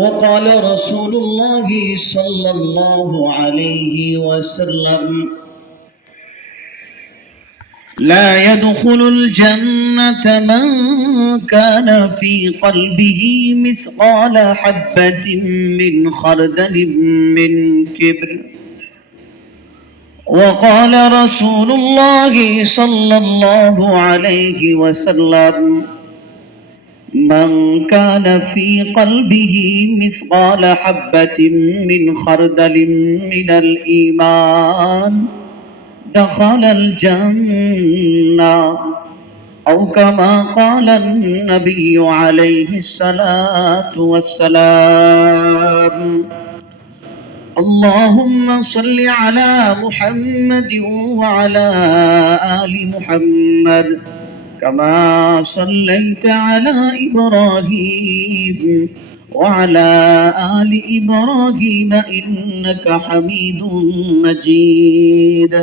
وقال رسول الله صلى الله عليه وسلم: لا يدخل الجنة من كان في قلبه مثقال حبة من خردل من كبر. وقال رسول الله صلى الله عليه وسلم: من كان في قلبه مثقال حبة من خردل من الإيمان دخل الجنة، أو كما قال النبي عليه الصلاة والسلام. اللهم صل على محمد وعلى آل محمد كما صليت على إبراهيم وعلى آل إبراهيم إنك حميد مجيد.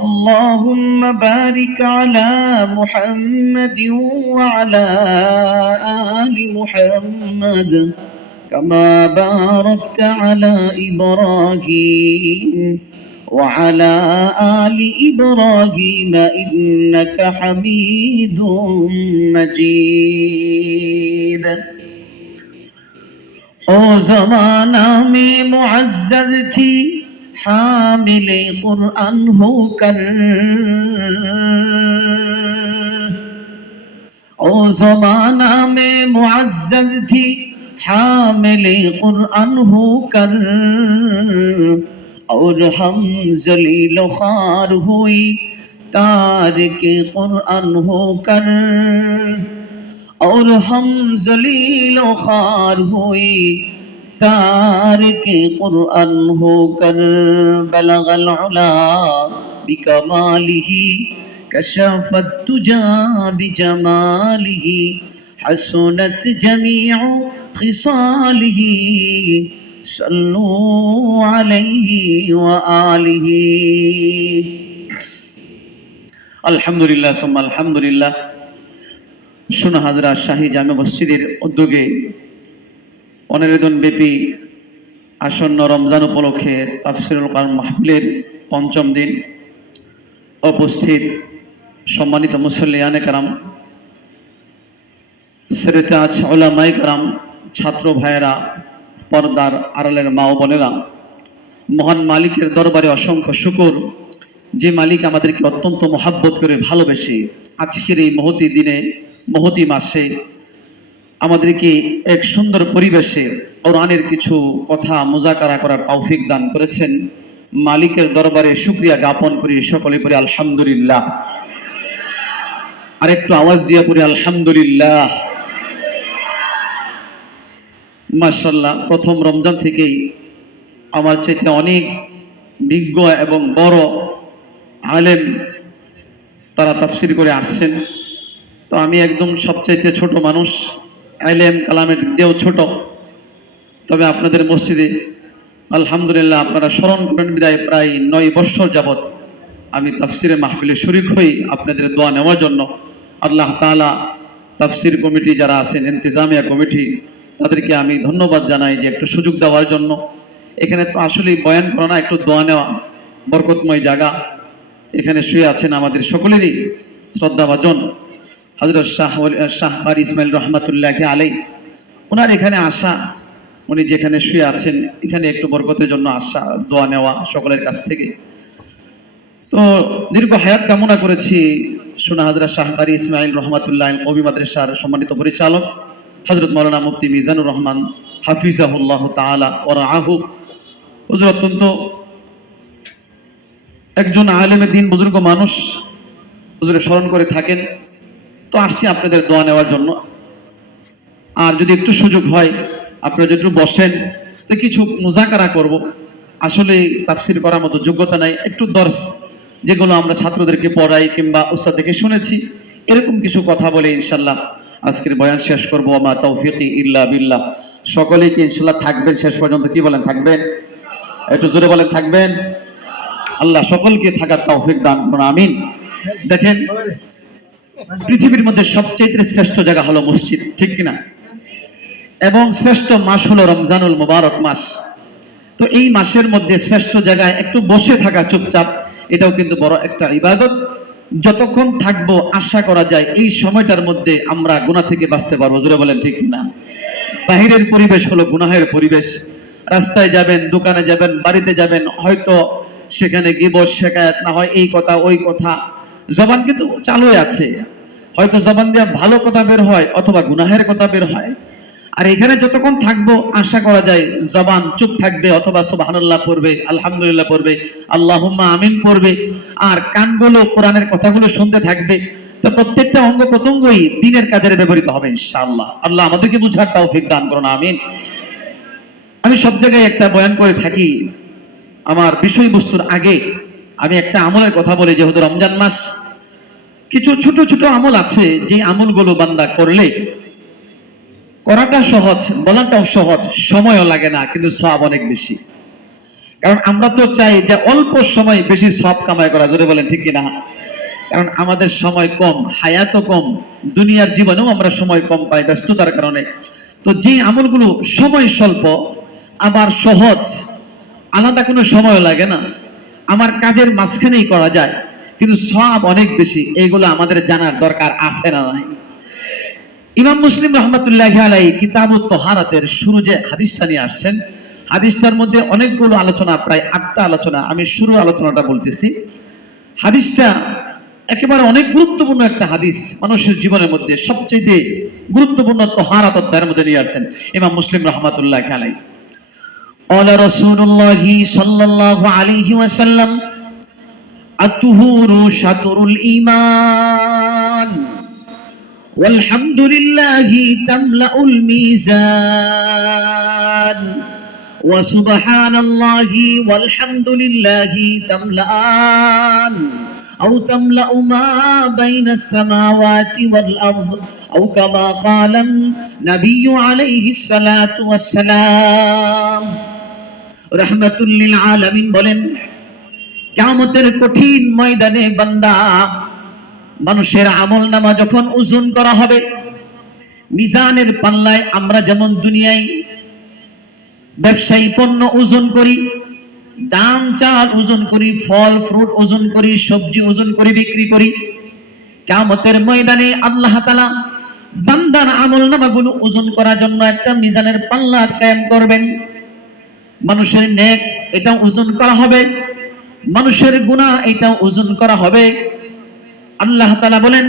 اللهم بارك على محمد وعلى آل محمد كما باركت على إبراهيم وعلى آل إبراهيم إنك حميد مجيد. او زمانہ میں معزز تھی حامل قرآن ہو کر، او زمانہ میں معزز تھی حامل قرآن ہو کر، اور ہم ذلیل و خوار ہوئی تارک قرآن ہو کر، اور ہم ذلیل و خوار ہوئی تارک قرآن ہو کر۔ بلغ العلا بکمالہ کشف الدجی بجمالہ، حسنت جمیع خصالہ صلوا علیہ وآلہ۔ আলহামদুলিল্লাহ সুম্মা আলহামদুলিল্লাহ। শোনা হাজরা শাহী জামে মসজিদের উদ্যোগে 15 দিন ব্যাপী আসন্ন রমজান উপলক্ষে তাফসীরুল কোরআন মাহফিলের ৫ম দিন উপস্থিত সম্মানিত মুসল্লিয়ানে কেরাম, সেরেতাজ উলামায়ে কেরাম, ছাত্র ভাইয়েরা, পর্দার আড়ালের মা ও বোনেরা, মহান মালিকের দরবারে অসংখ্য শুকর, যে মালিক আমাদেরকে অত্যন্ত মহাব্বত করে ভালোবেসে আজকের এই মহতী দিনে, মহতী মাসে আমাদেরকে এক সুন্দর পরিবেশে কোরআনের কিছু কথা মুযাকারা করার তৌফিক দান করেছেন। মালিকের দরবারে শুকরিয়া জ্ঞাপন করি, সকলে পড়ি আলহামদুলিল্লাহ। আরেকটু আওয়াজ দিয়ে পড়ি আলহামদুলিল্লাহ। মাশাআল্লাহ, প্রথম রমজান থেকেই আমার চাইতে অনেক বিজ্ঞ এবং বড় আলেম তারা তাফসীর করে আসছেন। তো আমি একদম সবচাইতে ছোট মানুষ, আলেম কালামের দিক দিয়েও ছোট। তবে আপনাদের মসজিদে আলহামদুলিল্লাহ আপনারা স্মরণ করেন বিদায় প্রায় 9 বছর যাবৎ আমি তাফসীরে মাহফিলে শরীক হই আপনাদের দোয়া নেওয়ার জন্য। আল্লাহ তাআলা তাফসীর কমিটি যারা আছেন, ইন্তেজামিয়া কমিটি, তাদেরকে আমি ধন্যবাদ জানাই যে একটু সুযোগ দেওয়ার জন্য। এখানে তো আসলেই বয়ান করা না, একটু দোয়া নেওয়া, বরকতময় জায়গা। এখানে শুয়ে আছেন আমাদের সকলেরই শ্রদ্ধাভাজন হযরত শাহ বারী ইসমাইল রহমাতুল্লাহ আলাইহি, ওনার এখানে আসা, উনি যেখানে শুয়ে আছেন এখানে একটু বরকতের জন্য আসা, দোয়া নেওয়া সকলের কাছ থেকে। তো দীর্ঘ হায়াত কামনা করেছি সুনা হযরত শাহ বারী ইসমাইল রহমাতুল্লাহ কওমি মাদ্রাসার সম্মানিত পরিচালক হযরত মাওলানা মুফতি মিজানুর রহমান হাফিজাহুল্লাহ তাআলা ওয়া রাআহু। হুজুর অত্যন্ত একজন আলেমে দ্বীন, বুজুর্গ মানুষ, হুজুরের স্মরণ করে থাকেন। তো আসছি আপনাদের দোয়া নেওয়ার জন্য। আর যদি একটু সুযোগ হয় আপনারা যদি একটু বসেন তো কিছু মুযাকারা করব। আসলে তাফসীর করার মতো যোগ্যতা নাই, একটু দর্স যেগুলো আমরা ছাত্রদেরকে পড়াই কিংবা উস্তাদ থেকে শুনেছি, এরকম কিছু কথা বলে ইনশাআল্লাহ আজকের বয়ান শেষ করব। আমা তাওফীকি ইল্লা বিল্লাহ। সকলেই কি ইনশাআল্লাহ থাকবেন শেষ পর্যন্ত? কি বলেন, থাকবেন? একটু জোরে বলেন, থাকবেন? আল্লাহ সকলকে থাকার তৌফিক দান করুন, আমিন। দেখেন, পৃথিবীর মধ্যে সবচেয়ে শ্রেষ্ঠ জায়গা হলো মসজিদ, ঠিক কিনা? এবং শ্রেষ্ঠ মাস হলো রমজানুল মুবারক মাস। তো এই মাসের মধ্যে শ্রেষ্ঠ জায়গায় একটু বসে থাকা চুপচাপ, এটাও কিন্তু বড় একটা ইবাদত। যতক্ষণ থাকবো আশা করা যায় এই সময়টার মধ্যে আমরা গুনাহ থেকে বাঁচতে পারবো। জোরে বলেন ঠিক না? বাহিরের পরিবেশ হলো গুনাহের পরিবেশ। রাস্তায় যাবেন, দোকানে যাবেন, বাড়িতে যাবেন, হয়তো সেখানে গীবত শিকায়াত না হয় এই কথা ওই কথা, জবান কিন্তু চালুই আছে। হয়তো জবান দিয়ে ভালো কথা বের হয় অথবা গুনাহের কথা বের হয়। আর এখানে যতক্ষণ থাকবো আশা করা যায় জবান চুপ থাকবে অথবা সুবহানাল্লাহ পড়বে, আলহামদুলিল্লাহ পড়বে, আল্লাহুম্মা আমিন পড়বে, আর কানগুলো কোরআনের কথাগুলো শুনতে থাকবে। তো প্রত্যেকটা অঙ্গ প্রত্যঙ্গই দ্বীনের কাজে ব্যবহৃত হবে ইনশাআল্লাহ। আল্লাহ আমাদেরকে বুঝার তৌফিক দান করুন, আমিন। আমি সব জায়গায় একটা বয়ান করে থাকি, আমার বিষয়বস্তুর আগে আমি একটা আমলের কথা বলি। যেহেতু রমজান মাস, কিছু ছোট ছোট আমল আছে যে আমলগুলো বান্দা করলে করাটা সহজ, বলাটাও সহজ, সময়ও লাগে না, কিন্তু সওয়াব অনেক বেশি। কারণ আমরা তো চাই যে অল্প সময় বেশি সওয়াব কামাই করা। জোরে বলেন ঠিক কিনা? কারণ আমাদের সময় কম, হায়াতও কম, দুনিয়ার জীবনেও আমরা সময় কম পাই ব্যস্ততার কারণে। তো যে আমলগুলো সময় স্বল্প আবার সহজ, আলাদা কোনো সময় লাগে না, আমার কাজের মাঝখানেই করা যায়, কিন্তু সওয়াব অনেক বেশি, এইগুলো আমাদের জানার দরকার আছে না নাই? ইমাম মুসলিম রহমতুল্লাহি আলাইহি কিতাবুত তাহারাতের শুরু যে হাদিসটা নিয়ে আসছেন, হাদিসটার মধ্যে অনেকগুলো আলোচনা, প্রায় 8টা আলোচনা। আমি শুরু আলোচনাটা বলতেছি। হাদিসটা একেবারে অনেক গুরুত্বপূর্ণ একটা হাদিস, মানুষের জীবনের মধ্যে সবচেয়ে গুরুত্বপূর্ণ তাহারাত অধ্যায়ের মধ্যে নিয়ে আসছেন ইমাম মুসলিম রহমতুল্লাহি আলাইহি। قال رسول الله صلى الله عليه وسلم الطهور شطر الإيمان والحمد لله تملأ الميزان وسبحان الله والحمد لله تملأان أو تملأ ما بين السماوات والأرض أو كما قال النبي عليه الصلاة والسلام رحمة للعالمين। বলেন কিয়ামতের কঠিন ময়দানে বান্দা, মানুষের আমল নামা যখন ওজন করা হবে, মিজানের পাল্লায় আমরা যেমন দুনিয়ায় ব্যবসায়ী পণ্য ওজন করি, দাম চাল ওজন করি, ফল ফ্রুট ওজন করি, সবজি ওজন করে বিক্রি করি, কিয়ামতের ময়দানে আল্লাহ তাআলা বান্দার আমল নামাগুলো ওজন করার জন্য একটা মিজানের পাল্লা কায়েম করবেন। মানুষের নেক এটা ওজন করা হবে, মানুষের গুনাহ এটা ওজন করা হবে। আল্লাহ তাআলা বলেন,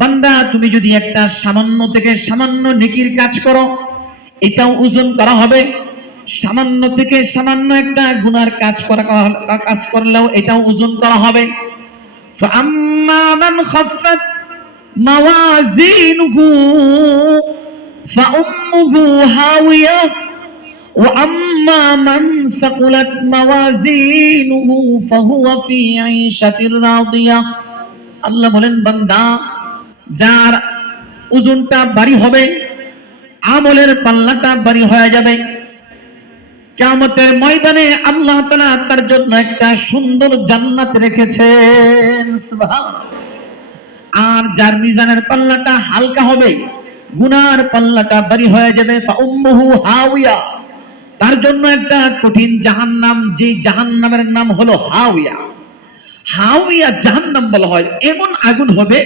বান্দা তুমি যদি একটা সামান্য থেকে সামান্য নেকির কাজ করো, এটাও ওজন করা হবে। সামান্য থেকে সামান্য একটা গুনার কাজ করলেও এটাও ওজন করা হবে। ফাআম্মা মান খাফফাত মাওয়াজিনুহু ফাউম্মুহু হাওিয়া ওয়া আম্মা মান সাকুলাত মাওয়াজিনুহু ফাহুয়া ফি আইশাতির রাদিয়া। আল্লাহ বলেন, বান্দা যার ওজনটা ভারী হবে, আমলের পাল্লাটা ভারী হয়ে যাবে, কিয়ামতের ময়দানে আল্লাহ তাআলা তার জন্য একটা সুন্দর জান্নাত রেখেছেন, সুবহানাল্লাহ। আর যার মিজানের পাল্লাটা হালকা হবে, গুনার পাল্লাটা ভারী হয়ে যাবে, ফাউম্মুহু হাওিয়া, তার জন্য একটা কঠিন জাহান্নাম, যে জাহান্নামের নাম হলো হাওিয়া। হাওিয়া জাহান্নাম বলা হয়, এমন আগুন হবে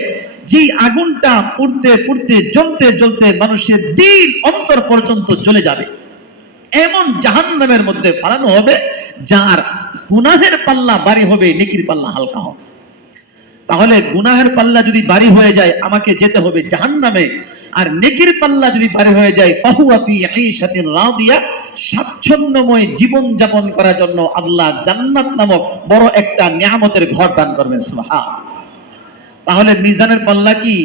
যে আগুনটা পুড়তে পুড়তে জ্বলতে জ্বলতে মানুষের দিল অন্তর পর্যন্ত জ্বলে যাবে। এমন জাহান্নামের মধ্যে ফালানো হবে যার গুনাহের পাল্লা ভারী হবে, নেকির পাল্লা হালকা হবে। তাহলে গুনাহের পাল্লা যদি ভারী হয়ে যায় আমাকে যেতে হবে জাহান্নামে, আর নেকির পাল্লা যদি ভারী হয়ে যায় ফাহুয়া ফি আইশাতির রাদিয়া, স্বাচ্ছন্দ্যময় জীবন যাপন করার জন্য আল্লাহ জান্নাত নামক বড় একটা নিয়ামতের ঘর দান করবেন, সুবহানাল্লাহ। তাহলে মিজানের পাল্লা কি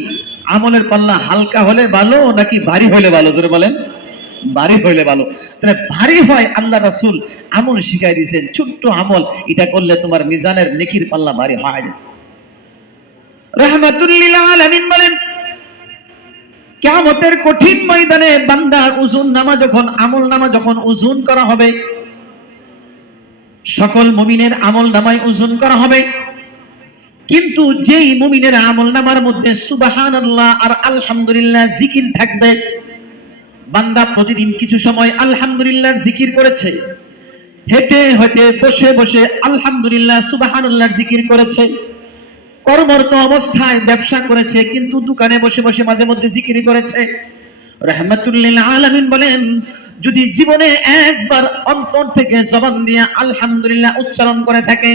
আমলের পাল্লা হালকা হলে ভালো নাকি ভারী হলে ভালো? জোরে বলেন। ভারী হইলে ভালো। তাহলে ভারী হয়, আল্লাহ রাসূল আমল শিখাই দিয়েছেন, ছোট্ট আমল, এটা করলে তোমার মিজানের নেকির পাল্লা ভারী হয় যায়। রাহমাতুল লিল আলামিন বলেন, কিয়ামতের কঠিন ময়দানে বান্দার ওজন নামা যখন, আমল নামা যখন ওজন করা হবে, সকল মুমিনের আমল নামায় ওজন করা হবে, কিন্তু যেই মুমিনের আমল নামার মধ্যে সুবহানাল্লাহ আর আলহামদুলিল্লাহ জিকির থাকবে, বান্দা প্রতিদিন কিছু সময় আলহামদুলিল্লাহর জিকির করেছে, হেঁটে হেঁটে বসে বসে আলহামদুলিল্লাহ সুবহানাল্লাহর জিকির করেছে, কর্মরত অবস্থায় ব্যবসা করেছে কিন্তু দোকানে বসে বসে মাঝে মধ্যে জিকির করেছে, রাহমাতুল লিল আলামিন বলেন যদি জীবনে একবার অন্তর থেকে জবান দিয়ে আলহামদুলিল্লাহ উচ্চারণ করে থাকে,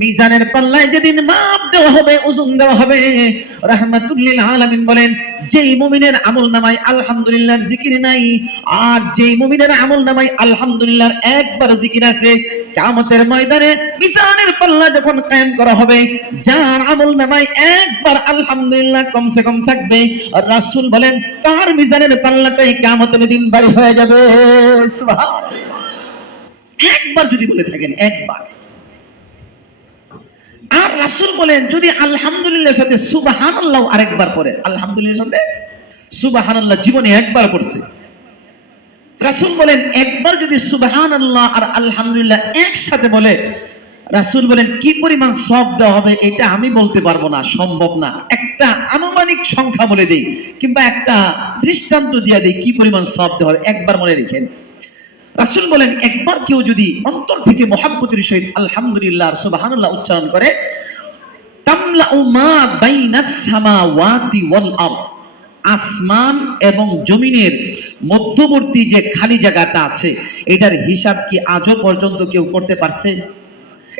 মিজানের পাল্লায় যেদিন মাপ দেওয়া হবে, ওজন দেওয়া হবে, রাহমাতুল লিল আলামিন বলেন যেই মুমিনের আমলনামায় আলহামদুলিল্লাহর জিকির নাই আর যেই মুমিনের আমলনামায় আলহামদুলিল্লাহর একবার জিকির আছে, কিয়ামতের ময়দানে মিজানের পাল্লা যখন কায়েম করা হবে, যার আমলনামায় একবার আলহামদুলিল্লাহ কমসে কম থাকবে, রাসূল বলেন তার মিজানের পাল্লাটাই কিয়ামতের দিন ভারী হয়ে যাবে। সুবহানাল্লাহ। একবার যদি বলে থাকেন, একবার। আর রাসূল বলেন যদি আলহামদুলিল্লাহর সাথে সুবহানাল্লাহ আরেকবার পড়ে, আলহামদুলিল্লাহর সাথে সুবহানাল্লাহ জীবনে একবার পড়ছে, রাসূল বলেন একবার যদি সুবহানাল্লাহ আর আলহামদুলিল্লাহ একসাথে বলে, রাসূল বলেন কি পরিমাণ সওয়াব দেওয়া হবে এটা আমি বলতে পারবো না, সম্ভব না। একটা আনুমানিক সংখ্যা বলে দেই কিংবা একটা দৃষ্টান্ত দিয়ে দেই কি পরিমাণ সওয়াব দেওয়া হবে, একবার মনে রেখেন। রাসূল বলেন একবার কেউ যদি অন্তর থেকে মহব্বতের সহিত আলহামদুলিল্লাহ আর সুবহানাল্লাহ উচ্চারণ করে, তামলাউ মা বাইনাস সামাওয়াতি ওয়াল আরদ, আসমান এবং জমিনের মধ্যবর্তী যে খালি জায়গাটা আছে এটার হিসাব কি আজও পর্যন্ত কেউ করতে পারছে?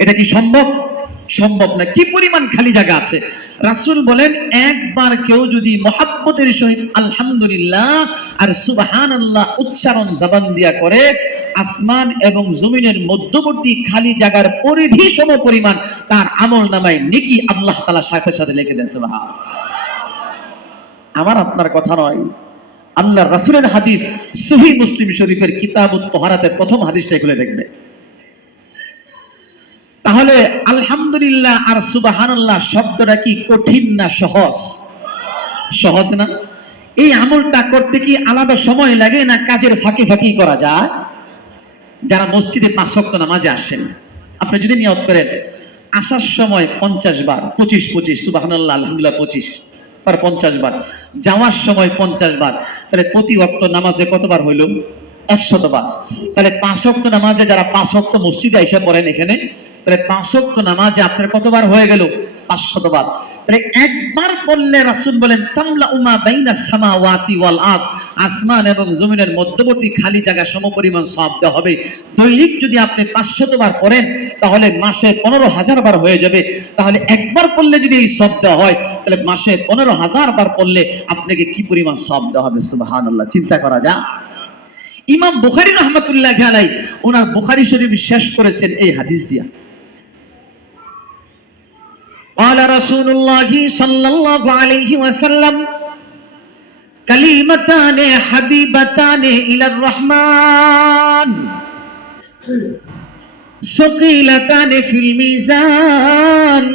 এটা কি সম্ভব? সম্ভব না। কি পরিমাণ খালি জায়গা আছে? রাসূল বলেন একবার কেউ যদি মহব্বতের সহিত আলহামদুলিল্লাহ আর সুবহানাল্লাহ উচ্চারণ জবান দিয়া করে, আসমান এবং জমিনের মধ্যবর্তী খালি জায়গার পরিধি সম পরিমাণ তার আমলনামায় নেকি আল্লাহ তাআলা সাথে সাথে লিখে দেন। সুবহানাল্লাহ। আমার আপনার কথা নয়, আল্লাহর রাসূলের হাদিস, সহিহ মুসলিম শরীফের কিতাবুত তাহারাতের প্রথম হাদিসটা খুলে দেখবে। তাহলে আলহামদুলিল্লাহ আর সুবহানাল্লাহ শব্দটা কি কঠিন না সহজ? সহজ না? এই আমলটা করতে কি আলাদা সময় লাগে না কাজের ফাঁকে ফাঁকি করা যায়? যারা মসজিদে 5 ওয়াক্ত নামাজে আসেন, আপনি যদি নিয়ত করেন আসার সময় 50 বার, 25 সুবহানাল্লাহ আলহামদুলিল্লাহ 25 বার 50 বার, যাওয়ার সময় 50 বার, তাহলে প্রতি ওয়াক্ত নামাজে কতবার হইল? 100 বার। তাহলে 5 ওয়াক্ত নামাজে যারা 5 ওয়াক্ত মসজিদে এসে পড়েন এখানে, তাহলে 5 ওয়াক্ত নামাজে আপনার কতবার হয়ে গেল? 500 বার। তাহলে একবার বললে রাসূল বলেন তামলাউ মা বাইনাস সামাওয়াতি ওয়াল আরদ, আসমান এবং জমিনের মধ্যবর্তী খালি জায়গা সমপরিমাণ সওয়াব দেওয়া হবে। দৈনিক যদি আপনি 500 বার পড়েন তাহলে মাসে 15,000 বার হয়ে যাবে। তাহলে একবার পড়লে যদি এই সওয়াব দেওয়া হয় তাহলে মাসে 15,000 বার পড়লে আপনাকে কি পরিমাণ সওয়াব দেওয়া হবে? সুবহানাল্লাহ। চিন্তা করা যায়। ইমাম বুখারী রাহমাতুল্লাহি আলাইহি ওনার বুখারী শরীফ শেষ করেছেন এই হাদিস দিয়া। قال رسول الله صلى الله عليه وسلم كلمتان حبيبتان إلى الرحمن ثقيلتان في الميزان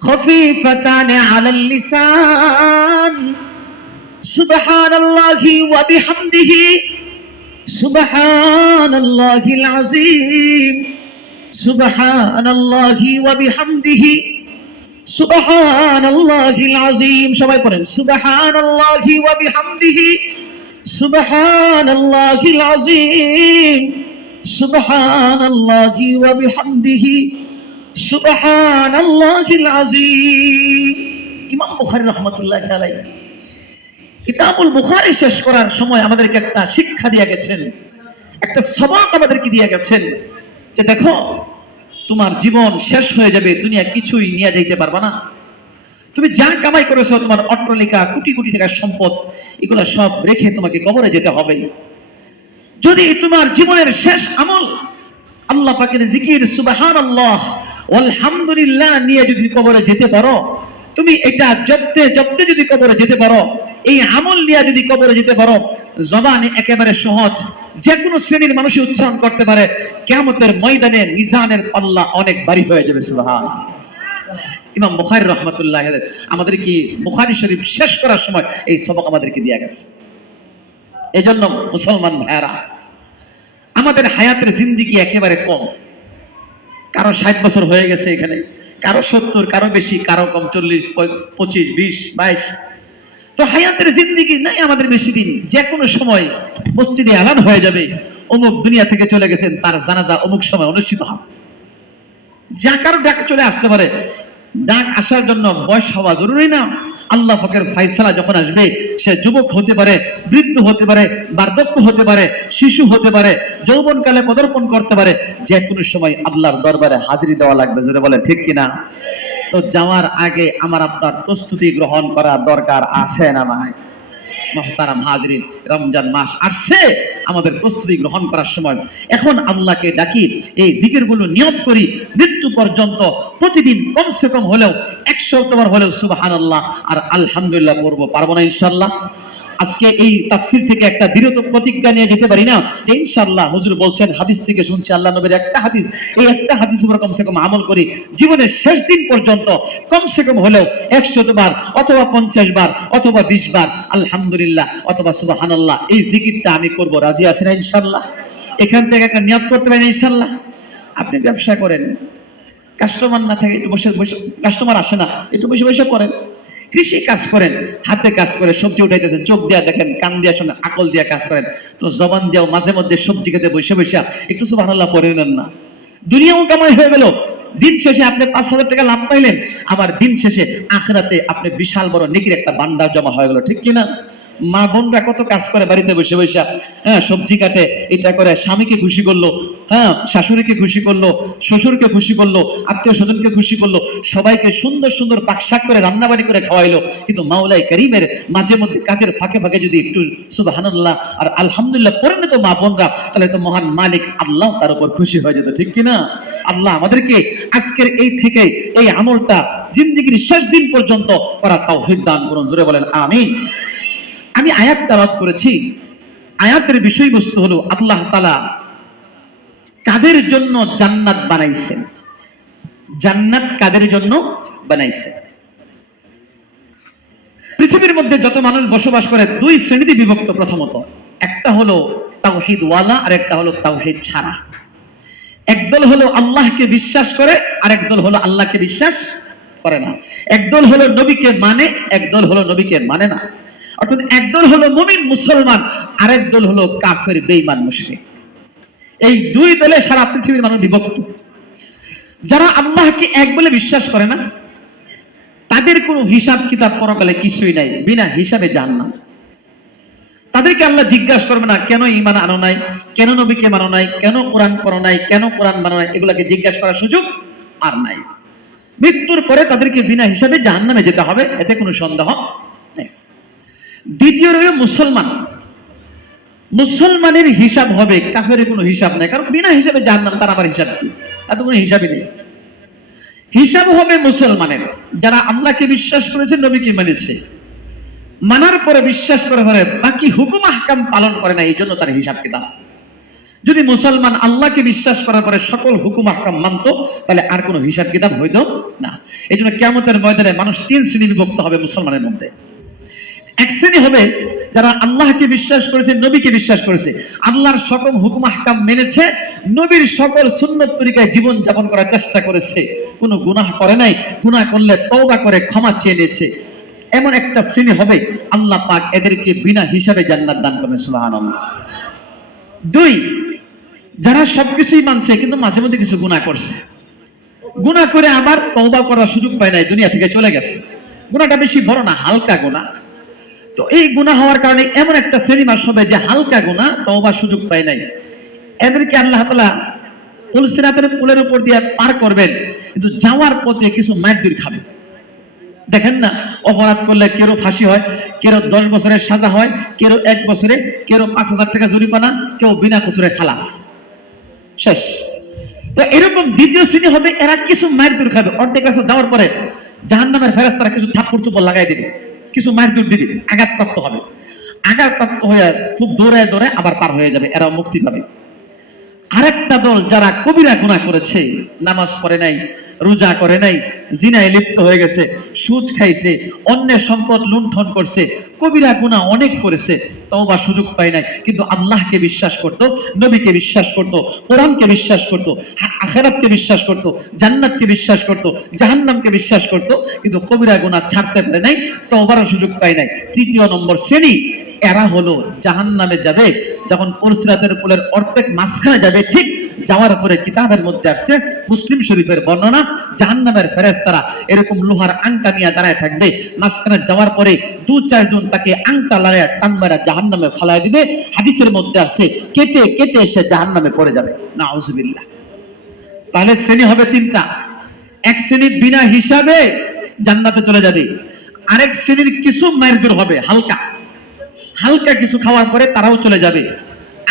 خفيفتان على اللسان سبحان الله وبحمده سبحان الله العظيم সুবহানাল্লাহি ওয়া বিহামদিহি সুবহানাল্লাহিল আযীম। সবাই পড়েন সুবহানাল্লাহি ওয়া বিহামদিহি সুবহানাল্লাহিল আযীম সুবহানাল্লাহি ওয়া বিহামদিহি সুবহানাল্লাহিল আযীম। ইমাম বুখারী রাহমাতুল্লাহি আলাইহি কিতাবুল বুখারী শেষ করার সময় আমাদেরকে একটা শিক্ষা দিয়ে গেছেন, একটা সবক আমাদেরকে দিয়ে গেছেন যে দেখো তোমার জীবন শেষ হয়ে যাবে, দুনিয়া কিছুই নিয়ে যাইতে পারবা না। তুমি যা কামাই করেছো, তোমার অট্টালিকা, কোটি কোটি টাকার সম্পদ, এগুলো সব রেখে তোমাকে কবরে যেতে হবে। যদি তোমার জীবনের শেষ আমল আল্লাহ পাকের জিকির সুবহানাল্লাহ আলহামদুলিল্লাহ নিয়ে যদি কবরে যেতে পারো, তুমি এটা জপতে জপতে যদি কবরে যেতে পারো, এই আমল নিয়ে যদি কবরে যেতে পারো, জবানে একেবারে সহজ, যে কোনো শ্রেণীর মানুষই উচ্চারণ করতে পারে, কিয়ামতের ময়দানে মিজানের পাল্লা অনেক ভারী হয়ে যাবে। সুবহানাল্লাহ। ইমাম বুখারী রাহমাতুল্লাহি আলাইহি আমাদের কি বুখারী শরীফ শেষ করার সময় এই সবক আমাদেরকে দিয়ে গেছে। এজন্য মুসলমান ভাইরা, আমাদের হায়াতের জিন্দেগি একেবারে কম। কারো 60 বছর হয়ে গেছে এখানে, কারো 70, কারো বেশি, কারো কম 40, 25, 20, 22। তো হায়াতের জিন্দেগি নাই আমাদের বেশি দিন, যে কোনো সময় মসজিদে এলান হয়ে যাবে অমুক দুনিয়া থেকে চলে গেছেন, তার জানাজা অমুক সময় অনুষ্ঠিত হবে। যা কারো ডাক চলে আসতে পারে। ডাক আসার জন্য বয়স হওয়া জরুরি না। আল্লাহ পাকের ফায়সালা যখন আসবে, সে যুবক হতে পারে, বৃদ্ধ হতে পারে, বার্ধক্য হতে পারে, শিশু হতে পারে, যৌবনকালে পদার্পণ করতে পারে, যে কোনো সময় আল্লাহর দরবারে হাজিরি দেওয়া লাগবে। জোরে বলে ঠিক কিনা? তো যাওয়ার আগে আমার আপনার প্রস্তুতি গ্রহণ করা দরকার আছে না নাই? মুহতারাম হাজিরিন, রমজান মাস আসছে, আমাদের প্রস্তুতি গ্রহণ করার সময়। এখন আল্লাহকে ডাকি, এই জিকিরগুলো নিয়ত করি, মৃত্যু পর্যন্ত প্রতিদিন কমসে কম হলেও 100 বার হলেও সুবহানাল্লাহ আর আলহামদুলিল্লাহ পড়বো। পারবো না ইনশাআল্লাহ? আজকে এই তাফসীর থেকে একটা দৃঢ় প্রতিজ্ঞা নিয়ে যেতে পারি না যে ইনশাআল্লাহ হুজুর বলছেন, হাদিস থেকে শুনছি, আল্লাহ নবীর একটা হাদিস, এই একটা হাদিস উপর কমসে কম আমল করি, জীবনের শেষ দিন পর্যন্ত কমসে কম হলেও 100 বার অথবা 50 বার অথবা 20 বার আলহামদুলিল্লাহ অথবা সুবহানাল্লাহ এই জিকিরটা আমি করব। রাজি আছেন ইনশাআল্লাহ? এখান থেকে একটা নিয়ত করতে পারেন ইনশাআল্লাহ। আপনি ব্যবসা করেন, কাস্টমার না থাকে, একটু বসে বসে, কাস্টমার আসে না, একটু বসে বসে করেন। কৃষি কাজ করেন, হাতে কাজ করে সবজি উঠাইতেছেন, চোখ দিয়া দেখেন, কান দিয়া শোনেন, আকল দিয়া কাজ করেন, তো জবান দিয়াও মাঝে মধ্যে সবজি খেতে বসে বসে একটু সুবহানাল্লাহ পড়ে নেন না। দুনিয়াও কামাই হয়ে গেল, দিন শেষে আপনি 5,000 টাকা লাভ পাইলেন, আবার দিন শেষে আখিরাতে আপনি বিশাল বড় নেকির একটা ভান্ডার জমা হয়ে গেল। ঠিক কিনা? মা বোনরা কত কাজ করে বাড়িতে বসে বসে, হ্যাঁ, সবজি কাটে, এটা করে, স্বামীকে খুশি করলো, হ্যাঁ, শাশুড়িকে খুশি করলো, শ্বশুরকে খুশি করলো, আত্মীয় স্বজনকে খুশি করলো, সবাইকে সুন্দর সুন্দর পাকশাক করে রান্না বাড়ি করে খাওয়াইলো। কিন্তু মাওলাই করিমের মাঝে মধ্যে কাজের ফাঁকে ফাঁকে যদি একটু সুবহানাল্লাহ আর আলহামদুলিল্লাহ পড়ে নিত মা বোনরা, তাহলে তো মহান মালিক আল্লাহ তার উপর খুশি হয়ে যেত। ঠিক কিনা? আল্লাহ আমাদেরকে আজকের এই থেকে এই আমলটা জিন্দেগির শেষ দিন পর্যন্ত করার তৌফিক দান করুন। জোরে বলেন আমিন। আমি আয়াত তেলাওয়াত করেছি, আয়াতের বিষয়বস্তু হলো আল্লাহ তাআলা কাদের জন্য জান্নাত বানাইছেন। জান্নাত কাদের জন্য বানাইছেন? পৃথিবীর মধ্যে যত মানুষ বসবাস করে দুই শ্রেণীতে বিভক্ত। প্রথমত, একটা হলো তাওহীদ ওয়ালা আর একটা হলো তাওহীদ ছাড়া। একদল হলো আল্লাহকে বিশ্বাস করে আর একদল হলো আল্লাহকে বিশ্বাস করে না। একদল হলো নবীকে মানে, একদল হলো নবীকে মানে না। অর্থাৎ একদল হলো মুমিন মুসলমান, আরেক দল হলো কাফের বেঈমান মুশরিক। এই দুই দলে সারা পৃথিবীর মানুষ বিভক্ত। যারা আল্লাহকে এক বলে বিশ্বাস করে না, তাদের কোনো হিসাব কিতাব পরকালে কিছুই নাই, বিনা হিসাবে জাহান্নাম। তাদেরকে আল্লাহ জিজ্ঞাসা করবে না কেন ঈমান আনো নাই, কেন নবীকে মানো নাই, কেন কোরআন পড়ো নাই, কেন কোরআন মানো নাই, এগুলাকে জিজ্ঞাসা করার সুযোগ আর নাই। মৃত্যুর পরে তাদেরকে বিনা হিসাবে জাহান্নামে যেতে হবে, এতে কোনো সন্দেহ নেই। দ্বিতীয় রইল মুসলমান। মুসলমানের হিসাব হবে, কাফের কোনো হিসাব নাই, কারণ বিনা হিসাবে জাহান্নাম, তার আবার হিসাব কি? এত কোনো হিসাবই নেই। হিসাব হবে মুসলমানের, যারা আল্লাহকে বিশ্বাস করেছে, নবীকে মেনেছে, মানার পরে বিশ্বাস করে পরে বাকি হুকুম আহকাম পালন করে না, এই জন্য তার হিসাব কিতাব। যদি মুসলমান আল্লাহকে বিশ্বাস করার পরে সকল হুকুম আহকাম মানত, তাহলে আর কোনো হিসাব কিতাব হইতো না। এই জন্য কিয়ামতের ময়দানে মানুষ 3 শ্রেণী বিভক্ত হবে মুসলমানের মধ্যে। এক শ্রেণী হবে যারা আল্লাহকে বিশ্বাস করেছে, নবীকে বিশ্বাস করেছে, আল্লাহর সকল হুকুম আহকাম মেনেছে, নবীর সকল সুন্নত তরিকায় জীবন যাপন করার চেষ্টা করেছে, কোনো গুনাহ করে নাই, গুনাহ করলে তওবা করে ক্ষমা চেয়ে নিয়েছে। এমন একটা শ্রেণী হবে, আল্লাহ পাক এদেরকে বিনা হিসাবে জান্নাত দান করবেন। সুবহানাল্লাহ। 2, যারা সবকিছুই মানছে কিন্তু মাঝে মধ্যে কিছু গুনাহ করছে, গুনাহ করে আবার তওবা করার সুযোগ পায় নাই, দুনিয়া থেকে চলে গেছে। গুনাহটা বেশি বড় না, হালকা গুনাহ। তো এই গুনাহ হওয়ার কারণে এমন একটা শ্রেণী মানুষ হবে যে হালকা গুনাহ, তওবার সুযোগ পায় নাই। এদেরকে আল্লাহ তাআলা পুলসিরাতের পুলের উপর দিয়ে পার করবেন, কিন্তু যাওয়ার পথে কিছু মারধর খাবে। দেখেন না, অপরাধ করলে কেউ ফাঁসি হয়, কেউ 10 বছরের সাজা হয়, কেউ 1 বছরে, কেউ 5,000 টাকা জরিমানা, কেউ বিনা কসুরে খালাস, শেষ। তো এরকম দ্বিতীয় শ্রেণী হবে, এরা কিছু মারধর খাবে, অর্ধেক কাছে যাওয়ার পরে জাহান্নামের ফেরেশতারা কিছু থাপ্পড় চুপড় লাগাই দিবে, কিছু মারধর দিবে, আঘাতপ্রাপ্ত হবে, আঘাতপ্রাপ্ত হয়ে খুব দৌড়ায় দৌড়ায় আবার পার হয়ে যাবে, এরা মুক্তি পাবে। আরেকটা দল যারা কবিরা গুনাহ করেছে, নামাজ পড়ে নাই, রোজা করে নাই, জিনায় লিপ্ত হয়ে গেছে, সুদ খাইছে, অন্যের সম্পদ লুণ্ঠন করছে, কবিরা গুনাহ অনেক করেছে, তওবা সুযোগ পায় নাই, কিন্তু আল্লাহকে বিশ্বাস করত, নবীকে বিশ্বাস করত, কোরআনকে বিশ্বাস করত, আখিরাতকে বিশ্বাস করত, জান্নাতকে বিশ্বাস করত, জাহান্নামকে বিশ্বাস করত, কিন্তু কবিরা গুনাহ ছাড়তে পারে নাই, তওবার সুযোগ পায় নাই। তৃতীয় নম্বর শ্রেণী এরা হলো জাহান্নামে যাবে যখন পুরসিরাতের পুলের অর্ধেক মাঝখানে যাবে, ঠিক যাওয়ার পরে কিতাবের মধ্যে আসছে, মুসলিম শরীফের বর্ণনা, জাহান্নামের ফেরেশতারা এরকম লোহার আংটা নিয়ে দাঁড়ায় থাকবে, মাঝখানে যাওয়ার পরে দু চারজন তাকে আংটা লাগায় টান মারা জাহান্নামে ফালায় দিবে। হাদিসের মধ্যে আসছে কেটে কেটে সে জাহান্নামে পড়ে যাবে, নাউজুবিল্লাহ। তাহলে শ্রেণী হবে তিনটা। এক শ্রেণী বিনা হিসাবে জান্নাতে চলে যাবে, আরেক শ্রেণীর কিছু মায়ের দূর হবে, হালকা হালকা কিছু খাওয়ার পরে তারাও চলে যাবে।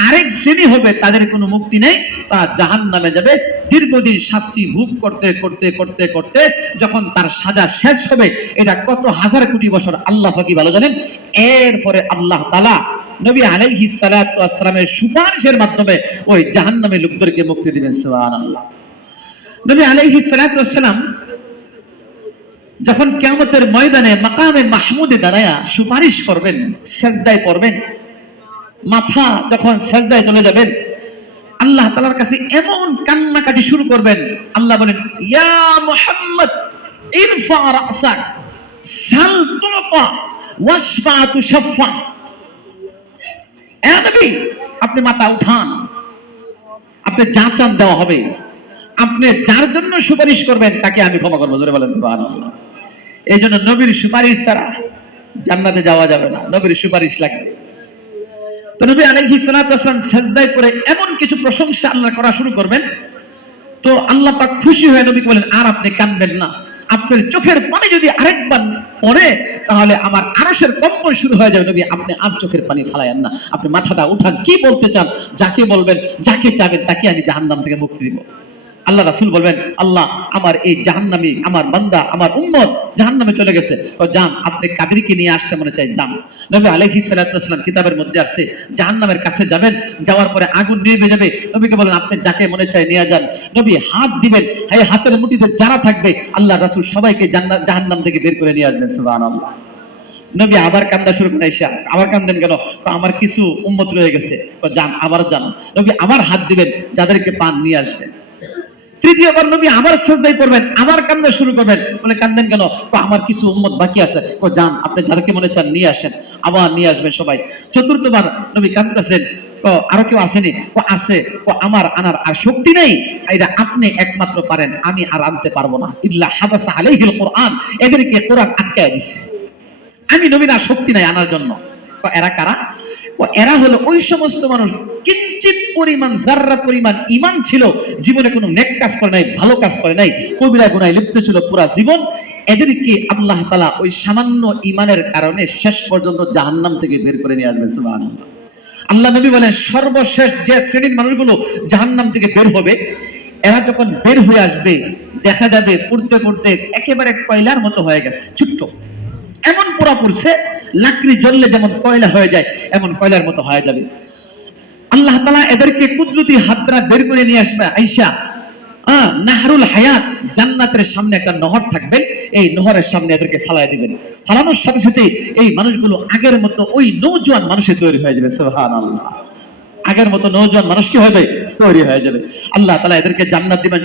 আরেক শ্রেণী হবে তাদের কোনো মুক্তি নেই, তা জাহান্নামে যাবে, দীর্ঘদিন শাস্তি ভোগ করতে করতে করতে করতে যখন তার সাজা শেষ হবে, এটা কত হাজার কোটি বছর আল্লাহ পাকি ভালো জানেন। এরপরে আল্লাহ তাআলা নবী আলাইহিস সালাতু ওয়াস সালামের সুপারিশের মাধ্যমে ওই জাহান্নামী লোকদেরকে মুক্তি দিবেন। সুবহানাল্লাহ। নবী আলাইহিস সালাতু ওয়াস সালাম যখন কিয়ামতের ময়দানে মাকামে মাহমুদে দাঁড়ায়া সুপারিশ করবেন, সেজদায় পড়বেন, মাথা যখন সেজদায় চলে যাবেন, আল্লাহ তাআলার কাছে এমন কান্নাকাটি শুরু করবেন, আল্লাহ বলেন, ইয়া মুহাম্মদ ইরফা রাসাক সাল তুতা ওয়াশফা তুশফা। এ নবী, আপনি মাথা উঠান, আপনি যা চান দেওয়া হবে, আপনি যার জন্য সুপারিশ করবেন তাকে আমি ক্ষমা করবো। জোরে বলেন সুবহানাল্লাহ। এই জন্য নবীর সুপারিশ ছাড়া জান্নাতে যাওয়া যাবে না, নবীর সুপারিশ লাগবে। তো নবী আলাইহিস সালাতু ওয়াস সালাম সিজদায় পড়ে এমন কিছু প্রশংসা আল্লাহ করা শুরু করবেন, তো আল্লাহ পাক খুশি হয়ে নবীকে বলেন, আর আপনি কাঁদবেন না, আপনার চোখের পানি যদি আরেকবার পড়ে তাহলে আমার আরশের কম্পন শুরু হয়ে যাবে। নবী, আপনি আর চোখের পানি ফালায়েন না, আপনি মাথাটা উঠান, কি বলতে চান, যাকে বলবেন, যাকে চাবেন তাকে আমি জাহান্নাম থেকে মুক্তি দিব। আল্লাহ রাসূল বলবেন, আল্লাহ আমার এই জাহান্নামী, আমার বান্দা, আমার উম্মত জাহান্নামে চলে গেছে, ও যান, আপনি কাদেরকে নিয়ে আসতে মনে চাই যান। নবী আলাইহিস সালাতু ওয়াস সালাম কিতাবের মধ্যে আসছে জাহান্নামের কাছে যাবেন, যাওয়ার পরে আগুন নিভে যাবে, নবীকে বলেন, আপনি যাকে মনে চাই নিয়ে যান। নবী হাত দিবেন, এই হাতের মুঠিতে যারা থাকবে আল্লাহ রাসূল সবাইকে জাহান্নাম থেকে বের করে নিয়ে আসবেন। সুবহানাল্লাহ। নবী আবার কান্দা শুরু করে, এসে আবার কান্দেন কেন? আমার কিছু উম্মত রয়ে গেছে, যান, আবার যান। নবী আবার হাত দিবেন, যাদেরকে পান নিয়ে আসবেন। তৃতীয়বার নবী আবার সিজদায় পড়বেন, আবার কান্না শুরু করবেন, বলে কান্দেন কেন? আমার কিছু উম্মত বাকি আছে, যান, আপনি যাদেরকে মনে চান নিয়ে আসেন, আবার নিয়ে আসবেন সবাই। চতুর্থবার নবী কাঁদতেছেন, আরো কেউ আসেনি? আছে। আমার আনার আর শক্তি নেই, এটা আপনি একমাত্র পারেন, আমি আর আনতে পারবো না। ইল্লা হাবাসা আলাইহিল কোরআন, এদেরকে কোরআন আটকায় দিচ্ছে, আমি নবীর আর শক্তি নাই আনার জন্য। এরা কারা? এরা হলো ওই সমস্ত মানুষ কিঞ্চিত পরিমাণ, জাররা পরিমাণ ঈমান ছিল, জীবনে কোনো নেক কাজ করে নাই, ভালো কাজ করে নাই, কবিরা গুনাহে লিপ্ত ছিল পুরা জীবন। এদেরকে আল্লাহ তাআলা ওই সামান্য ঈমানের কারণে শেষ পর্যন্ত জাহান্নাম থেকে বের করে নিয়ে আসবেন। সুবহানাল্লাহ। আল্লাহ নবী বলেন, সর্বশেষ যে শ্রেণীর মানুষগুলো জাহান্নাম থেকে বের হবে, এরা যখন বের হয়ে আসবে দেখা যাবে পড়তে পড়তে একেবারে কয়লার মতো হয়ে গেছে, ছোট্ট, এমন পোড়া পড়ছে, লাকড়ি জ্বললে যেমন কয়লা হয়ে যায় এমন কয়লার মতো হয়ে যাবে। আল্লাহ তাআলা এদেরকে কুদরতি হাত দ্বারা বের করে নিয়ে আসবে। আয়েশা, নাহরুল হায়াত, জান্নাতের সামনে একটা নহর থাকবে, এই নহরের সামনে এদেরকে ফালায় দিবেন। ফালানোর সাথে সাথে এই মানুষগুলো আগের মতো ওই নওজোয়ান মানুষে তৈরি হয়ে যাবে। সুবহানাল্লাহ। আগের মতো নওজোয়ান মানুষ কি হবে? তৈরি হয়ে যাবে। আল্লাহ তাআলা এদেরকে জান্নাত দিবেন।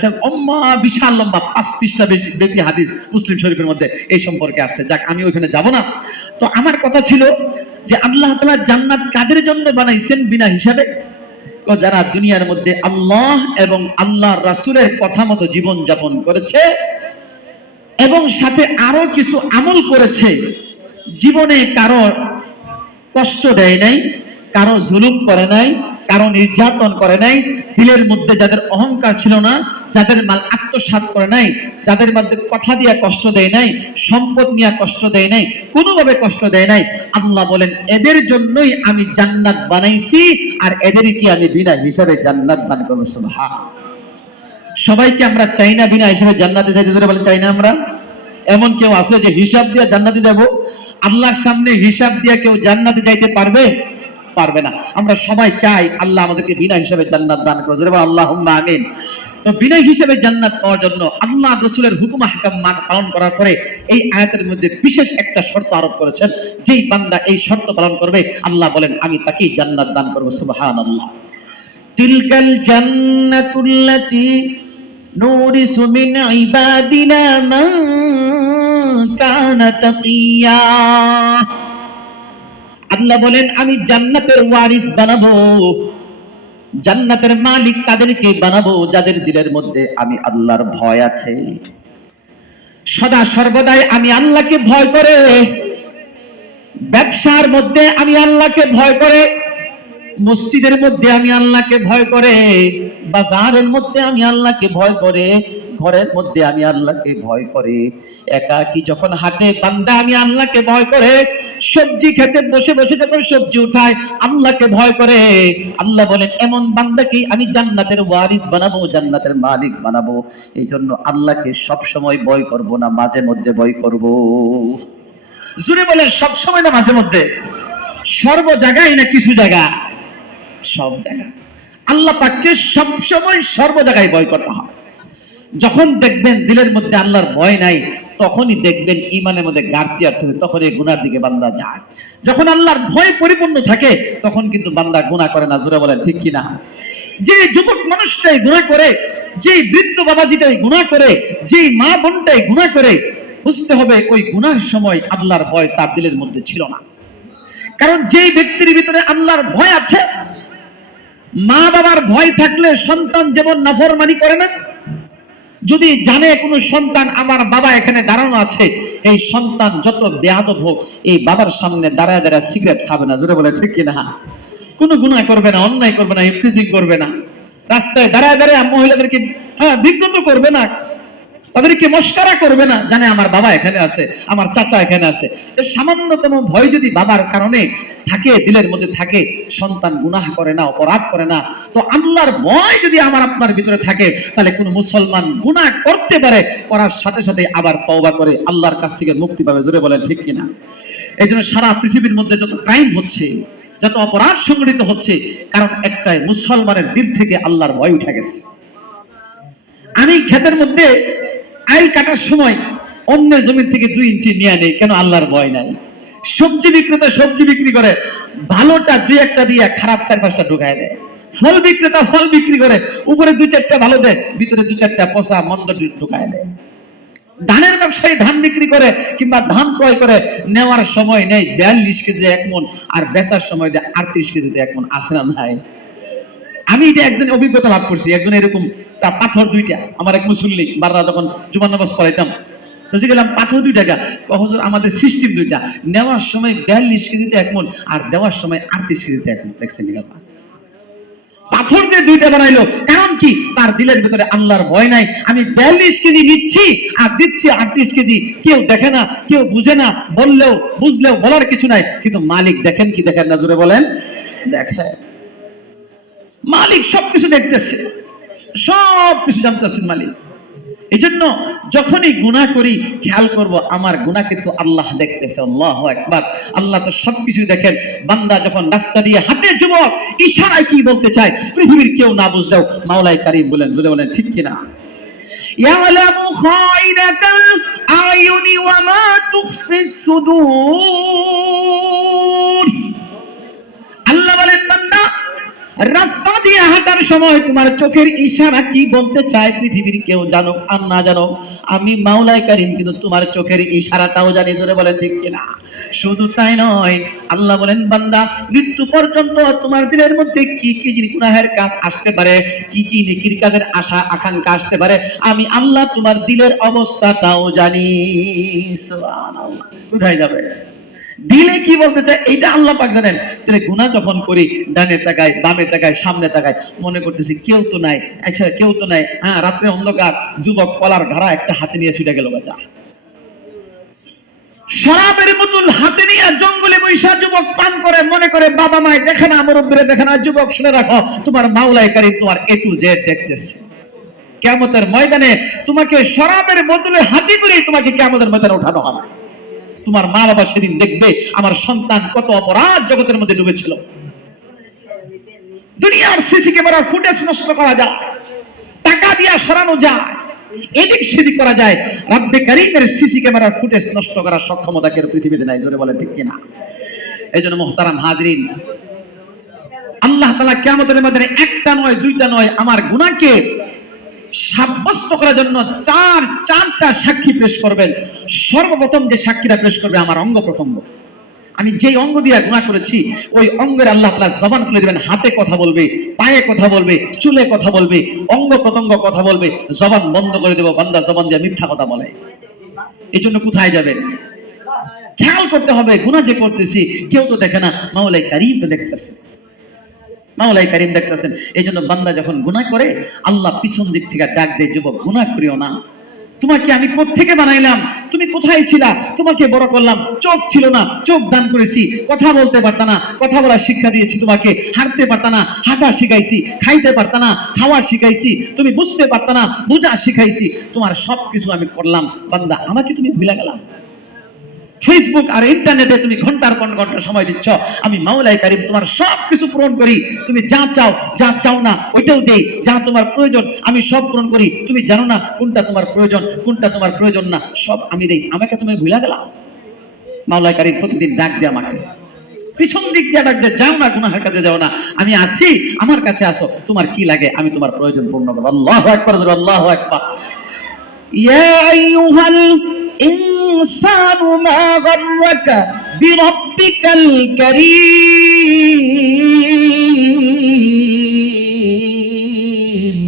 বিশাল লম্বা 5 পৃষ্ঠা ব্যাপী হাদিস মুসলিম শরীফের মধ্যে এই সম্পর্কে আসছে। যাক, আমি ওখানে যাব না। তো আমার কথা ছিল যে আল্লাহ তাআলা জান্নাত কাদের জন্য বানাইছেন বিনা হিসাবে? যারা দুনিয়ার মধ্যে আল্লাহ এবং আল্লাহর রাসূলের কথা মতো জীবন যাপন করেছে এবং সাথে আরো কিছু আমল করেছে, জীবনে কারো কষ্ট দেয় নাই, কারো জুলুম করে নাই, কারো নির্যাতন করে নাই, দিলের মধ্যে যাদের অহংকার ছিল না, যাদের মাল আত্মসাৎ করে নাই, যাদের মধ্যে কথা দিয়ে কষ্ট দেয় নাই, সম্পদ নিয়ে কষ্ট দেয় নাই, কোনোভাবে কষ্ট দেয় নাই, আল্লাহ বলেন এদের জন্যই আমি জান্নাত বানাইছি, আর এদেরকে আমি বিনা হিসাবে জান্নাত দান করব। সুবহানাল্লাহ। সবাইকে আমরা চাই না বিনা হিসাবে জান্নাতে যাইতে? ধরে বলেন চাই না আমরা? এমন কেউ আছে যে হিসাব দিয়ে জান্নাতে যাব? আল্লাহর সামনে হিসাব দিয়ে কেউ জান্নাতে যাইতে পারবে? পারবে না। আমরা সবাই চাই আল্লাহ আমাদেরকে বিনা হিসাবে জান্নাত দান করুন, জোরে বলেন আল্লাহুম্মা আমিন। তো বিনা হিসাবে জান্নাত পাওয়ার জন্য আল্লাহ রাসূলের হুকুম আহকাম পালন করার পরে এই আয়াতের মধ্যে বিশেষ একটা শর্ত আরোপ করেছেন, যেই বান্দা এই শর্ত পালন করবে আল্লাহ বলেন আমি তাকেই জান্নাত দান করব। সুবহানাল্লাহ। তিলকাল জান্নাতুল্লাতী নুরিসু মিন ইবাদিনা মান কানা তাকিয়া। আল্লাহ বলেন আমি জান্নাতের ওয়ারিস বানাবো, জান্নাতের মালিক তাদেরকে বানাবো যাদের দিলের মধ্যে আমি আল্লাহর ভয় আছে, সদা সর্বদাই আমি আল্লাহকে ভয় করে, ব্যবসার মধ্যে আমি আল্লাহকে ভয় করে, মসজিদের মধ্যে আমি আল্লাহকে ভয় করে, বাজারের মধ্যে আমি আল্লাহকে ভয় করে, ঘরের মধ্যে আমি আল্লাহকে ভয় করে, একাকী যখন হাঁটে বান্দা আমি আল্লাহকে ভয় করে, সবজি খেতে বসে বসে যখন সবজি উঠায় আল্লাহকে ভয় করে। আল্লাহ বলেন এমন বান্দাকে আমি জান্নাতের ওয়ারিস বানাবো, জান্নাতের মালিক বানাবো। এই জন্য আল্লাহকে সব সময় ভয় করব না, মাঝে মধ্যে ভয় করব। জুড়ে বলেন সব সময় না মাঝে মধ্যে, সর্ব জায়গায় না কিছু জায়গা, সব জায়গায় আল্লাহ পাককে সব সময় সর্ব জায়গায় ভয় করতে হয়। যখন দেখবেন দিলের মধ্যে আল্লাহর ভয় নাই, তখনই দেখবেন ইমানের মধ্যে ঘাটতি আছে, তখন এই গুনার দিকে বান্দা যায়। যখন আল্লাহর ভয় পরিপূর্ণ থাকে তখন কিন্তু বান্দা গুনাহ করে না, জোরে বলেন ঠিক কিনা। যে যুবক মানুষটাই গুনাহ করে, যে বৃদ্ধ বাবাজিটাই গুনাহ করে, যে মা বোনটাই গুনাহ করে, বুঝতে হবে ওই গুনার সময় আল্লাহর ভয় তার দিলের মধ্যে ছিল না। কারণ যেই ব্যক্তির ভিতরে আল্লাহর ভয় আছে, মা বাবার ভয় থাকলে সন্তান যেমন নাফরমানি করে না, যদি জানে কোনো সন্তান আমার বাবা এখানে দাঁড়ানো আছে, এই সন্তান যত বেয়াদব হোক এই বাবার সামনে দাঁড়ায় দাঁড়ায় সিগারেট খাবে না, জোরে বলে ঠিক কিনা। কোনো গুনাহ করবে না, অন্যায় করবে না, ইফতিজিং করবে না, রাস্তায় দাঁড়ায় দাঁড়ায় মহিলাদেরকে বিব্রত করবে না, তাদেরকে মস্করা করবে না, জানে আমার বাবা এখানে আছে, আমার চাচা এখানে আছে। সামান্যতম ভয় যদি বাবার কারণে থাকে, দিলের মধ্যে থাকে, সন্তান গুনাহ করে না, অপরাধ করে না। তো আল্লাহর ভয় যদি আমার আপনার ভিতরে থাকে, তাহলে কোন মুসলমান গুনাহ করতে পারে, করার সাথে সাথে আবার তওবা করে আল্লাহর কাছ থেকে মুক্তি পাবে, জোরে বলেন ঠিক কিনা। এই জন্য সারা পৃথিবীর মধ্যে যত ক্রাইম হচ্ছে, যত অপরাধ সংঘটিত হচ্ছে, কারণ একটাই, মুসলমানের দিল থেকে আল্লাহর ভয় উঠে গেছে। আমি ক্ষেতের মধ্যে আইল কাটার সময় অন্য জমি থেকে 2 ইঞ্চি নিয়ে নেই, কেন? আল্লাহর ভয় নাই। সবজি বিক্রেতা সবজি বিক্রি করে, ভালোটা 2-1টা দিয়ে খারাপ 4-5টা ঢুকায় দেয়। ফল বিক্রেতা ফল বিক্রি করে, উপরে 2-4টা ভালো দেয়, ভিতরে 2-4টা পচা মন্দ ঢুকায় দেয়। ধানের ব্যবসায়ী ধান বিক্রি করে কিংবা ধান ক্রয় করে, নেওয়ার সময় নেই 42 কেজি 1 মণ, আর বেচার সময় দেয় 38 কেজিতে 1 মণ। আছে না নাই? আমি এটা একজন অভিজ্ঞতা লাভ করছি। একজন এরকম তার পাথর 2টা, আমার এক মুসল্লি বাররা যখন জুমার নামাজ পড়াইতাম, তো গেলাম পাথর 2 টাকা, হুজুর আমাদের সিস্টেম 2টা, নেওয়ার সময় 42 কেজিতে 1 মণ আর দেওয়ার সময় 38 কেজিতে 1 মণ। দেখছেন পাথর যে 2টা বানাইলো, কারণ কি? তার দিলের ভিতরে আল্লাহর ভয় নাই। আমি 42 কেজি নিচ্ছি আর দিচ্ছি 38 কেজি, কেউ দেখে না, কেউ বুঝে না, বললেও বুঝলেও বলার কিছু নাই, কিন্তু মালিক দেখেন কি দেখেন না, জোরে বলেন দেখেন। মালিক সবকিছু দেখতেছে, সবকিছু জানতেছেন মালিক। এই জন্য যখনই গুনাহ করি খেয়াল করব আমার গুনাহ কিন্তু আল্লাহ দেখতেছে। আল্লাহু আকবার। আল্লাহ তো সবকিছু দেখেন। বান্দা যখন রাস্তা দিয়ে হাঁটে, যুবক ইশারায় কি বলতে চায় পৃথিবীর কেউ না বুঝলেও মাওলাই কারীম বলেন, জোরে বলেন ঠিক কিনা। ইয়ালামু খায়রাতাল আয়ুনি ওয়া মা তুখফিস সুদূর। আল্লাহ বলেন বান্দা রাস্তা দিয়ে হাঁটার সময় তোমার চোখের ইশারা কি বলতে চায় পৃথিবীর কেউ জানুক আর না জানুক, আমি মাওলাই কারীম কিন্তু তোমার চোখের ইশারাটাও জানি, জোরে বলেন ঠিক কিনা। শুধু তাই নয়, আল্লাহ বলেন বান্দা মৃত্যু পর্যন্ত তোমার দিলের মধ্যে কি কি গুনাহের কাজ আসতে পারে, কি কি নেকির কাজের আশা আকাঙ্ক্ষা আসতে পারে, আমি আল্লাহ তোমার দিলের অবস্থাটাও জানি। সুবহানাল্লাহ। কোথায় যাবে? দিলে কি বলতে চায় এইটা আল্লাহ পাক জানেন। তাহলে গুনাহ যখন করি ডানে তাকাই বামে তাকাই সামনে তাকাই, মনে করতেছি কেউ তো নাই, আচ্ছা কেউ তো নাই, রাত্রে অন্ধকার, যুবক কলার ঘাড়া একটা হাতে নিয়ে ছুটে গেল বাজা। শরাবের বোতল হাতে নিয়ে জঙ্গলে বৈশা যুবক পান করে, মনে করে বাবা মায় দেখে না, মুরব্বিরা দেখে না। যুবক শুনে রাখো, তোমার মাওলাই কারীম তোমার A to Z দেখতেছে। কিয়ামতের ময়দানে তোমাকে শরাবের বোতলে হাতে করে তোমাকে কিয়ামতের ময়দানে ওঠানো হবে। তোমার মা বাবা সেদিন দেখবে আমার সন্তান কত অপরাধ জগতের মধ্যে ডুবেছিল। দুনিয়ার সিসি ক্যামেরার ফুটেজ নষ্ট করা যায়, টাকা দিয়া সরানো যায়, এদিক সেদিক করা যায়। রব্বে কারীমের সিসি ক্যামেরার ফুটেজ নষ্ট করার সক্ষমতা কেউ পৃথিবীতে নাই, জোরে বলে ঠিক কিনা? এই জন্য মুহতারাম হাজরিন, আল্লাহ তাআলা কিয়ামতের ময়দানে একটা নয় দুইটা নয় আমার গুনাহকে সাব্যস্ত করার জন্য চারটা সাক্ষী পেশ করবেন। সর্বপ্রথম যে সাক্ষীরা পেশ করবে আমার অঙ্গ প্রত্যঙ্গ। আমি যেই অঙ্গ দিয়ে গুনাহ করেছি ওই অঙ্গের আল্লাহ তাআলা জবান খুলে দিবেন, হাতে কথা বলবে, পায়ে কথা বলবে, চুলে কথা বলবে, অঙ্গ প্রত্যঙ্গ কথা বলবে, জবান বন্ধ করে দেব, বান্দা জবান দিয়ে মিথ্যা কথা বলে। এই জন্য কোথায় যাবেন খেয়াল করতে হবে। গুনাহ যে করতেছি কেউ তো দেখে না, মাওলাই কারীম তো দেখতেছে, মাওলাই কারীম দেখতেছেন। এই জন্য বান্দা যখন গুনাহ করে আল্লাহ পিছন দিক থেকে ডাক দেয়, যুবক গুনাহ করিও না, তোমাকে আমি কোত্থেকে বানাইলাম, তুমি কোথায় ছিলা, তোমাকে বড় করলাম, চোখ ছিল না, চোখ দান করেছি, কথা বলতে পারতা না, কথা বলার শিক্ষা দিয়েছি তোমাকে, হাঁটতে পারতা না, হাঁটা শিখাইছি, খাইতে পারতা না, খাওয়া শিখাইছি, তুমি বুঝতে পারতা না, বোঝা শিখাইছি, তোমার সবকিছু আমি করলাম, বান্দা আমাকে তুমি ভুলে গেলাম। ফেসবুক আর ইন্টারনেটে তুমি ঘন্টার পর ঘন্টা সময় দিচ্ছ, আমি মাওলাই কারীম তোমার সবকিছু পূরণ করি, তুমি যা চাও যা চাও না ওইটাও দেই, যা তোমার প্রয়োজন আমি সব পূরণ করি, তুমি জানো না কোনটা তোমার প্রয়োজন কোনটা তোমার প্রয়োজন না, সব আমি দেই, আমাকে তুমি ভুলে গেলা। মাওলাই কারীম প্রতিদিন ডাক দেয় আমাকে, পিছন দিক দিয়ে ডাক দেয়, যাও না গুনাহের কাছে যাও না, আমি আছি, আমার কাছে আসো, তোমার কি লাগে আমি তোমার প্রয়োজন পূর্ণ করবো। আল্লাহু আকবার, আল্লাহু আকবার। ইয়া আইয়ুহাল ইনসানু মা গাররাকা বিরাব্বিকাল কারীম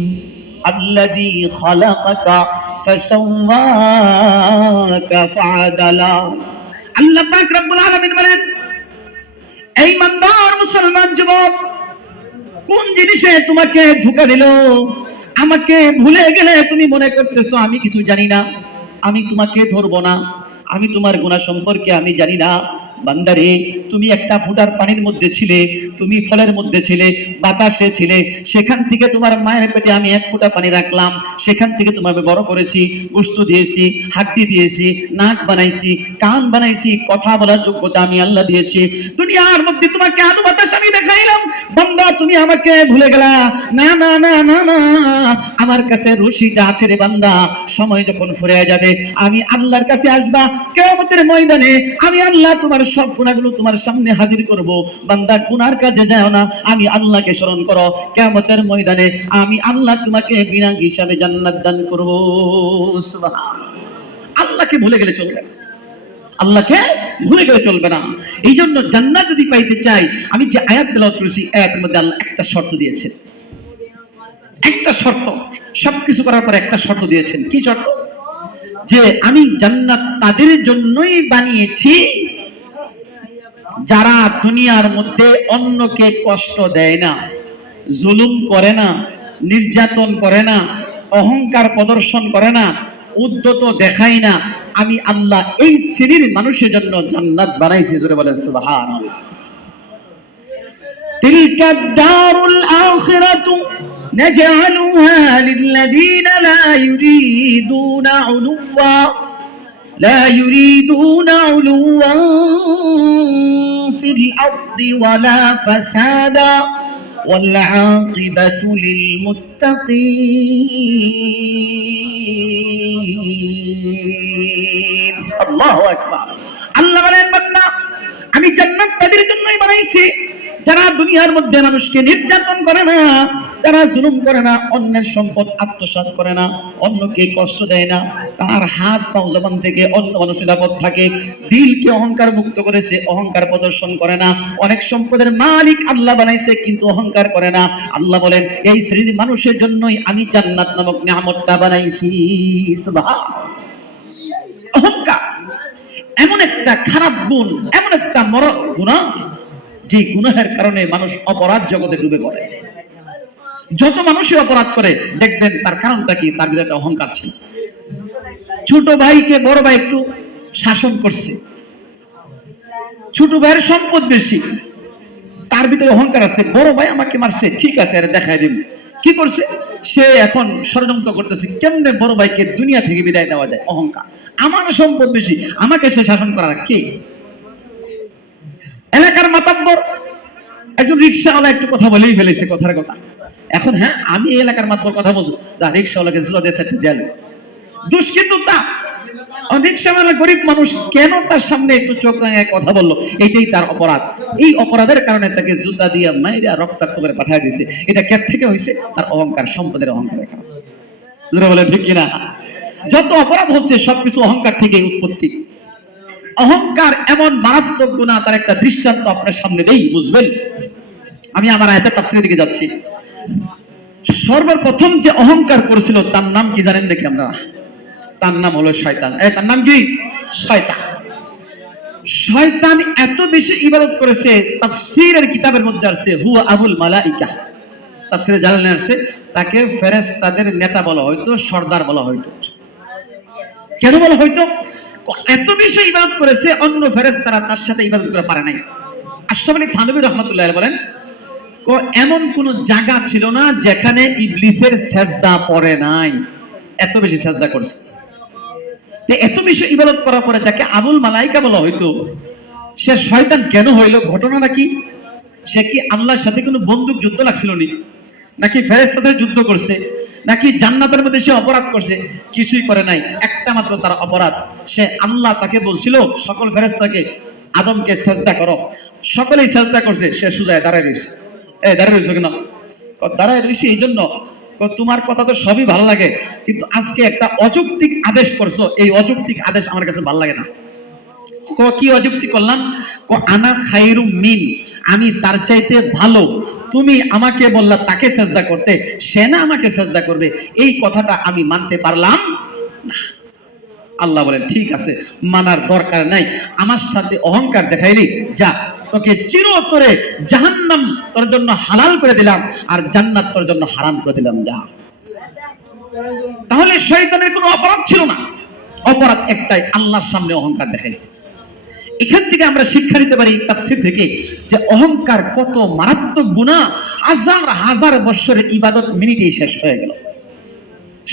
আল্লাযী খালাকাকা ফাসাওয়াকা ফাআদালা। আল্লাহ পাক রব্বুল আলামিন বলেন, এই ইমানদার মুসলমান যুবক, কোন জিনিসে তোমাকে ধোঁকা দিল? আমাকে ভুলে গেলে তুমি মনে করতেছো আমি কিছু জানি না, আমি তোমাকে ধরবো না, আমি তোমার গুনাহ সম্পর্কে আমি জানি না। বান্দারে, তুমি একটা ফোঁটার পানির মধ্যে ছিলে, তুমি ফলের মধ্যে ছিলে, বাতাসে ছিলে, সেখান থেকে তোমার মায়ের পেটে আমি এক ফোঁটা পানি রাখলাম, সেখান থেকে তোমাকে বড় করেছি, গোশত দিয়েছি, হাড্ডি দিয়েছি, নাক বানাইছি, কান বানাইছি, কথা বলার যোগ্যতা আমি আল্লাহ দিয়েছি, দুনিয়ার মধ্যে তোমাকে আলো বাতাস আমি দেখাইলাম। বান্দা তুমি আমাকে ভুলে গেলা? না না না না না, আমার কাছে রশিটা আছে রে বান্দা, সময় যখন ফুরিয়ে যাবে আমি আল্লাহর কাছে আসবা, কিয়ামতের ময়দানে আমি আল্লাহ তোমার সব গুনাহগুলো তোমার সামনে হাজির করব। বান্দা গুনার কাজে যাও না, আমি আল্লাহকে স্মরণ করো, কিয়ামতের ময়দানে আমি আল্লাহ তোমাকে বিনা হিসাবে জান্নাত দান করব। সুবহানাল্লাহ। আল্লাহকে ভুলে গেলে চলবে না, আল্লাহকে ভুলে গেলে চলবে না। এই জন্য জান্নাত যদি পাইতে চাই, আমি যে আয়াত তেলাওয়াত করেছি আয়াতের মধ্যে আল্লাহ একটা শর্ত দিয়েছেন, একটা শর্ত, সবকিছু করার পর একটা শর্ত দিয়েছেন। কি শর্ত? যে আমি জান্নাত তাদের জন্যই বানিয়েছি যারা দুনিয়ার মধ্যে অন্যকে কষ্ট দেয় না, জুলুম করে না, নির্যাতন করে না, অহংকার প্রদর্শন করে না, উদ্ধত দেখায় না। আমি আল্লাহ এই শ্রেণীর মানুষের জন্য জান্নাত বানাইছি, জোরে বলেন সুবহানাল্লাহ। তিলকা দারুল আখিরাতু নাজআলুহা লিল্লাযীনা لا يريدون علوا في الأرض ولا فسادا والعاقبة للمتقين। الله أكبر। আল্লাহ বলেন, বান্দা আমি জান্নাত তাদের জন্যই বানাইছি যারা দুনিয়ার মধ্যে মানুষকে নির্যাতন করে না, যারা জুলুম করে না, অন্যের সম্পদ আত্মসাৎ করে না, অন্যকে কষ্ট দেয় না, তার হাত পাও জবান থেকে অন্য মানুষের নিরাপদ থাকে, দিলকে অহংকার মুক্ত করেছে, অহংকার প্রদর্শন করে না। অনেক সম্পদের মালিক আল্লাহ বানাইছে কিন্তু অহংকার করে না। আল্লাহ বলেন এই শ্রেণীর মানুষের জন্যই আমি জান্নাত নামক নিয়ামতটা বানাইছি। সুবহানাল্লাহ। অহংকার এমন একটা খারাপ গুণ, এমন একটা মরণ গুনাহ, যে গুনাহের কারণে মানুষ অপরাধ জগতে ডুবে পড়ে। যত মানুষই অপরাধ করে দেখবেন তার কারণটা কি? তার ভিতরে অহংকার ছিল। ছোট ভাইকে বড় ভাই একটু শাসন করছে, ছোট ভাইয়ের সম্পদ বেশি, তার ভিতরে অহংকার আছে। বড় ভাই আমাকে মারছে, ঠিক আছে আরে দেখাই দিব। কি করছে? সে এখন ষড়যন্ত্র করতেছে কেমনে বড় ভাইকে দুনিয়া থেকে বিদায় দেওয়া যায়। অহংকার। আমার সম্পদ বেশি, আমাকে সে শাসন করার কে? এলাকার মাতাব্বর একজন রিক্সাওয়ালা একটু কথা বলেই ফেলেছে, কথার কথা। এখন হ্যাঁ, আমি এই এলাকার মাত্র কথা বলছি, যা রিক্সাওয়ালাকে জুতা দিয়ে চারটে দেয়াল দোষ কিন্তু তা রিক্সাওয়ালা গরিব মানুষ, কেন তার সামনে একটু চোখ রাঙায় কথা বললো, এটাই তার অপরাধ। এই অপরাধের কারণে তাকে জুতা দিয়ে মাইরা রক্তাক্ত করে পাঠিয়ে দিয়েছে। এটা কে থেকে হয়েছে? তার অহংকার, সম্পদের অহংকারের কারণে। বলে ঠিক কিনা? যত অপরাধ হচ্ছে সবকিছু অহংকার থেকে উৎপত্তি। অহংকার এমন মারাত্মক গুনাহ, তার একটা দৃষ্টান্ত আপনার সামনে দেই, বুঝবেন। আমি আমার আয়াতের তাফসীরের দিকে যাচ্ছি। সর্বপ্রথম যে অহংকার করেছিল তার নাম কি জানেন নাকি আমরা? তার নাম হলো শয়তান। তার নাম কি? শয়তান। শয়তান এত বেশি ইবাদত করেছে, তাফসীরের কিতাবের মধ্যে আছে হুয়া আবুল মালাইকা। তাফসীরে জানালেন আছে তাকে ফেরেশতাদের নেতা বলা হয়তো, সর্দার বলা হয়তো। কেন বলা হয়তো? এত বেশি ইবাদত করেছে, অন্য ফেরেশতারা তার সাথে ইবাদত করতে পারে নাই। আশরাফ আলী থানভী রাহমাতুল্লাহ আলাইহি বলেন, এমন কোন জায়গা ছিল না যেখানে ইবলিসের সেজদা পড়ে নাই, এত বেশি সেজদা করছে। এত বেশি ইবাদত করার পরে যাকে আবুল মালাইকা বলা হইতো, সে শয়তান কেন হইল? ঘটনাটা কি? সে কি আল্লাহর সাথে কোনো বন্দুক যুদ্ধ লাগছিল নাকি ফেরেশতাদের যুদ্ধ করছে, নাকি জান্নাতের মধ্যে সে অপরাধ করছে? কিছুই করে নাই। একটা মাত্র তার অপরাধ, সে আল্লাহ তাকে বলছিল সকল ফেরেশতাকে আদমকে সেজদা করো, সকলেই সেজদা করছে, সে সুজায় দাঁড়ায় রয়েছে। দাঁড়ায় রয়েছে কেন? দাঁড়ায় রয়েছে এই জন্য, তোমার কথা তো সবই ভালো লাগে, কিন্তু আজকে একটা অযৌক্তিক আদেশ করছো, এই অযৌক্তিক আদেশ আমার কাছে ভালো লাগে না। কি অযৌক্তিক করলাম? আনা খায়রুম মিন, আমি তার চাইতে ভালো। তুমি আমাকে বললা তাকে সেজদা করতে, সে না আমাকে সেজদা করবে, এই কথাটা আমি মানতে পারলাম না। আল্লাহ বলেন ঠিক আছে, মানার দরকার নাই, আমার সাথে অহংকার দেখাইলি, যা তোকে চিরতরে জাহান্নাম তোর জন্য হালাল করে দিলাম, আর জান্নাত তোর জন্য হারাম করে দিলাম, যা। তাহলে শয়তানের কোনো অপরাধ ছিল না, অপরাধ একটাই, আল্লাহর সামনে অহংকার দেখাইছে। এখান থেকে আমরা শিক্ষা নিতে পারি তাফসীর থেকে যে অহংকার কত মারাত্মক গুনাহ। হাজার হাজার বছরের ইবাদত মিনিটেই শেষ হয়ে গেল।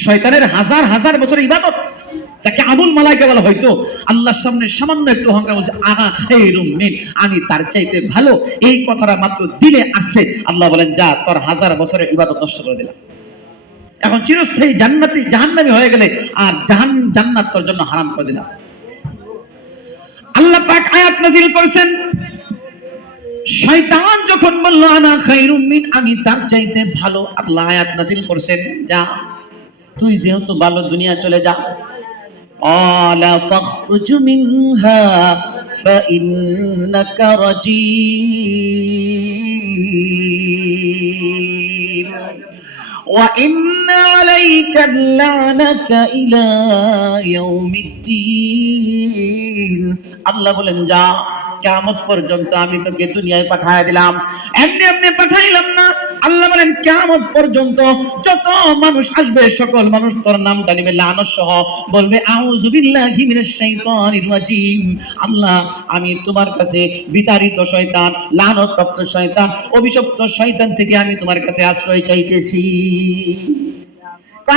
শয়তানের হাজার হাজার বছরের ইবাদত, যাকে আবুল মালাইকা বলা হয়তো, আল্লাহর সামনে সামান্য একটু অহংকার বলছে আনা খায়রুম মিন, আমি তার চাইতে ভালো, এই কথাটা মাত্র দিলে আসছে, আল্লাহ বলেন যা, তোর হাজার বছরের ইবাদত নষ্ট করে দিলাম। এখন চিরস্থায়ী জান্নাতি জাহান্নামী হয়ে গেলে, আর জান্নাত তোর জন্য হারাম করে দিলাম। আল্লাহ পাক আয়াত নাযিল করেছেন, শয়তান যখন বলল আনা খায়রুম মিন, আমি তার চাইতে ভালো, আল্লাহ আয়াত নাযিল করেছেন যা, তুই যেহেতু ভালো, দুনিয়া চলে যা। ক্বালা ফাখরুজ মিনহা ফাইন্নাকা রাজীম ওয়া ইন্না আলাইকা লা'নাতা ইলা ইয়াউমিদ্দিন। আল্লাহ বলেন যা, কিয়ামত পর্যন্ত আমি তোকে দুনিয়ায় পাঠিয়ে দিলাম, এমনি এমনি পাঠাইলাম না। আল্লাহ বলেন কিয়ামত পর্যন্ত যত মানুষ আসবে, সকল মানুষ তোর নামটা নিবে লানত সহ, বলবে আউযু বিল্লাহি মিনাশ শাইতানির রাজীম। আল্লাহ, আমি তোমার কাছে বিতাড়িত শয়তান, লানতপ্রাপ্ত শয়তান, অভিশপ্ত শয়তান থেকে আমি তোমার কাছে আশ্রয় চাইতেছি।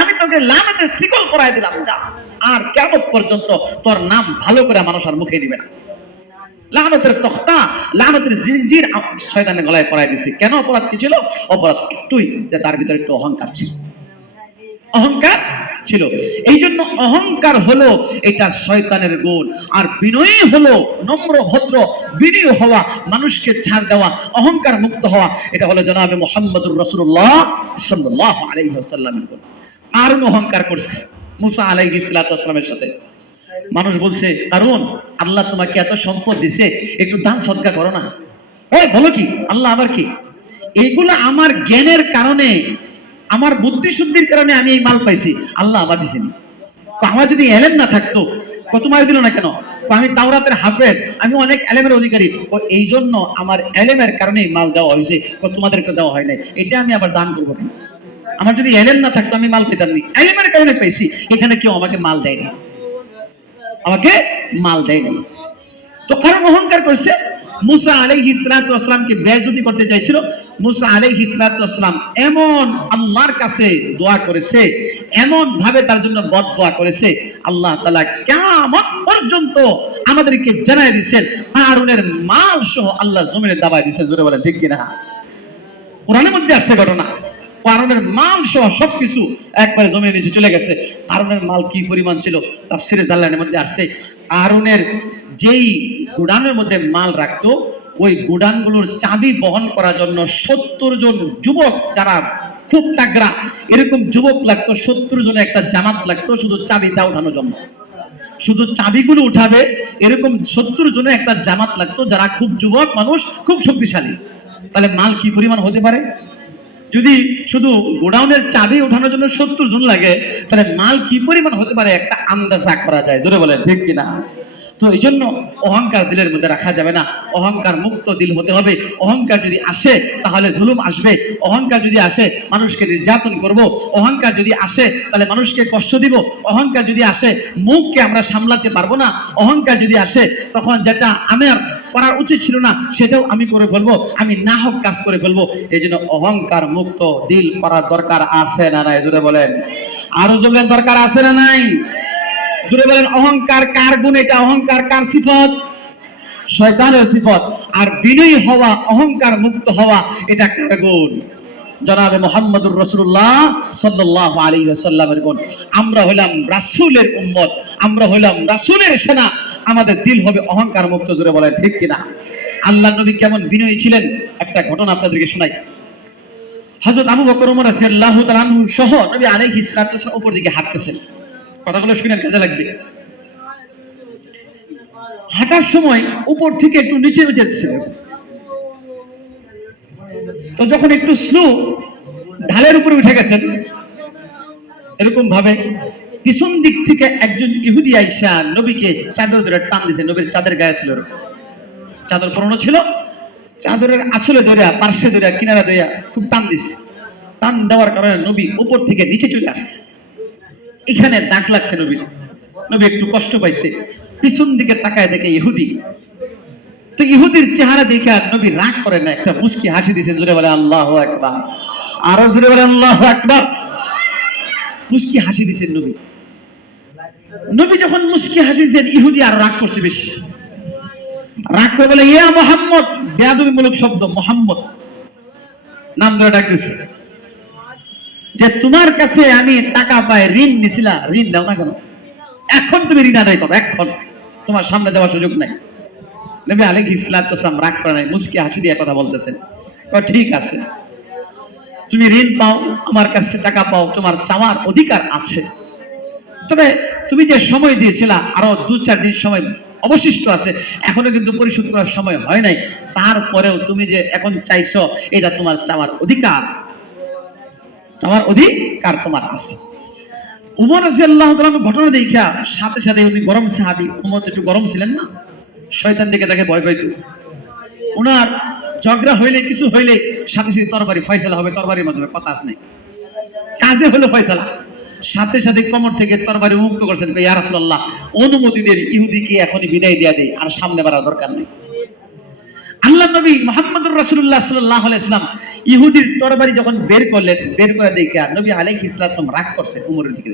আমি তোকে লানতের শিকল পরায় দিলাম, যা, আর কিয়ামত পর্যন্ত তোর নাম ভালো করে মানুষ আর মুখে নিবে না। লানতের তখতা, লানতের জিনজির শয়তানের গলায় পরায় দিয়েছে। কেন? অপরাধ কি ছিল? অপরাধ একটুই, যে তার ভিতরে একটু অহংকার ছিল, অহংকার ছিল। এই জন্য অহংকার হলো এটা শয়তানের গুণ, আর বিনয়ী হলো নম্র ভদ্র বিনয়ী হওয়া, মানুষকে ছাড় দেওয়া, অহংকার মুক্ত হওয়া, এটা হলো জনাবে মুহাম্মদুর রাসূলুল্লাহ সাল্লাল্লাহু আলাইহি ওয়াসাল্লামের গুণ। আর অহংকার করছে মুসা আলাইহিস সালামের সাথে। মানুষ বলছে, কারণ আল্লাহ তোমাকে এত সম্পদ দিছে, একটু দান সদকা করো না। ওই বলো কি, আল্লাহ আবার কি? এইগুলো আমার জ্ঞানের কারণে, আমার বুদ্ধি শুদ্ধির কারণে আমি এই মাল পাইছি, আল্লাহ আমার দিছেনি। আমার যদি এলেম না থাকতো, তোমার দিল না কেন? আমি তাওরাতের হাফেজ, আমি অনেক এলেমের অধিকারী, এই জন্য আমার এলেমের কারণে মাল দেওয়া হয়েছে, তোমাদেরকে দেওয়া হয় নাই, এটা আমি আবার দান করবো কেন? আমার যদি এলেম না থাকতো আমি মাল পেতাম না, এলেমের কারণে পেয়েছি। এখানে কেউ আমাকে মাল দেয় না, আমাকে মাল দেয় নাই। তো কারণ অহংকার করছে। মুসা আলাইহিস সালাতু ওয়াস সালামকে বেইজ্জতি করতে চাইছিল। মুসা আলাইহিস সালাতু ওয়াস সালাম এমন আল্লাহর কাছে দোয়া করেছে, এমন ভাবে তার জন্য বদদোয়া করেছে, আল্লাহ তাআলা কিয়ামত পর্যন্ত আমাদেরকে জানায় দিয়েছেন হারুনের মাল সহ আল্লাহ জমিনে দাবায় দিয়েছেন। জোরে বলেন ঠিক কিনা? কোরআনের মধ্যে আসছে ঘটনা, হারুনের মাল সহ সবকিছু একবারে জমির নিচে চলে গেছে। হারুনের মাল কি পরিমাণ ছিল তাফসীরে জালালের মধ্যে আসছে, হারুনের যেই গুদানের মধ্যে মাল রাখতো ওই গুদানগুলোর চাবি বহন করার জন্য 70 জন যুবক, যারা খুব তাগড়া এরকম যুবক লাগতো, 70 জনের একটা জামাত লাগতো শুধু চাবিটা উঠানোর জন্য। শুধু চাবিগুলো উঠাবে এরকম 70 জনের একটা জামাত লাগতো, যারা খুব যুবক মানুষ, খুব শক্তিশালী। তাহলে মাল কি পরিমাণ হতে পারে? যদি শুধু গোডাউনের চাবি ওঠানোর জন্য 70 জন লাগে, তাহলে মাল কি পরিমাণ হতে পারে একটা আন্দাজা করা যায়। জোরে বলেন ঠিক কিনা? তো এই জন্য অহংকার দিলের মধ্যে রাখা যাবে না, অহংকার মুক্ত দিল হতে হবে। অহংকার যদি আসে তাহলে জুলুম আসবে, অহংকার যদি আসে মানুষকে নির্যাতন করব, অহংকার যদি আসে তাহলে মানুষকে কষ্ট দিব, অহংকার যদি আসে মুখকে আমরা সামলাতে পারবো না, অহংকার যদি আসে তখন যেটা আমার করার উচিত ছিল না সেটাও আমি করে ফেলবো, আমি না হোক কাজ করে ফেলবো। এই জন্য অহংকার মুক্ত দিল করার দরকার আছে না নাই? জোরে বলেন, আরো জোরে দরকার আছে না নাই? জোরে বলেন, অহংকার কার গুণ? এটা অহংকার কার সিফত? শয়তানের সিফত। আর বিনয়ী হওয়া, অহংকার মুক্ত হওয়া, এটা কার গুণ? জনাবে মুহাম্মদুর রাসূলুল্লাহ সাল্লাল্লাহু আলাইহি ওয়াসাল্লামের গুণ। আমরা হলাম রাসূলের উম্মত, আমরা হলাম রাসূলের সেনা, আমাদের দিল হবে অহংকার মুক্ত। জোরে বলেন ঠিক কিনা? আল্লাহর নবী কেমন বিনয়ী ছিলেন একটা ঘটনা আপনাদেরকে শোনাই। হযরত আবু বকর ওমর রাদিয়াল্লাহু তাআলা আনহু সহ নবী আলাইহিস সালাতু ওয়াসসালাম উপর দিকে হাঁটতেছেন। কথাগুলো শুনেন, কাজে লাগবে। হাঁটার সময় উপর থেকে একটু নিচে যেতেছিলেন, তো যখন একটু স্লো ঢালের উপরে উঠে গেছেন, এরকম ভাবে পিছন দিক থেকে একজন ইহুদি আইসা নবীকে চাদর ধরে টান দিয়েছে। নবীর চাদর গায়ে ছিল, চাদর পরানো ছিল, চাদরের আঁচলে ধরে পার্শ্বে ধরে কিনারা ধরে খুব টান দিছে। টান দেওয়ার কারণে নবী উপর থেকে নিচে চলে আসছে। এখানে দাগ লাগছে নবীর, নবী একটু কষ্ট পাইছে, পিছন দিকে তাকায় দেখে ইহুদি। তো ইহুদির চেহারা দেখে আর নবী রাগ করে না, একটা মুস্কি হাসি দিয়েছে। জোরে বলে আল্লাহু আকবার, আরো জোরে বলে আল্লাহু আকবার। মুস্কি হাসি দিয়েছেন নবী। নবী যখন মুস্কি হাসি দিয়েছেন, ইহুদি আর রাগ করছে বেশি। রাগ করে বলে, ইয়া মুহাম্মদ, বেয়াদবিমূলক শব্দ, মুহাম্মদ নাম ধরে ডাক দিচ্ছে, যে তোমার কাছে আমি টাকা পাই, ঋণ নিছিলা, ঋণ দাও না কেন? এখন তুমি ঋণ আদায় করো, এখন তোমার সামনে যাওয়ার সুযোগ নাই। নবী আলাইহিস সালাতু ওয়াস সালাম রাগ করে নাই, মুস্কি হাসি দিয়ে কথা বলতেছেন। ঠিক আছে, তুমি ঋণ পাও, আমার কাছে টাকা পাও, তোমার চাওয়ার অধিকার আছে, তবে তুমি যে সময় দিয়েছিলা আরো 2-4 দিন সময় অবশিষ্ট আছে, এখনো কিন্তু পরিশোধ করার সময় হয় নাই, তারপরেও তুমি যে এখন চাইছো, এটা তোমার চাওয়ার অধিকার, তোমার অধিকার তোমার আছে। উমর রাদিয়াল্লাহু তাআলা ঘটনা দেখা সাথে সাথে উনি গরম সাহাবী, উমর একটু গরম ছিলেন না, শয়তান দিকে তাকে ভয় পাইতো। ওনার ঝগড়া হইলে, কিছু হইলে সাথে সাথে তরবারি ফয়সালা হবে, তরবারির মাধ্যমে, কথা আছে নাই, কাজে হলো ফয়সালা। সাথে সাথে কোমর থেকে তরবারি মুক্ত করছেন, ইয়া রাসূলুল্লাহ অনুমতি দেন, ইহুদিকে এখনই বিদায় দেয়া দেই, আর সামনে বাড়ার দরকার নেই। আল্লাহ নবী মুহাম্মদুর রাসূলুল্লাহ সাল্লাল্লাহু আলাইহি ওয়াসাল্লাম ইহুদির তরবারি যখন বের করলেন, বের করে দেখে নবী আলাইহিস সালাম রাগ করছে উমরের দিকে।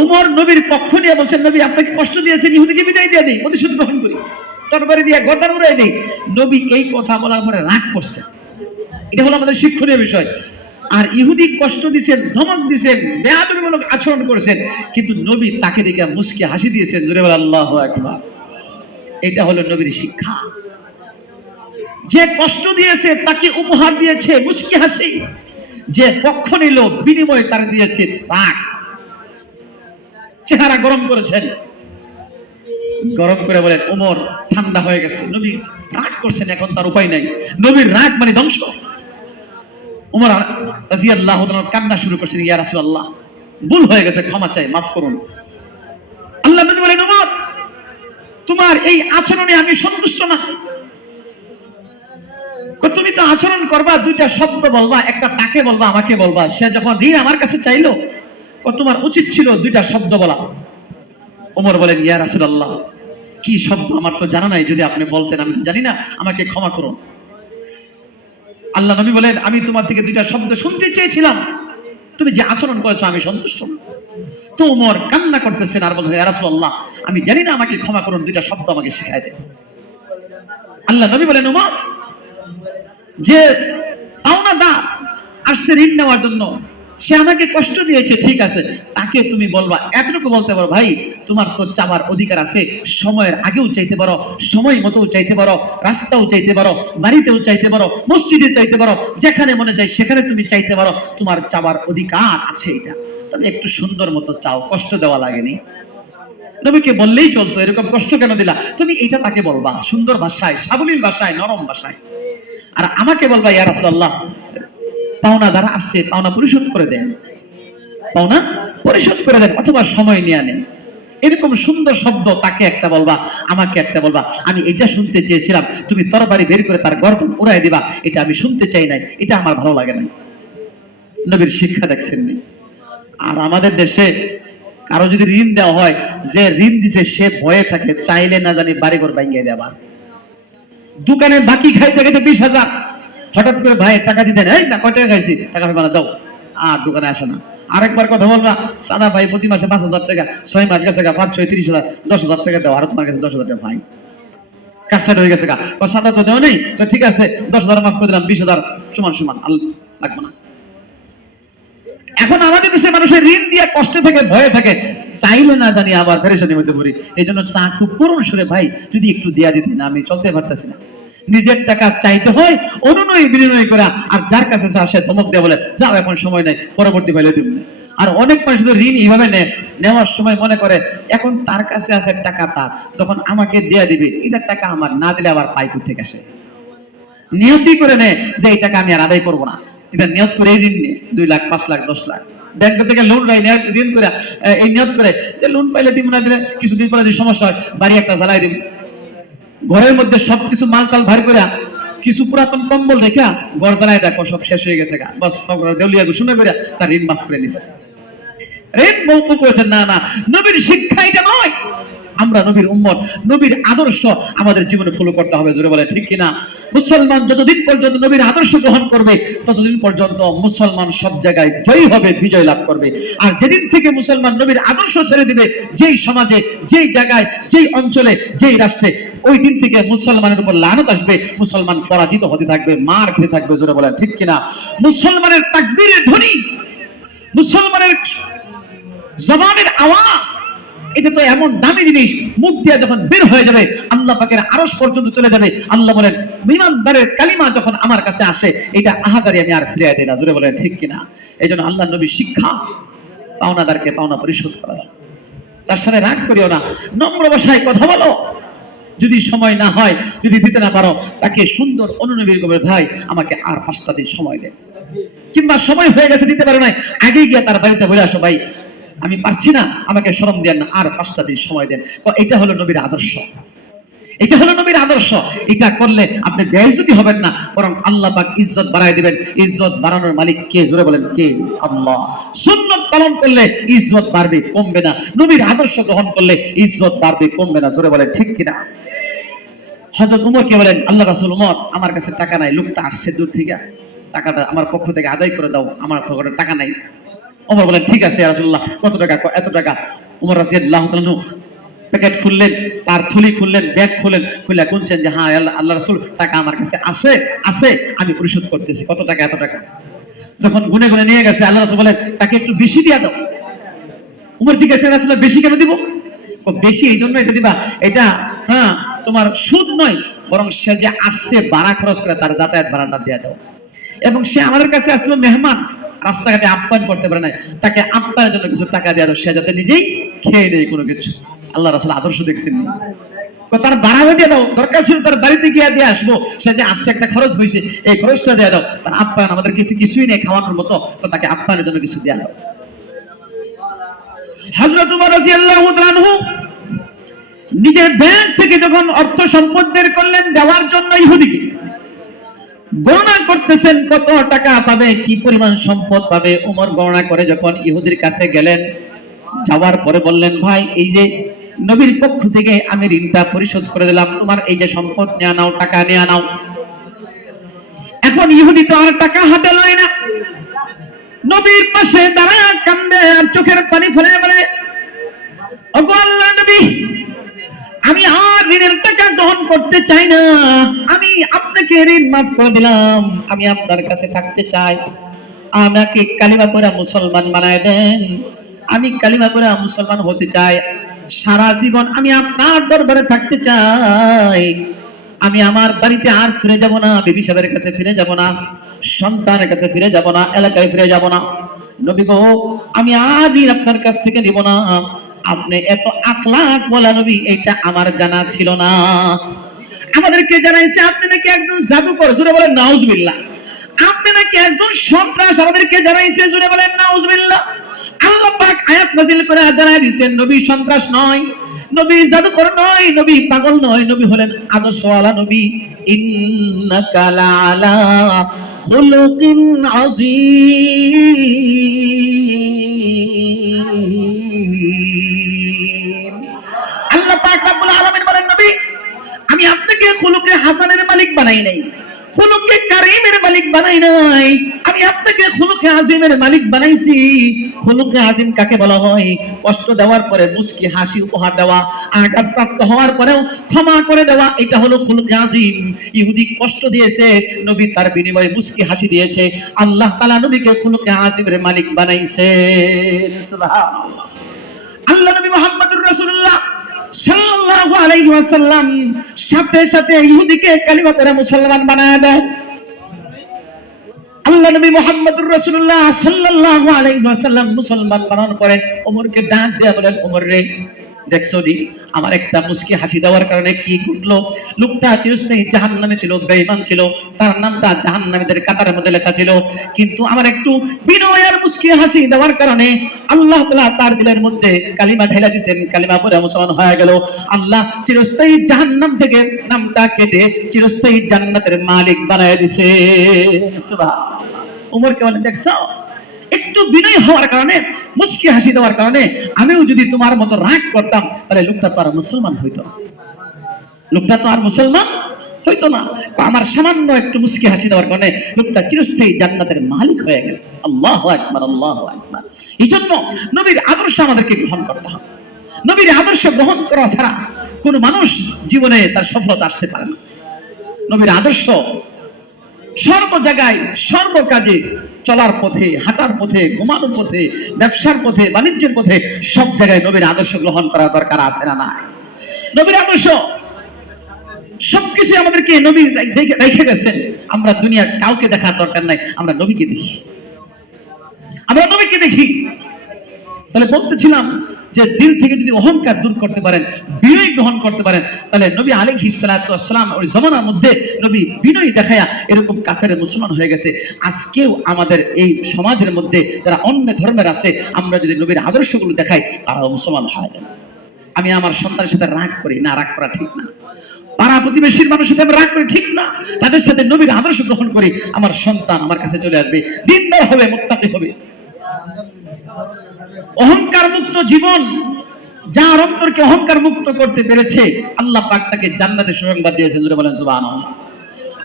উমর নবীর পক্ষ নিয়ে বলছেন, নবী আপনাকে কষ্ট দিয়েছেন, ইহুদিকে বিদায় দিয়ে দেই, প্রতিশোধ গ্রহণ করি, তরবারি দিয়ে গর্দান উড়াই দেই। নবী এই কথা বলার পরে রাগ করছে। এটা হলো আমাদের শিক্ষণীয় বিষয়। আর ইহুদি কষ্ট দিয়েছেন, ধমক দিয়েছেন, বেয়াদবিমূলক আচরণ করেছেন, কিন্তু নবী তাকে দেখে মুস্কি হাসি দিয়েছেন। জোরে বলে আল্লাহু আকবার। এটা হলো নবীর শিক্ষা। যে কষ্ট দিয়েছে তাকে উপহার দিয়েছে মুস্কি হাসি, যে পক্ষ নিল বিনিময়ে তার দিয়েছে রাগ, চেহারা গরম করেছেন। গরম করে বলেন, ওমর ঠান্ডা হয়ে গেছে, নবী রাগ করছেন, এখন তার উপায় নাই, নবীর রাগ মানে ধ্বংস। ওমর রাদিয়াল্লাহু তাআলা কান্না শুরু করছেন, ইয়া রাসূলুল্লাহ ভুল হয়ে গেছে, ক্ষমা চাই, মাফ করুন। আল্লাহ নবী বলেন, ওমর তোমার এই আচরণে আমি সন্তুষ্ট না। তুমি তো আচরণ করবা, 2টা শব্দ বলবা, একটা তাকে বলবা, আমাকে বলবা। সে যখন ঋণ আমার কাছে চাইলো, তোমার উচিত ছিল 2টা শব্দ বলা। ওমর বলেন, ইয়া রাসূলুল্লাহ কি শব্দ আমার তো জানা নাই, যদি আপনি বলতেন, আমি তো জানি না, আমাকে ক্ষমা করুন। আল্লাহ নবী বলেন, আমি তোমার থেকে দুইটা শব্দ শুনতে চেয়েছিলাম, তুমি যে আচরণ করেছো আমি সন্তুষ্ট না। তো ওমর কান্না করতেছেন আর বলছেন, ইয়া রাসূলুল্লাহ, আমি জানি না, আমাকে ক্ষমা করুন, দুইটা শব্দ আমাকে শিখায় দেন। আল্লাহ নবী বলেন, ওমর, যে পাওনাদার আসছে ঋণ নেওয়ার জন্য, সে আমাকে কষ্ট দিয়েছে, ঠিক আছে, তাকে তুমি বলবা, এতটুকু বলতে পারো, ভাই তোমার তো চাওয়ার অধিকার আছে, সময়ের আগেও চাইতে পারো, সময় মতো চাইতে পারো, রাস্তাও চাইতে পারো, বাড়িতেও চাইতে পারো, মসজিদে চাইতে পারো, যেখানে মনে চাই সেখানে তুমি চাইতে পারো, তোমার চাওয়ার অধিকার আছে। এটা তুমি একটু সুন্দর মতো চাও, কষ্ট দেওয়া লাগেনি, নবীকে বললেই চলতো, এরকম কষ্ট কেন দিলা? তুমি এইটা তাকে বলবা সুন্দর ভাষায়, সাবলীল ভাষায়, নরম ভাষায়। আর আমাকে বলবা, ইয়া রাসূলুল্লাহ, পাওনা দ্বারা আসছে, পাওনা পরিশোধ করে দেন, পাওনা পরিশোধ করে দেন, অথবা সময় নিয়ে নেন। এরকম সুন্দর শব্দ তাকে একটা বলবা, আমাকে একটা বলবা। আমি এটা শুনতে চেয়েছিলাম, তুমি তরবারি বের করে তার গর্দন উড়াই দিবা, এটা আমি শুনতে চাই নাই, এটা আমার ভালো লাগে না। নবীর শিক্ষা দেখছেন। আর আমাদের দেশে কারো যদি ঋণ দেওয়া হয়, যে ঋণ দিছে সে ভয়ে থাকে, চাইলে না জানি বাড়িঘর ভাঙিয়ে দেওয়া। দোকানে বাকি খাইতে খাইতে 20,000, হঠাৎ করে ভাই টাকা দিতেন, এই না কয় টাকা খাইছি, টাকা পাবে দাও, আর দোকানে আসে না। আরেকবার কথা বলবা, সাদা ভাই প্রতি মাসে 5,000 টাকা, 6 মাস গেছে গা, 5, 6, 30,000, 10,000 টাকা দাও, আর তোমার কাছে 10,000 টাকা ভাই কাজটা হয়ে গেছে গা, সাদা তো দেওয়া নেই, তো ঠিক আছে 10,000 মাফ করে দিলাম, 20,000 সমান সমান, লাগবে না। এখন আমাদের দেশে মানুষের ঋণ দিয়ে কষ্টে থাকে, ভয়ে থাকে, চাইলে না জানি আবার পেরেশানির মধ্যে পড়ি। এই জন্য চা খুব করুন সুরে, ভাই যদি একটু দেয়া দিতেন, আমি চলতে পারতেছি না। নিজের টাকা চাইতে হয়, অনুনয় বিনিময় করা, আর যার কাছে আসে ধমক দিয়ে বলে, যাও এখন সময় নেই, পরবর্তী পাইলে দিবেন। আর অনেক মানুষ তো ঋণ এইভাবে নেয়, নেওয়ার সময় মনে করে এখন তার কাছে আছে টাকা, তার যখন আমাকে দেয়া দিবে, এটার টাকা আমার, না দিলে আবার পাই কোথেকে আসে। নিয়তি করে নেয় যে এই টাকা আমি আর আদায় করবো না, এটা নিয়ত করে ঋণ নিয়ে 2 লাখ, 5 লাখ, 10 লাখ ব্যাংক থেকে লোন ঋণ করে, এই নিয়ত করে যে লোন পাইলে দিব, না দিলে কিছুদিন পরে যদি সমস্যা হয় বাড়ি একটা জ্বালাই দিব। ঘরের মধ্যে সবকিছু মালটাল ভারী করে, কিছু পুরাতন কম্বল রেখা ঘর জ্বালাই দেখো সব শেষ হয়ে গেছে গা, বাস সব দেউলিয়া ঘোষণা করে তার ঋণ মাফ করে নিচ্ছে। ঋণ মওকুফ করেছেন, না না, নবীর শিক্ষা এটা নয়। আমরা নবীর উম্মত, নবীর আদর্শ আমাদের জীবনে ফলো করতে হবে, জোরে বলে ঠিক কিনা? মুসলমান যতদিন পর্যন্ত নবীর আদর্শ গ্রহণ করবে, ততদিন পর্যন্ত মুসলমান সব জায়গায় জয়ী হবে, বিজয় লাভ করবে। আর যেদিন থেকে মুসলমান নবীর আদর্শ ছেড়ে দিবে, যেই সমাজে, যেই জায়গায়, যেই অঞ্চলে, যেই রাষ্ট্রে, ওই দিন থেকে মুসলমানের উপর লানত আসবে, মুসলমান পরাজিত হতে থাকবে, মার খেতে থাকবে, জোরে বলে ঠিক কিনা? মুসলমানের তাকবীরের ধ্বনি, মুসলমানের জবানের আওয়াজ, এটা তো এমন দামি জিনিস, মুখ দিয়ে যখন বের হয়ে যাবে আল্লাহ পাকের আরশ পর্যন্ত চলে যাবে। আল্লাহ বলেন, ঈমানদারের কালিমা যখন আমার কাছে আসে, এটা আহাজারি আমি আর ফিরিয়ে দেই না, জোরে বলেন ঠিক কিনা? এই জন্য আল্লাহ নবীর শিক্ষা, পাওনাদারকে পাওনা পরিশোধ করা, তার সাথে রাগ করিও না, নম্র ভাষায় কথা বলো। যদি সময় না হয়, যদি দিতে না পারো, তাকে সুন্দর অনুনবীর করবে, ভাই আমাকে আর 5টা দিন সময় দেন, কিংবা সময় হয়ে গেছে দিতে পারে না, আগে গিয়ে তার বাড়িতে বলে আসো, ভাই আমি পারছি না, আমাকে শরম দেন না, আর 5টা দিন সময় দেন। এটা হলো নবীর আদর্শ, এটা হলো নবীর আদর্শ। এটা করলে আপনি বেইজ্জতি হবেন না, বরং আল্লাহ পাক ইজ্জত বাড়ায় দিবেন। ইজ্জত বাড়ানোর মালিক কে? জোরে বলেন কে? আল্লাহ। সুন্নাত পালন করলে ইজ্জত বাড়বে, কমবে না। নবীর আদর্শ গ্রহণ করলে ইজ্জত বাড়বে, কমবে না, জোরে বলেন ঠিক কিনা? হযরত ওমর কে বলেন, আল্লাহ রাসূল, ওমর আমার কাছে টাকা নাই, লোকটা আসছে দূর থেকে, টাকাটা আমার পক্ষ থেকে আদায় করে দাও, আমার পকেটে টাকা নাই। ওমর বলেন, ঠিক আছে ইয়া রাসূলুল্লাহ, কত টাকা? এত টাকা। ওমর রাদিয়াল্লাহু তাআলা প্যাকেট খুললেন, তার থলি খুললেন, ব্যাগ খুললেন, খুলে গুনছেন যে হ্যাঁ আল্লাহ রাসূল, টাকা আমার কাছে আছে, আছে, আমি পরিশোধ করতেছি। কত টাকা? এত টাকা। যখন গুনে গুনে নিয়ে গেছে, আল্লাহ রাসূল বলেন, তাকে একটু বেশি দিয়া দাও। ওমর জিজ্ঞাসা করে, রাসূলুল্লাহ বেশি কেন দিব? বেশি এই জন্য এটা দিবা, এটা হ্যাঁ তোমার সুদ নয়, বরং সে যে আসছে ভাড়া খরচ করে, তার যাতায়াত ভাড়াটা দিয়ে দাও। এবং সে আমাদের কাছে আসলো মেহমান, রাস্তাঘাটে আপ্যায়ন করতে পারে না, তাকে আপ্যায়নের জন্য কিছু টাকা দিয়ে দাও, সে যাতে নিজেই খেয়ে নেই কোনো কিছু। আল্লাহ রাসূল আদর্শ দেখছেন, তার ভাড়া দিয়ে দাও, দরকার ছিল তার বাড়িতে গিয়ে দিয়ে আসবো, সে যে আসছে একটা খরচ হয়েছে, এই খরচটা দিয়ে দাও। তার আপ্যায়ন, আমাদের কিছুই নেই খাওয়ানোর মতো, তো তাকে আপ্যায়নের জন্য কিছু দিয়ে দাও। হযরত ওমর রাদিয়াল্লাহু তাআলা আনহু নিজের ব্যাংক থেকে যখন অর্থ সম্পদ বের করলেন দেওয়ার জন্য ইহুদিকে, গণনা করতেছেন কত টাকা পাবে, কি পরিমাণ সম্পদ পাবে। ওমর গণনা করে যখন ইহুদির কাছে গেলেন, যাওয়ার পরে বললেন, ভাই এই যে নবীর পক্ষ থেকে আমি ঋণটা পরিশোধ করে দিলাম, তোমার এই যে সম্পদ নিয়ে নাও, টাকা নিয়ে নাও। এখন ইহুদি তো আর টাকা হাতে লয় না, নবীর পাশে দাঁড়ায় কান্দে আর চোখের পানি ফেলে বলে, ওগো আল্লাহর নবী, আমি আর ঋণের টাকা গ্রহণ করতে চাই না, আমি আপনাকে ঋণ মাফ করে দিলাম, আমি আপনার কাছে থাকতে চাই, আমাকে কালিমা পড়ে মুসলমান বানায় দেন, আমি কালিমা পড়ে মুসলমান হতে চাই, সারা জীবন আমি আপনার দরবারে থাকতে চাই, আমি আমার বাড়িতে আর ফিরে যাব না, বিবি সাহেবের কাছে ফিরে যাব না, সন্তানের কাছে ফিরে যাব না, এলাকায় ফিরে যাব না। নবী গো, আমি আর ঋণ আপনার কাছ থেকে নিব না। আপনি এত আখলাক বলা নবী, এটা আমার জানা ছিল না। আমাদেরকে জানাইছে আপনি নাকি একজন জাদুকর, জোরে বলেন নাউজুবিল্লাহ। আপনি নাকি একজন সন্ত্রাস, আমাদেরকে জানাইছে, জোরে বলেন নাউজুবিল্লাহ। আল্লাহ পাক আয়াত নাযিল করে জানায় দিয়েছেন নবী সন্ত্রাস নয়, নবী জাদুকর নয়, নবী পাগল নয়, নবী হলেন আদর্শওয়ালা নবী। ইন্নাকা লাআলা খুলুকিন আযীম। আল্লাহ পাক রব্বুল আলামিন বলেন, নবী আমি আপনাকে খুলুকে হাসানের মালিক বানাই নাই, খুলুকে কারীমের মালিক বানাই নাই, আমি আপনাকে খুলুকে আজিমের মালিক বানাইছি। খুলুকে আজিম কাকে বলা হয়? কষ্ট দেওয়ার পরে মুস্কি হাসি উপহার দেওয়া, আঘাতপ্রাপ্ত হওয়ার পরেও ক্ষমা করে দেওয়া, এটা হলো খুলুকে আজিম। ইহুদি কষ্ট দিয়েছে, নবী তার বিনিময়ে মুস্কি হাসি দিয়েছে, আল্লাহ তাআলা নবীকে খুলুকে আজিমের মালিক বানাইছে। সুবহানাল্লাহ। আল্লাহ নবী মুহাম্মদুর রাসূলুল্লাহ সাল্লাল্লাহু আলাইহি ওয়াসাল্লাম সাথে সাথে ইহুদিকে কালিমা পড়ে মুসলমান বানায় দেয়। আল্লাহ নবী মুহাম্মদুর রাসূলুল্লাহ সাল্লাল্লাহু আলাইহি ওয়াসাল্লাম মুসলমান বানানোর পরে ওমরকে ডাক দিয়ে বলেন, ওমর রে, দেখছো নি আমার একটা মুস্কি হাসি দেওয়ার কারণে কি ঘটলো? লোকটা চিরস্থায়ী জাহান্নামে ছিল, বেঈমান ছিল, তার নামটা জাহান্নামীদের কাতারের মধ্যে লেখা ছিল, কিন্তু আমার একটু বিনয় আর মুস্কি হাসি দেওয়ার কারণে আল্লাহ তাআলা তার দিলের মধ্যে কালিমা ঢেলে দিয়েছেন, কালিমা পড়ে মুসলমান হয়ে গেল। আল্লাহ চিরস্থায়ী জাহান্নাম থেকে নামটা কেটে চিরস্থায়ী জান্নাতের মালিক বানায় দিয়েছে। সুবহানাল্লাহ। ওমরকে বলেন, দেখছো একটু বিনয় হওয়ার কারণে, মুস্কি হাসি দেওয়ার কারণে আমিও যদি তোমার মতো রাগ করতাম তাহলে লোকটা তো আর মুসলমান হইতো না, লোকটা তো আর মুসলমান হইতো না। আমার সামান্য একটু মুস্কি হাসি দেওয়ার কারণে লোকটা চিরস্থায়ী জান্নাতের মালিক হয়ে গেল। আল্লাহু আকবার, আল্লাহু আকবার। এই জন্য নবীর আদর্শ আমাদেরকে গ্রহণ করতে হবে। নবীর আদর্শ গ্রহণ করা ছাড়া কোন মানুষ জীবনে তার সফলতা আসতে পারে না। নবীর আদর্শ সর্ব জায়গায়, সর্ব কাজে, চলার পথে, হাঁটার পথে, ঘুমানোর পথে, ব্যবসার পথে, বাণিজ্যের পথে, সব জায়গায় নবীর আদর্শ গ্রহণ করা দরকার আছে না নাই? নবীর আদর্শ সবকিছু আমাদেরকে নবী রেখে গেছেন। আমরা দুনিয়ার কাউকে দেখার দরকার নাই, আমরা নবীকে দেখি, আমরা নবীকে দেখি। তাহলে বলতেছিলাম যে দিল থেকে যদি অহংকার দূর করতে পারেন, বিনয় গ্রহণ করতে পারেন, তাহলে নবী আলাইহিস সালাতু ওয়াস সালাম ওই জামানার মধ্যে নবী বিনয় দেখায়া এরকম কাফের মুসলমান হয়ে গেছে। আজকেও আমাদের এই সমাজের মধ্যে যারা অন্য ধর্মের আছে, আমরা যদি নবীর আদর্শগুলো দেখাই, তারাও মুসলমান হয়ে যাবে। আমি আমার সন্তানের সাথে রাগ করি না, রাগ করা ঠিক না। পাড়া প্রতিবেশীর মানুষের সাথে রাগ করে ঠিক না, তাদের সাথে নবীর আদর্শ গ্রহণ করি, আমার সন্তান আমার কাছে চলে আসবে, দিনদার হবে, মুত্তাকি হবে। অহংকার মুক্ত জীবন, যার অন্তরকে অহংকার মুক্ত করতে পেরেছে, আল্লাহ পাক তাকে জান্নাতের সুসংবাদ দিয়েছেন। জোরে বলেন সুবহানাল্লাহ।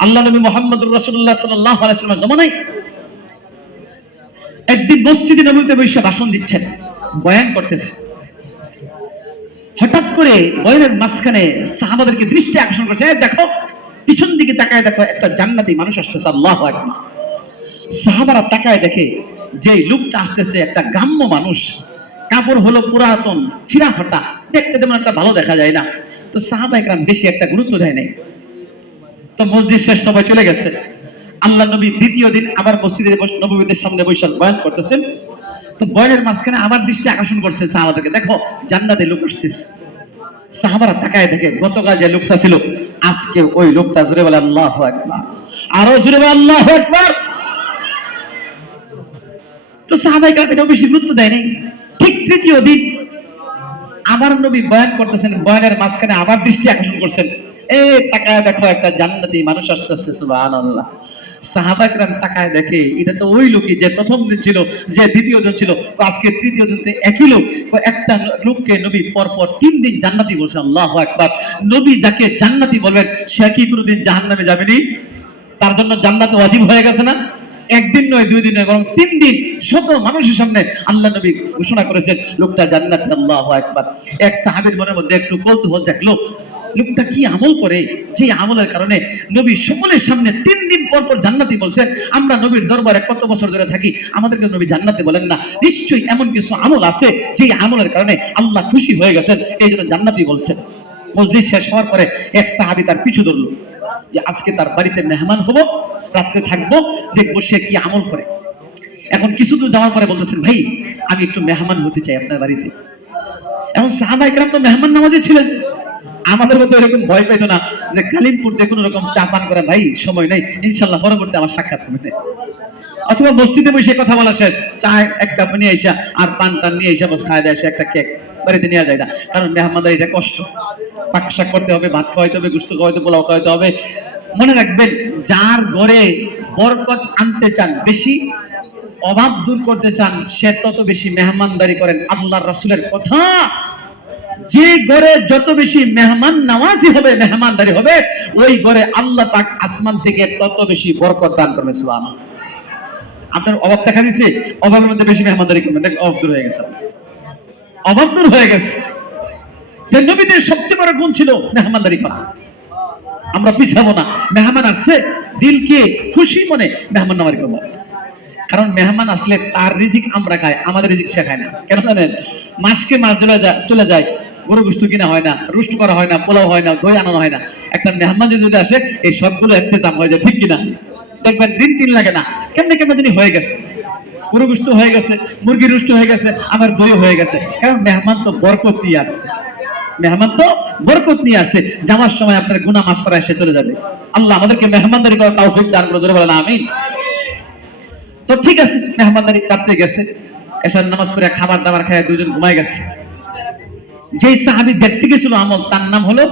আল্লাহ নবী মুহাম্মদুর রাসূলুল্লাহ সাল্লাল্লাহু আলাইহি ওয়াসাল্লাম জমানায় একদিন মসজিদে নববীতে বসে ভাষণ দিচ্ছেন, বয়ান করতেছে। হঠাৎ করে বয়ানের মাঝখানে সাহাবাদেরকে দৃষ্টি আকর্ষণ করছে, দেখো পিছন দিকে তাকায়, দেখো একটা জান্নাতি মানুষ আসতেছে। আল্লাহু আকবার। সাহাবারা তাকায় দেখে যে লোকটা আসতেছে একটা গ্রাম্য মানুষ, কাপড় হলো পুরাতন, ছিঁড়া ফাটা, দেখতে তেমন একটা ভালো দেখা যায় না। তো সাহাবা একরাম বেশি একটা গুরুত্ব দেয় নাই। তো মসজিদ শেষ, সবাই চলে গেছে। আল্লাহ নবী দ্বিতীয় দিন আবার মসজিদে নববীদের সামনে বসে বয়ান করতেছেন। তো বয়ানের মাঝখানে আবার দৃষ্টি আকর্ষণ করছে সাহাবাদেরকে, দেখো জান্নাতে লোক আসতেছে। সাহাবারা তাকায় দেখে গতকাল যে লোকটা ছিল, আজকে ওই লোকটা। জোরে বলে আল্লাহু আকবার, আরো জোরে বলে আল্লাহু আকবার। তো সাহাবায়ে কেরাম এটাও বেশি গুরুত্ব দেয় নাই। ঠিক তৃতীয় দিন আবার নবী বয়ান করতেছেন, বয়ানের মাঝখানে আবার দৃষ্টি আকর্ষণ করছেন, এই তাকায় দেখো একটা জান্নাতি মানুষ আসতেছে। সুবহানাল্লাহ। সাহাবা কেরাম তাকায় দেখে এটা তো ওই লোকই যে প্রথম দিন ছিল, যে দ্বিতীয় দিন ছিল, আজকে তৃতীয় দিন একই লোক। একটা লোককে নবী পরপর 3 দিন জান্নাতি বলছে। আল্লাহু আকবার। নবী যাকে জান্নাতি বলবেন সে কি কোনোদিন জাহান্নামে যাবেনি? তার জন্য জান্নাত ওয়াজিব হয়ে গেছে না? একদিন নয়, 2 দিন নয়, বরং 3 দিন শত মানুষের সামনে আল্লাহ নবী ঘোষণা করেছেন লোকটা জান্নাতি। আল্লাহু আকবার। এক সাহাবীর মনের মধ্যে একটু কৌতূহল জাগলো, লোকটা কি আমল করে যে আমলের কারণে নবী সকলের সামনে 3 দিন পর পর জান্নাতি বলছেন। আমরা নবীর দরবারে কত বছর ধরে থাকি, আমাদেরকে নবী জান্নাতি বলেন না। নিশ্চয়ই এমন কিছু আমল আছে যে আমলের কারণে আল্লাহ খুশি হয়ে গেছেন, এই জন্য জান্নাতি বলছেন। মজলিস শেষ হওয়ার পরে এক সাহাবী তার পিছু ধরলো যে আজকে তার বাড়িতে মেহমান হবো, রাত্রে থাকবো, দেখবো সে কি আমল করে। এখন কিছু দূর যাওয়ার পরে বলতেছেন, ভাই আমি একটু মেহমান হতে চাই আপনার বাড়িতে। এখন সাহাবায়ে কেরাম তো মেহমান নামাজি ছিলেন, আমাদের মতো এরকম ভয় পেত না যে কালিমপুরতে কোনো রকম চা পান করে, ভাই সময় নেই, ইনশাল্লাহ পরবর্তী আমার সাক্ষাৎ হবে। অথবা মসজিদে বসে কথা বলা শেষ, চা এক কাপ নিয়ে এসে আর পান টান নিয়ে এসে বসে খাওয়া দেয়, একটা কেক বাড়িতে নেওয়া যায় না। কারণ মেহমানদারি এটা কষ্ট, পাক শাক করতে হবে, ভাত খাওয়াইতে হবে, গুস্ত খাওয়াইতে, পোলাও খাওয়াইতে হবে। মনে রাখবেন, যার ঘরে বরকত আনতে চান, বেশি অভাব দূর করতে চান, সে তত বেশি মেহমানদারি করেন। আল্লাহর রাসূলের কথা, যে ঘরে যত বেশি মেহমান নওয়াজি হবে, মেহমানদারি হবে, ওই ঘরে আল্লাহ পাক আসমান থেকে তত বেশি বরকত দান করবে। সুবহানাল্লাহ। আপনার অভাব দেখা দিচ্ছে, অভাবের মধ্যে বেশি মেহমানদারি করবেন, দেখবেন অভাব দূর হয়ে গেছে, অভাব দূর হয়ে গেছে। যে নবীদের সবচেয়ে বড় গুণ ছিল মেহমানদারি করা। আমরা পিছাবো না, মেহমান আসছে দিলকে খুশি মনে মেহমান নামারি করবো। কারণ মেহমান আসলে তার রিজিক আমরা খাই, আমাদের রিজিক সে খায় না। কেন জানেন? মাসকে মাস চলে যায়, গরু গোশত কিনা হয় না, রুস্ট করা হয় না, পোলাও হয় না, দই আনানো হয় না। একটা মেহমান যদি আসে এই সবগুলো ইন্তেজাম হয়ে যায়, ঠিক কিনা? দেখবেন দিন 3 লাগে না, কেমনে কেমনে যিনি হয়ে গেছে, গরু গোশত হয়ে গেছে, মুরগি রুস্ট হয়ে গেছে, আবার দই হয়ে গেছে। কারণ মেহমান তো বরকত নিয়ে আসছে, মেহমান তো বরকত নিয়ে আসছে। যাওয়ার সময় আপনার গুনাহ মাফ করা এসে চলে যাবে। আল্লাহ আমাদেরকে মেহমানদারি করার তৌফিক দান করুন, জোরে বলেন আমিন। তো ঠিক আছে, মেহমানদারি রাত্রে গেছে, এশার নামাজ পড়ে খাবার দাবার খায় দুজন ঘুমায় গেছে। যেই সাহাবী দেখতে গেছিল আমল, তার নাম হলো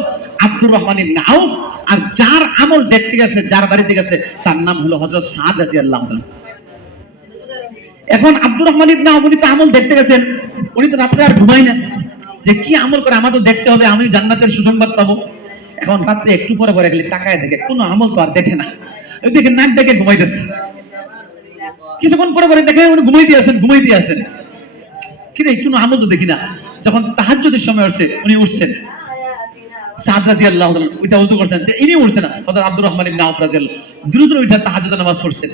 আব্দুর রহমান ইবনে আউফ। আর যার আমল দেখতে গেছে, যার বাড়িতে গেছে, তার নাম হলো হযরত সাদ রাদিয়াল্লাহু তাআলা। এখন আব্দুর রহমান ইবনে আউফ উনি তো আমল দেখতে গেছেন, উনি তো রাত্রে আর ঘুমায় না, যে কি আমল করে আমার তো দেখতে হবে, আমি জান্নাতের সুসংবাদ পাবো। এখন রাত্রে একটু পরে পরে গেলে তাকায় দেখে কোনো আমল তো আর দেখে না, ওই দেখে নাক ডেকে ঘুমাইতেছে। কিছুক্ষণ পরে পরে দেখে উনি ঘুমাইতে আছেন, কিন্তু কোনো আমল তো দেখি না। যখন তাহাজ্জুদের সময় হচ্ছে, উনি উঠছেন, সাদ রাদিয়াল্লাহু তাআলা ওইটা ওযু করছেন, ইনি উঠছেন না, হযরত আব্দুর রহমান ইবনে আউফ রাদিয়াল্লাহু দ্রুত উঠে তাহাজ্জুদের নামাজ পড়ছেন।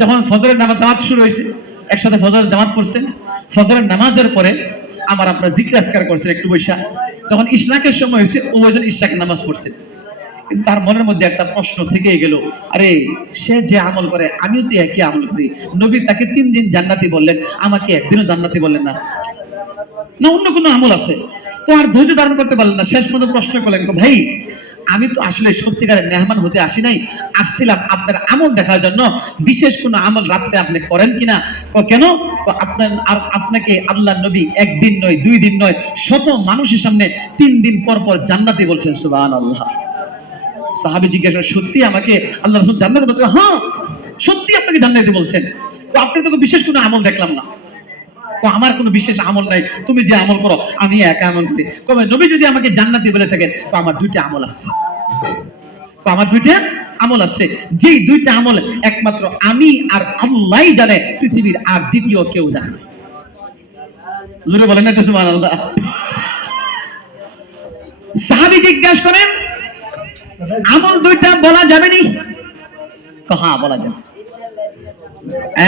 যখন ফজরের নামাজ জামাত শুরু হয়েছে, একসাথে ফজরের জামাত পড়ছেন। ফজরের নামাজের পরে আমার আপনার জিকির আজকার করছেন একটু বৈশা। যখন ইশরাকের সময় হয়েছে, ওইজন ইশরাকের নামাজ পড়ছেন। কিন্তু তার মনের মধ্যে একটা প্রশ্ন থেকেই গেল, আরে সে যে আমল করে আমিও তো একই আমল করি, নবী তাকে 3 দিন জান্নাতি বললেন, আমাকে একদিনও জান্নাতি বললেন না, না অন্য কোনো আমল আছে? তো আর ধৈর্য ধারণ করতে পারলেন না, শেষ পর্যন্ত প্রশ্ন করলেন, ভাই আমি তো আসলে সত্যিকারের মেহমান হতে আসি নাই, আসছিলাম আপনার আমল দেখার জন্য। বিশেষ কোনো আমল রাত্রে আপনি করেন কিনা? কেন? আপনাকে আল্লাহ নবী 1 দিন নয়, 2 দিন নয়, শত মানুষের সামনে 3 দিন পর পর জান্নাতি বলছেন। সুবহানাল্লাহ। সাহাবী জিজ্ঞাসা, সত্যি আমাকে আল্লাহ রাসূল জান্নাতে বলছেন? হ্যাঁ, সত্যি আপনাকে জান্নাতে বলছেন। তো আপনি তো বিশেষ কোনো আমল দেখলাম না। তো আমার কোনো বিশেষ আমল নাই, তুমি যে আমল করো আমি একা আমল করি। কবে নবী যদি আমাকে জান্নাতি বলে থাকেন, তো আমার 2টা আমল আছে, তো আমার 2টা আমল আছে, যেই 2টা আমল একমাত্র আমি আর আল্লাহই জানে, পৃথিবীর আর দ্বিতীয় কেউ জানে না। জোরে বলেন না সুবহানাল্লাহ। সাহাবী জিজ্ঞাসা করেন, আমল 2টা বলা যাবে নি? হ্যাঁ বলা যাবে।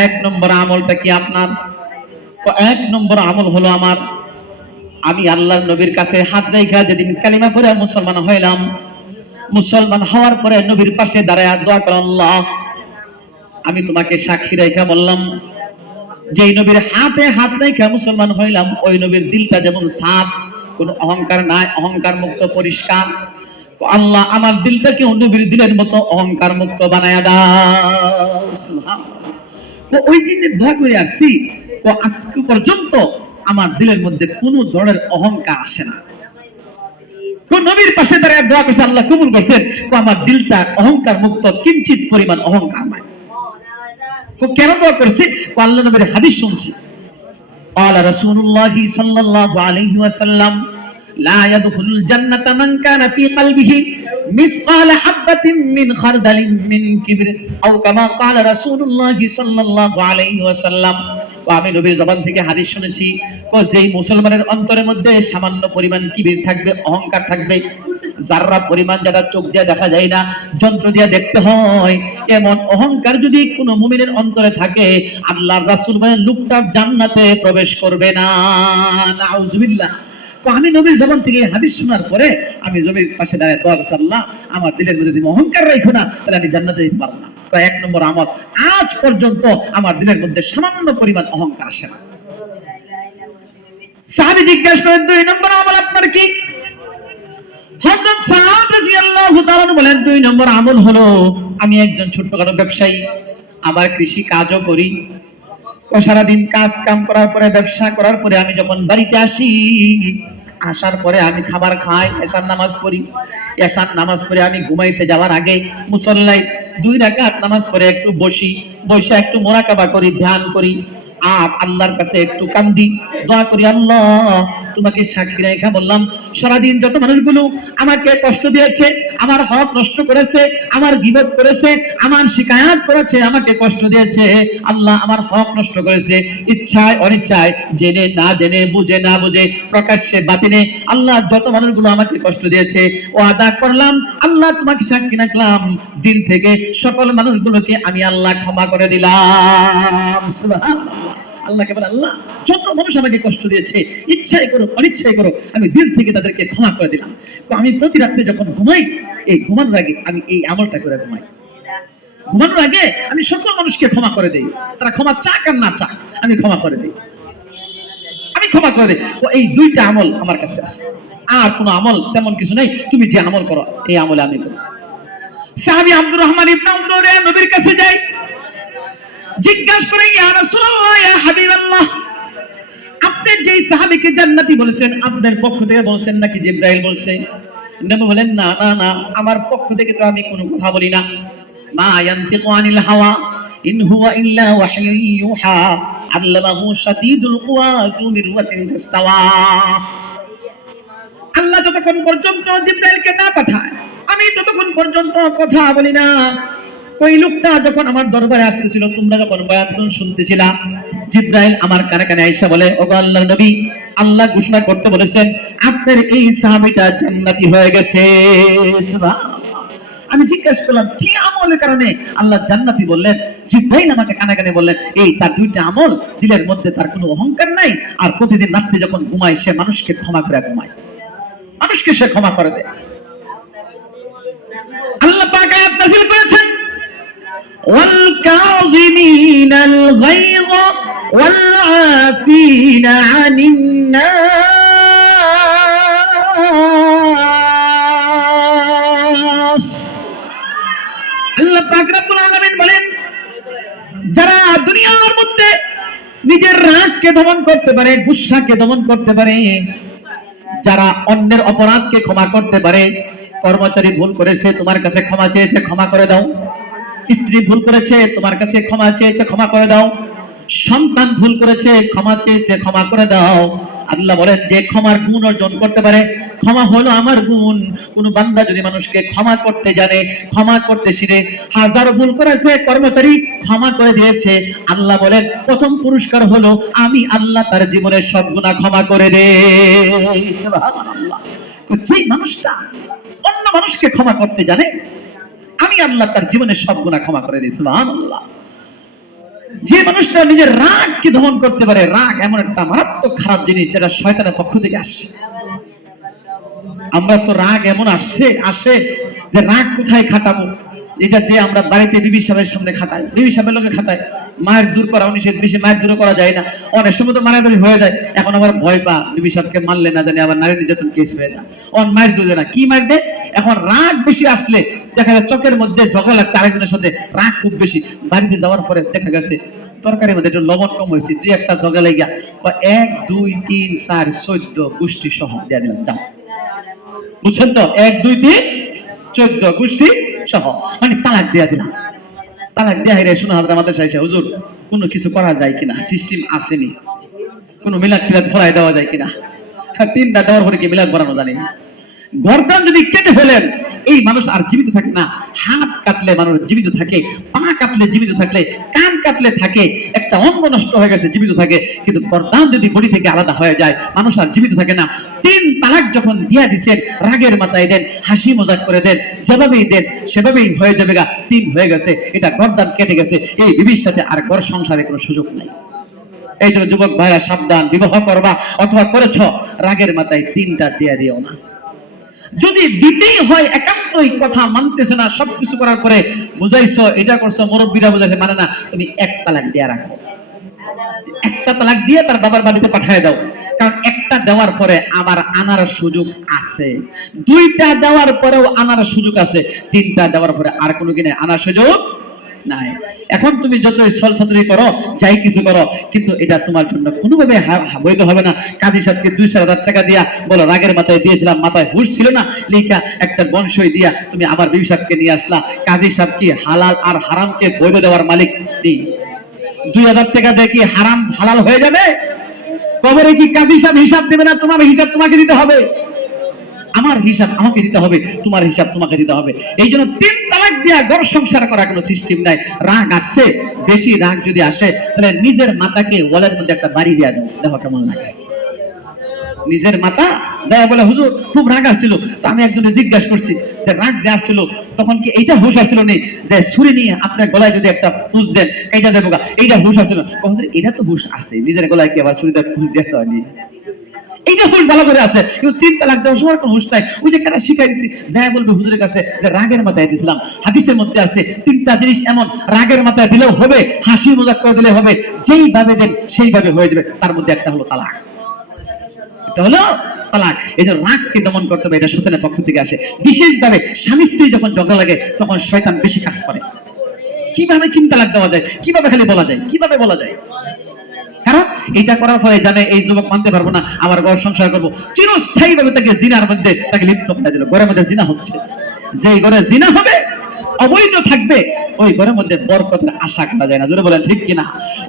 1 নম্বর আমলটা কি আপনার? 1 নম্বর আমল হলো আমার, আমি আল্লাহর নবীর কাছে হাত রাখা যেদিন কালিমা পড়ে মুসলমান হইলাম, মুসলমান হওয়ার পরে নবীর পাশে দাঁড়ায় দোয়া করে, আল্লাহ আমি তোমাকে সাক্ষী রেখা বললাম, যেই নবীর হাতে হাত রেখা মুসলমান হইলাম, ওই নবীর দিলটা যেমন সাফ, কোনো অহংকার নাই, অহংকার মুক্ত পরিষ্কার। আল্লাহ আমার দিলটাকে নবীর দিলের মতো অহংকার মুক্ত বানায়া দাও। সুবহানাল্লাহ। তো ওই দিনে দোয়া করে আসছি, তো আজকে পর্যন্ত আমার দিলের মধ্যে কোনো ধরনের অহংকার আসে না। কোন নবীর পাশে দাঁড়িয়ে দোয়া করছে, আল্লাহ কবুল করছেন। আমার দিলটা অহংকার মুক্ত, কিঞ্চিত পরিমাণ অহংকার নাই। কেন দোয়া করছে? আল্লাহ নবীর হাদিস শুনছি। قال رسول الله صلى الله عليه وسلم لا يدخل الجنة من كان في قلبه مثقال حبة من خردل من كبر أو كما قال رسول الله صلى الله عليه وسلم। আমি নবীর জবান থেকে হাদিস শুনেছি, যেই মুসলমানের অন্তরের মধ্যে সামান্য পরিমাণ কিবির থাকবে, অহংকার থাকবে, যাররা পরিমাণ, যেটা চোখ দিয়ে দেখা যায় না, যন্ত্র দিয়ে দেখতে হয়, এমন অহংকার যদি কোনো মুমিনের অন্তরে থাকে, আল্লাহর রাসূল বলেন লোকটা জান্নাতে প্রবেশ করবে না। নাউজুবিল্লাহ। আমি নবীর জবান থেকে হাদিস শোনার পরে আমি নবীর পাশে দাঁড়িয়ে দোয়া করছি, আল্লাহ আমার দিলের মধ্যে যদি অহংকার রাখো না, তাহলে আমি জান্নাতে যেতে পারবো না। তো 1 নম্বর আমল, আজ পর্যন্ত আমার দিলের মধ্যে সামান্য পরিমাণ অহংকার আসে না। সাহাবী জিজ্ঞাসা করেন 2 নম্বর আমল আপনার কি? হযরত সাদ রাদিয়াল্লাহু তাআলা বলেন 2 নম্বর আমল হলো, আমি একজন ছোটখাটো ব্যবসায়ী, আবার কৃষি কাজও করি। সারাদিন কাজ কাম করার পরে, ব্যবসা করার পরে আমি যখন বাড়িতে আসি, আসার পরে আমি খাবার খাই, এশার নামাজ পড়ি। এশার নামাজ পড়ে আমি ঘুমাইতে যাওয়ার আগে মুসল্লায় 2 রাকাত নামাজ পড়ে একটু বসি, বসে একটু মুরাকাবা করি, ধ্যান করি, আর আল্লাহর কাছে একটু কান্দি, দোয়া করি, আল্লাহ তোমাকে সাক্ষী রেখে বললাম, সারাদিন যত মানুষগুলো আমাকে কষ্ট দিয়েছে, আমার হক নষ্ট করেছে, আমার গীবত করেছে, আমার শিকায়াত করেছে, আমাকে কষ্ট দিয়েছে, আল্লাহ আমার হক নষ্ট করেছে, ইচ্ছায় অনিচ্ছায়, জেনে না জেনে, বুঝে না বুঝে, প্রকাশ্যে বাতিনে, আল্লাহ যত মানুষগুলো আমাকে কষ্ট দিয়েছে, ও আদা করলাম, আল্লাহ তোমাকে সাক্ষী রাখলাম, দিন থেকে সকল মানুষগুলোকে আমি আল্লাহ ক্ষমা করে দিলাম। সুবহানাল্লাহ। আল্লাহকে বলে, আল্লাহ যত মানুষ আমাকে কষ্ট দিয়েছে, ইচ্ছাই করো অনিচ্ছাই করো, আমি দিল থেকে তাদেরকে ক্ষমা করে দিলাম। তো আমি প্রতি রাত্রে যখন ঘুমাই, এই ঘুমানোর আগে আমি এই আমলটা করে ঘুমাই। ঘুমানোর আগে আমি সকল মানুষকে ক্ষমা করে দেই, তারা ক্ষমা চাক আর না চাক, আমি ক্ষমা করে দেই, আমি ক্ষমা করে দেই। তো এই 2টা আমল আমার কাছে আছে, আর কোনো আমল তেমন কিছু নাই। তুমি যে আমল করো, এই আমলে আমি করি। সাহাবী আব্দুর রহমান ইবনে আউফ নবীর কাছে যাই, জিজ্ঞাসা করে, ইয়া রাসূলুল্লাহ, ইয়া হাবিবাল্লাহ, আপনি যেই সাহাবীকে জান্নাতি বলেছেন, আপনার পক্ষ থেকে বলছেন নাকি জিবরাইল বলছে? নবী বলেন, না না না, আমার পক্ষ থেকে তো আমি কোনো কথা বলি না। মা ইয়ানতিকু আনিল হাওয়া ইন হুয়া ইল্লা ওয়াহয়ুন ইউহা আল্লামাহু শাদীদুল কুওয়া যু মিরওয়াতিন ফাস্তাওয়া। আল্লাহ যতক্ষণ পর্যন্ত জিবরাইলকে না পাঠায়, আমি ততক্ষণ পর্যন্ত কথা বলি না। ওই লোকটা যখন আমার দরবারে আসতেছিল, তোমরা যখন বয়ান শুনতেছিলা, জিবরাইল আমার কানে কানে আয়েশা বলে, ওগো আল্লাহর নবী, আল্লাহ ঘোষণা করতে বলেছেন আপনার এই সাহাবীটা জান্নাতি হয়ে গেছে। সুবহানাল্লাহ। আমি জিজ্ঞাসা করলাম, কি আমলের কারণে আল্লাহ জান্নাতি বললেন? জিবরাইল আমাকে কানে কানে বললেন, এই তার 2টা আমল, দিলের মধ্যে তার কোনো অহংকার নাই, আর প্রতিদিন রাত্রে যখন ঘুমায় সে মানুষকে ক্ষমা করে ঘুমায়, মানুষকে সে ক্ষমা করে দেয়। আল্লাহ পাক আয়াত নাযিল করেছেন, والكاظمين الغيظ والعافين عن الناس। আল্লাহ পাক রব্বুল আলামিন বলেন, যারা দুনিয়ার মধ্যে নিজের রাগকে দমন করতে পারে, গুসাকে দমন করতে পারে, যারা অন্যের অপরাধকে ক্ষমা করতে পারে, কর্মচারী ভুল করেছে, তোমার কাছে ক্ষমা চেয়েছে, ক্ষমা করে দাও। স্ত্রী ভুল করেছে, তোমার কাছে ক্ষমা চেয়েছে, ক্ষমা করে দাও। সন্তান ভুল করেছে, ক্ষমা চেয়েছে, ক্ষমা করে দাও। আল্লাহ বলেন, যে ক্ষমার গুণ অর্জন করতে পারে, ক্ষমা হলো আমার গুণ। কোন বান্দা যদি মানুষকে ক্ষমা করতে জানে, ক্ষমা করতে শিখে, হাজারো ভুল করেছে, কর্মচারী ক্ষমা করে দিয়েছে, আল্লাহ বলেন প্রথম পুরস্কার হলো আমি আল্লাহ তার জীবনের সব গুনাহ ক্ষমা করে দেই। সুবহানাল্লাহ। যে মানুষটা অন্য মানুষকে ক্ষমা করতে জানে, আমি আল্লাহ তার জীবনের সব গুনাহ ক্ষমা করে দিই। সুবহানাল্লাহ। যে মানুষটা নিজের রাগকে দমন করতে পারে, রাগ এমন একটা মারাত্মক খারাপ জিনিস যেটা শয়তানের পক্ষ থেকে আসে। আমরা তো রাগ এমন আসে যে রাগ কোথায় খাটাবো, এটা যে আমরা বাড়িতে বিবি সাহেবের সামনে খাটাই, বিবি সাহেবের লোকে খাটাই, মায়ের দূর করা নিষেধ, বেশি মায়ের দূর করা যায় না, অনেক সময় তো মারামারি হয়ে যায়। এখন আবার ভয় পা, বিবি সাহেবকে মারলে না জানি আবার নারী নির্যাতন কেস হয়ে যায়, মায়ের দূরে না, কি মার দেয়। এখন রাগ বেশি আসলে দেখা যায় চোখের মধ্যে ঝগড়া লাগছে আরেকজনের সাথে, রাগ খুব বেশি, বাড়িতে যাওয়ার পরে দেখা গেছে তরকারির মধ্যে একটু লবণ কম হয়েছে, 2-1টা ঝগড়া লেগে 1, 2, 3, 4, 14 গোষ্ঠী সহ দিয়ে দিলাম, যাও বুঝছেন তো? 1 2 3 14 গোষ্ঠী সহ, মানে তালাক দিয়া দিলাম। তালাক দিয়া হেরে শুনো হাজরা আমাদের সাইসা, হুজুর কোনো কিছু করা যায় কিনা, সিস্টেম আসেনি, কোনো মিলাদ টিলাদ ভরাই দেওয়া যায় কিনা? 3টা দেওয়ার পরে কি মিলাদ ভরানো জানি? গর্দান যদি কেটে ফেলেন, এই মানুষ আর জীবিত থাকে না। হাত কাটলে মানুষ জীবিত থাকে, পা কাটলে জীবিত থাকলে, কান কাটলে থাকে, একটা অঙ্গ নষ্ট হয়ে গেছে জীবিত থাকে, কিন্তু গর্দান যদি বডি থেকে আলাদা হয়ে যায় মানুষ আর জীবিত থাকে না। 3 তালাক যখন দিয়া দিচ্ছেন, রাগের মাথায় দেন, হাসি মজাক করে দেন, যেভাবেই দেন সেভাবেই হয়ে যাবে গা। 3 হয়ে গেছে, এটা গর্দান কেটে গেছে, এই বিবির সাথে আর ঘর সংসারে কোনো সুযোগ নাই। এই জন্য যুবক ভাইরা সাবধান, বিবাহ করবা অথবা করেছ, রাগের মাথায় 3টা দিয়া দিও না। যদি দিতেই হয়, একান্তই কথা মানতেছে না, সবকিছু করার পরে বুঝাইছো, এটা করছো, মুরব্বীরা বুঝাইছে মানে না, তুমি 1 তালাক দিয়ে রাখো। 1টা তালাক দিয়ে তার বাবার বাড়িতে পাঠিয়ে দাও, কারণ 1টা দেওয়ার পরে আবার আনার সুযোগ আছে, 2টা দেওয়ার পরেও আনার সুযোগ আছে, 3টা দেওয়ার পরে আর কোনো কিনে আনার সুযোগ নাই। এখন তুমি যতই ছলছাতুরি করো, যাই কিছু করো, কিন্তু এটা তোমার জন্য কোনোভাবে বৈধ হবে না। কাজী সাহেবকে 2,000 টাকা দিয়া বলো, রাগের মাথায় দিয়েছিলাম, মাথায় হুঁশ ছিল না, লিখা একটা বনসই দিয়া তুমি আবার বিবি সাহেবকে নিয়ে আসলা। কাজী সাহেব কি হালাল আর হারামকে বৈধ দেওয়ার মালিক নেই? 2,000 টাকা দিয়ে কি হারাম হালাল হয়ে যাবে? কবরে কি কাজী সাহেব হিসাব দেবে না? তোমার হিসাব তোমাকে দিতে হবে, আমার হিসাব আমাকে দিতে হবে, তোমার হিসাব তোমাকে দিতে হবে। এই জন্য 3 তালাক দিয়া ঘর সংসার করার কোনো সিস্টেম নাই। রাগ আসছে, বেশি রাগ যদি আসে, তাহলে নিজের মাথাকে ওয়ালের মধ্যে একটা বাড়ি দিয়া দাও, দেখো কেমন লাগে। নিজের মাথা যায় বলে, হুজুর খুব রাগ আসছিল, তো আমি একজনে জিজ্ঞাসা করছি যে রাগ যে আসছিল তখন কি এইটা হুঁশ আসছিল নেই যে ছুরি নিয়ে আপনার গলায় যদি একটা ফুস দেন এইটা দেবো, এইটা হুঁশ আসছিল? এটা তো হুঁশ আছে, নিজের গলায় কি আবার ছুরি দিয়ে ফুস দেখতে হয়নি, এইটা হুঁশ ভালো করে আছে, কিন্তু 3 তালাক দেওয়ার সময় কোনো হুঁশ নাই। ওই যে কারা শিখাই দিছি, যায় বলবে হুজুরের কাছে যে রাগের মাথায় দিয়েছিলাম। হাদিসের মধ্যে আছে 3টা জিনিস এমন, রাগের মাথায় দিলেও হবে, হাসি মজাক করে দিলে হবে, যেইভাবে দেন সেইভাবে হয়ে যাবে। তার মধ্যে একটা হলো তালাক, এটা হলো তালাক। এই যে রাগকে দমন করতে হবে, এটা শয়তানের পক্ষ থেকে আসে। বিশেষভাবে স্বামী স্ত্রী যখন ঝগড়া লাগে, তখন শয়তান বেশি কাজ করে। কিভাবে 3 তালাক দেওয়া যায়, কিভাবে খালি বলা যায়, কিভাবে বলা যায়? কারণ এটা করার ফলে জানে এই যুবক মানতে পারবো না, আমার ঘর সংসার করবো, চিরস্থায়ী ভাবে তাকে জিনার মধ্যে তাকে লিপ্ত করে দিল। ঘরের মধ্যে জিনা হচ্ছে, যে ঘরে জিনা হবে, অবৈধ থাকবে, ওই ঘরের মধ্যে বরকতের আশা করা যায় না। জোরে বলেন ঠিক কিনা?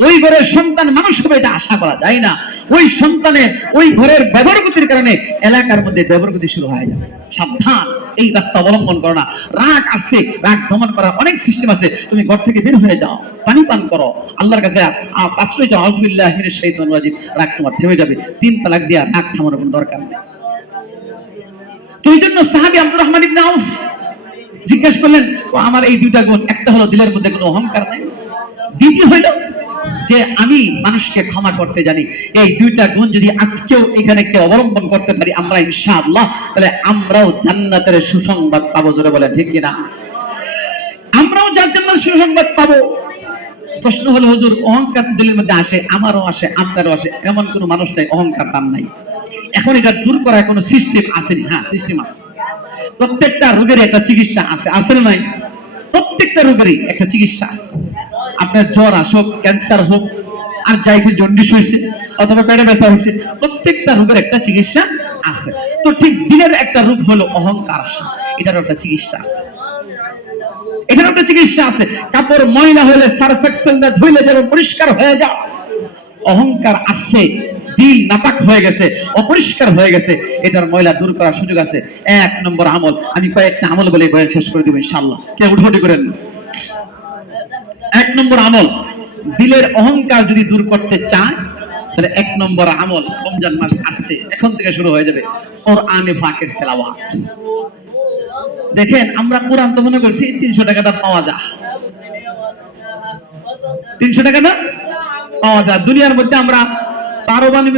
ওই ঘরের সন্তান মানুষ হবে, এটা আশা করা যায় না। ওই সন্তানের ওই ঘরের ব্যবহারগতির কারণে এলাকার মধ্যে ব্যবহারগতি শুরু হয়ে যাবে। সাবধান, এই রাস্তা অবলম্বন করো না। রাগ আসছে, রাগ দমন করার অনেক সিস্টেম আছে। তুমি ঘর থেকে বের হয়ে যাও, পানি পান করো, আল্লাহর কাছে আশ্রয় চাও, আউযুবিল্লাহি মিনাশ শাইতানির রাজিম, রাগ তোমার থেমে যাবে। 3 তালাক দিয়া রাগ থামানোর কোনো দরকার নেই। তো এই জন্য সাহাবী আব্দুর রহমান ইবনে আউফ জিজ্ঞেস করলেন, আমার এই 2টা গুণ, একটা হলো দিলের মধ্যে কোনো অহংকার নাই, দ্বিতীয় হইল যে আমি মানুষকে ক্ষমা করতে জানি। এই 2টা গুণ যদি আজকেও এখানে কেউ অবলম্বন করতে পারি আমরা ইনশাআল্লাহ, তাহলে আমরাও জান্নাতের সুসংবাদ পাবো। জোরে বলেন ঠিক কিনা? আমরাও জান্নাতের সুসংবাদ পাবো। প্রশ্ন হলো, হুজুর অহংকার দিলের মধ্যে আসে, আমারও আসে, আপনারও আসে, এমন কোনো মানুষ নাই অহংকার তার নাই। এখন এটা দূর করার কোনো সিস্টেম আসেনি? হ্যাঁ, সিস্টেম আছে। প্রত্যেকটা রোগের একটা চিকিৎসা আছে, আছে না নাই? প্রত্যেকটা রোগেরই একটা চিকিৎসা আছে। আপনার জ্বর আসুক, ক্যান্সার হোক, আর যাই জন্ডিস হয়েছে অথবা পেটে ব্যথা হয়েছে, প্রত্যেকটা রোগের একটা চিকিৎসা আছে। তো ঠিক দিলের একটা রোগ হলো অহংকার আসা, এটার একটা চিকিৎসা আছে। এখানে একটা চিকিৎসা আছে। কাপড় ময়লা হলে সার্ফ এক্সেল দিয়ে ধুইলে যেন পরিষ্কার হয়ে যায়, অহংকার আসছে, দিল নাপাক হয়ে গেছে, অপরিষ্কার হয়ে গেছে, এটার ময়লা দূর করার সুযোগ আছে। 1 নম্বর আমল, আমি কয়েকটা আমল বলে বয়ান শেষ করে দিব ইনশাআল্লাহ, কেউ উঠোটি করেন না। 1 নম্বর আমল, দিলের অহংকার যদি দূর করতে চায়, তাহলে 1 নম্বর আমল, রমজান মাস আসছে, এখন থেকে শুরু হয়ে যাবে কোরআনে পাকের তেলাওয়াত। দেখেন, আমরা কোরআন তো মনে করছি 300 টাকা দাম পাওয়া যায়, 300 টাকা দাম পাওয়া যায়। দুনিয়ার মধ্যে আমরা পারমাণু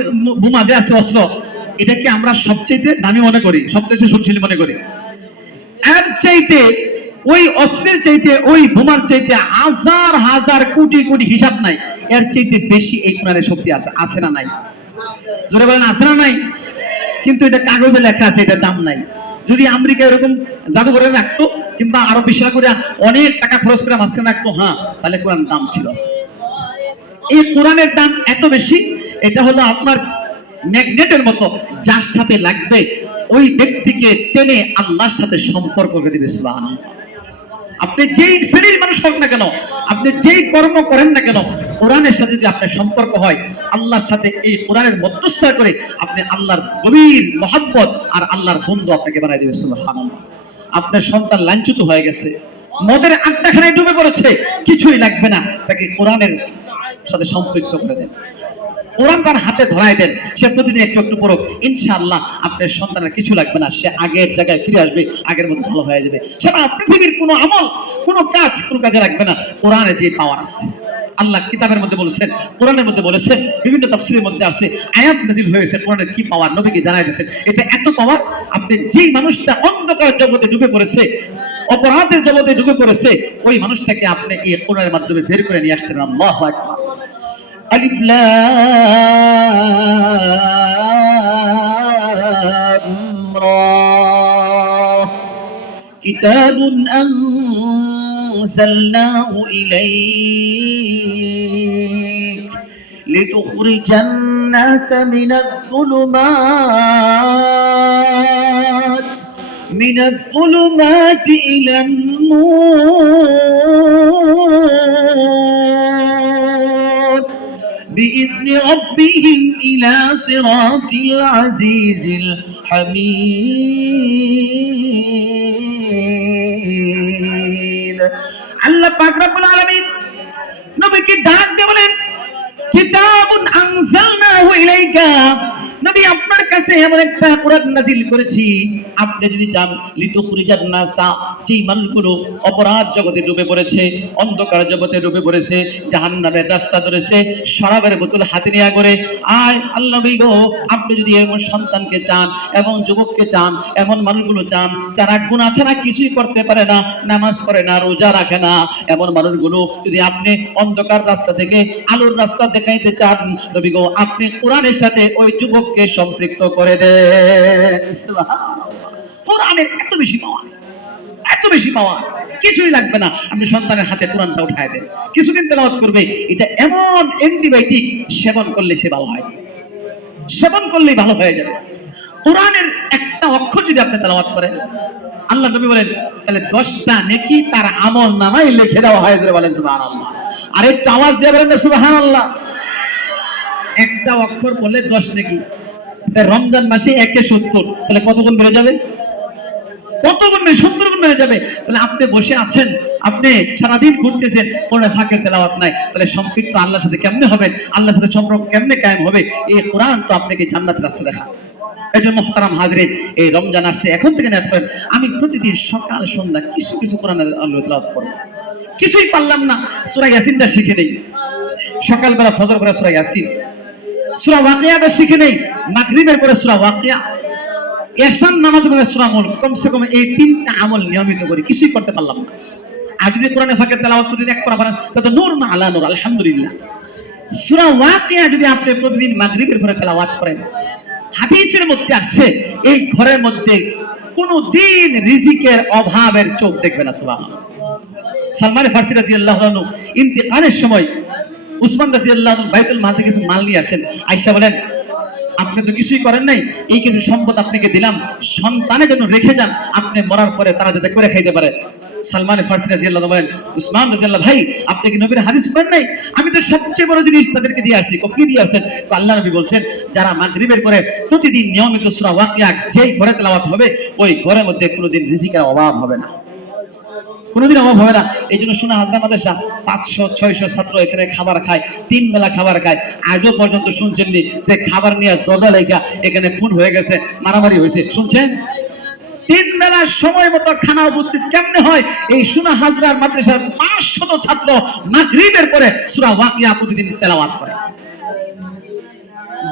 বোমা যে আছে অস্ত্র, এটাকে আমরা সবচেয়ে দামি মনে করি, সবচেয়ে শক্তিশালী মনে করি। এর চাইতে, ওই অস্ত্রের চাইতে, ওই বোমার চাইতে হাজার হাজার কোটি কোটি হিসাব নাই, এর চাইতে বেশি এই কোরআনের শক্তি আছে। আছে না নাই? জোরে বলেন, আছে না নাই? কিন্তু এটা কাগজে লেখা আছে, এটার দাম নাই। যদি আমেরিকা এরকম জাদুঘরে রাখতো, কিংবা আরো বিশাল করে অনেক টাকা খরচ করে মাঝখানে রাখতো, হ্যাঁ, তাহলে কোরআন দাম ছিল। এই কোরআনের দাম এত বেশি, এটা হলো আপনার ম্যাগনেটের মতো, যার সাথে লাগবে ওই ব্যক্তিকে টেনে আল্লাহর সাথে সম্পর্ক করে দিবে। সুবহানাল্লাহ। আপনি যেই শ্রেণীর মানুষ হোক না কেন, আপনি যেই কর্ম করেন না কেন, কোরআনের সাথে যদি আপনার সম্পর্ক হয়, আল্লাহর সাথে এই কোরআনের মধ্যস্থতা করে আপনি আল্লাহর গভীর মহব্বত আর আল্লাহর বন্ধু আপনাকে বানাই দিবে। সুবহানাল্লাহ। আপনার সন্তান লাঞ্ছিত হয়ে গেছে, মদের আড্ডাখানায় ডুবে পড়েছে, কিছুই লাগবে না, তাকে কোরআনের সাথে সম্পৃক্ত করে দেন, কোরআন তার হাতে ধরায় দেন, সে প্রতিদিন একটু একটু পড়ুক, ইনশাআল্লাহ আপনার সন্তানের কিছু লাগবে না, সে আগের জায়গায় ফিরে আসবে, আগের মতো ভালো হয়ে যাবে। সেটা পৃথিবীর কোনো আমল, কোনো কাজে লাগবে না, কোরআনে যে পাওয়ার আছে। আল্লাহ কিতাবের মধ্যে বলেছেন, কোরআনের মধ্যে বলেছেন, বিভিন্ন তাফসীরের মধ্যে আছে, আয়াত নাযিল হয়েছে, কোরআনের কি পাওয়ার নবীকে জানাই দিয়েছেন। এটা এত পাওয়ার, আপনি যেই মানুষটা অন্ধকার জগতে ডুবে পড়েছে, অপরাধের জগতে ডুবে পড়েছে, ওই মানুষটাকে আপনি এই কোরআনের মাধ্যমে বের করে নিয়ে আসছেন। আল্লাহু আকবার। ألف لام را كتاب أنزلناه إليك لتخرج الناس من الظلمات إلى النور بإذن ربهم إلى صراط العزيز الحميد। আল্লাহ পাক রব্বুল আলামিন নবীকে ডাক দিয়ে বলেন, কিতাবুন আনজালনাহু ইলাইকা, নবী আপনার কাছে এমন একটা কোরআন নাযিল করেছি, আপনি যদি চান লিতুখরিজান নাসা, যেই মানুষগুলো অপরাধ জগতে ডুবে পড়েছে, অন্ধকার জগতে ডুবে পড়েছে, জাহান্নামের রাস্তা ধরেছে, শরাবের বোতল হাতে নিয়ে করে, আয় আল্লাহ নবী গো, আপনি যদি এমন সন্তানকে চান এবং যুবককে চান, এমন মানুষগুলো চান যারা গুনাহ ছাড়া কিছুই করতে পারে না, নামাজ পড়ে না, রোজা রাখে না, এমন মানুষগুলো যদি আপনি অন্ধকার রাস্তা থেকে আলোর রাস্তা দেখাইতে চান, নবী গো আপনি কোরআনের সাথে ওই যুবককে সম্পৃক্ত করে দেন। কোরআনের এত বেশি পাওয়ার, এত বেশি পাওয়ার, কিছুই লাগবে না, আপনি সন্তানের হাতে কোরআনটা উঠায় দেন, কিছুদিন তেলাওয়াত করবে, এটা এমন অ্যান্টিবায়োটিক, সেবন করলে সে ভালো হয়, সেবন করলেই ভালো হয়ে যাবে। কোরআনের একটা অক্ষর যদি আপনি তেলাওয়াত করেন, আল্লাহ নবী বলেন, তাহলে 10টা নেকি তার আমল নামায় লিখে দেওয়া হয়। বলেন সুবহানাল্লাহ। আর একটু আওয়াজ দিয়ে বলেন সুবহানাল্লাহ। একটা অক্ষর বললে 10 নেকি, রমজান মাসে 1/70, তাহলে কত গুণ বেড়ে যাবে? কত গুণ? 70 গুণ বেড়ে যাবে। তাহলে আপনি বসে আছেন, আপনি সারাদিন ঘুরতেছেন, কোরআন ফাঁকের তেলাওয়াত নাই, তাহলে সম্পৃক্ত আল্লাহর সাথে কেমনে হবেন? আল্লাহর সাথে সম্পর্ক কেমনে কায়েম হবে? এই কোরআন তো আপনাকে জান্নাতের রাস্তা দেখা। এই জন্য মুহতারাম হাজরিন, এই রমজান আসছে, এখন থেকে নিয়ত করেন, আমি প্রতিদিন সকাল সন্ধ্যা কিছু কিছু কোরআনের তেলাওয়াত করব। কিছুই পারলাম না, সূরা ইয়াসিনটা শিখে নেই, সকালবেলা ফজর করে সূরা ইয়াসিন, সূরা ওয়াকিয়াটা শিখে নেই, মাগরিবের পরে সূরা ওয়াকিয়া, এশার নামাজের পরে সূরা মুলক, কমসে কম এই 3টা আমল নিয়মিত করি, কিছুই করতে পারলাম না। আর যদি কোরআনে ফাঁকের তেলাওয়াত প্রতিদিন এক করা পারেন, তাতে নূর মা আলা নূর, আলহামদুলিল্লাহ। সূরা ওয়াকিয়া যদি আপনি প্রতিদিন মাগরিবের পরে তেলাওয়াত করেন, হাদিসের মধ্যে আসছে এই ঘরের মধ্যে কোনো দিন রিজিকের অভাবের চোখ দেখবে না। সুবহানাল্লাহ। সালমান ফারসি রাদিয়াল্লাহু আনহু ইন্তেকালের সময় উসমান রাদিয়াল্লাহু আনহু বাইতুল মাল থেকে কিছু মাল নিয়ে আসেন, আয়েশা বলেন, আপনি তো কিছুই করেন নাই, এই কিছু সম্পদ আপনাকে দিলাম, সন্তানের জন্য রেখে যান, আপনি মরার পরে তারা যাতে করে খাইতে পারে। সালমান ফারসি রাদিয়াল্লাহু আনহু বলেন, উসমান রাদিয়াল্লাহু, ভাই আপনি কি নবীর হাদিস পড়েন নাই? আমি তো সবচেয়ে বড় জিনিস তাদেরকে দিয়ে আসছি। কি দিয়ে আসছেন? আল্লাহ নবী বলছেন, যারা মাগরিবের পরে প্রতিদিন নিয়মিত সূরা ওয়াকিয়া যেই ঘরে তেলাওয়াত হবে, ওই ঘরের মধ্যে কোনোদিন রিজিকের অভাব হবে না, কোনোদিন অভাব হবে না। এই জন্য শোনা হাজরা মাদ্রাসা 500-600 ছাত্র এখানে খাবার খায়, 3 বেলা খাবার খায়। আজও পর্যন্ত শুনছেননি যে খাবার নিয়ে জগা লেখা এখানে খুন হয়ে গেছে, মারামারি হয়েছে? শুনছেন? 3 বেলার সময় মতো খানা উপস্থিত কেমনে হয়? এই শোনা হাজরার মাদ্রাসার 500 ছাত্র মাগরিবের পরে সূরা ওয়াকিয়া প্রতিদিন তেলাওয়াত করে।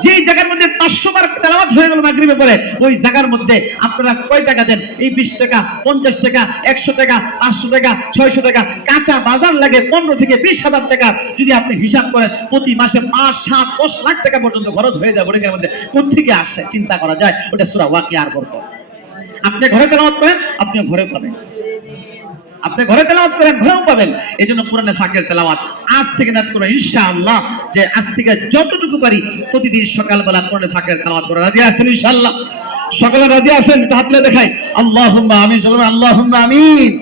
যে জায়গার মধ্যে 500 বার তেলাওয়াত হয়ে গেল মাগরিবের পরে, ওই জায়গার মধ্যে আপনারা কয় টাকা দেন? এই 20 টাকা, 50 টাকা, 100 টাকা, 500 টাকা, 600 টাকা, কাঁচা বাজার লাগে 15 থেকে 20,000 টাকা। যদি আপনি হিসাব করেন, প্রতি মাসে 5, 7, 10 লাখ টাকা পর্যন্ত খরচ হয়ে যায় বোর্ডের মধ্যে। কোথা থেকে আসে চিন্তা করা যায়? ওটা সূরা ওয়াকিয়ার বরকত। আপনি ঘরে তেলাওয়াত করেন, আপনি ঘরে পাবেন, আপনি ঘরে তেলাওয়াত করেন, ঘরেও পাবেন। এই জন্য কোরআনে ফাঁকের তেলাওয়াত আজ থেকে নিয়ত করুন ইনশাআল্লাহ, যে আজ থেকে যতটুকু পারি প্রতিদিন সকালবেলা কোরআনে ফাঁকের তেলাওয়াত করা। রাজি আছেন ইনশাআল্লাহ? সকলে রাজি আছেন? হাত তুলে দেখাই আল্লাহুম্মা আমিন, সকলে আল্লাহুম্মা আমিন।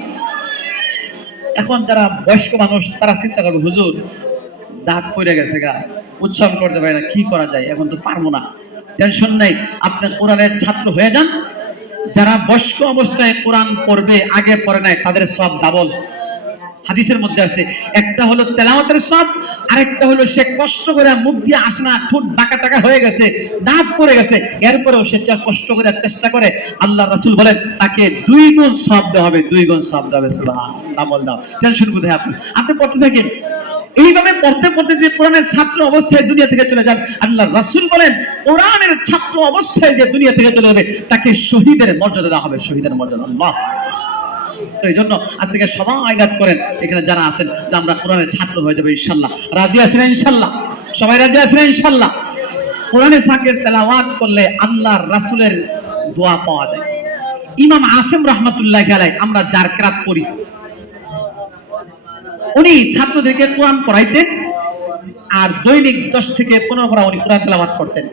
এখন যারা বয়স্ক মানুষ তারা চিন্তা করবে, হুজুর দাঁত পড়ে গেছে গা, উচ্চারণ করতে পারে না, কি করা যায়, এখন তো পারবো না। টেনশন নাই, আপনি কোরআনের ছাত্র হয়ে যান। যারা বয়স্ক অবস্থায় কোরআন পড়বে, আগে পড়ে নাই, তাদের সব ডাবল। হাদিসের মধ্যে আছে, একটা হলো তেলাওয়াতের সব, আরেকটা হলো সে কষ্ট করে মুখ দিয়ে আসে না, ঠোঁট বাঁকা টাকা হয়ে গেছে, দাঁত পড়ে গেছে, এরপরেও সে কষ্ট করে চেষ্টা করে, আল্লাহ রাসূল বলেন তাকে 2 গুণ সওয়াব দেওয়া হবে, 2 গুণ সওয়াব দেওয়া হবে। সুবহানাল্লাহ, ডাবল দাও। টেনশন কোথায়? আপনি পড়তে থাকেন, এইভাবে পড়তে পড়তে যে কোরআনের ছাত্র অবস্থায় দুনিয়া থেকে চলে যান, আল্লাহ রাসূল বলেন কোরআনের ছাত্র অবস্থায় যে দুনিয়া থেকে চলে যাবে তাকে শহীদের মর্যাদা দেওয়া হবে, শহীদের মর্যাদা। আল্লাহ। তো এই জন্য আজ থেকে সবাই আগাত করেন, এখানে যারা আছেন, যে আমরা কোরআনের ছাত্র হয়ে যাবো ইনশাল্লাহ। রাজি আছেন ইনশাল্লাহ? সবাই রাজি আছেন ইনশাল্লাহ? কোরআনে পাকের তেলাওয়াত করলে আল্লাহর রাসূলের দোয়া পাওয়া যায়। ইমাম আসিম রাহমাতুল্লাহি আলাইহি, আমরা যার কিরাত পড়ি, উনি ছাত্রদেরকে কোরআন পড়াইতেন, আর দৈনিক 10 থেকে 15 বার উনি কোরআন তেলাওয়াত করতেন।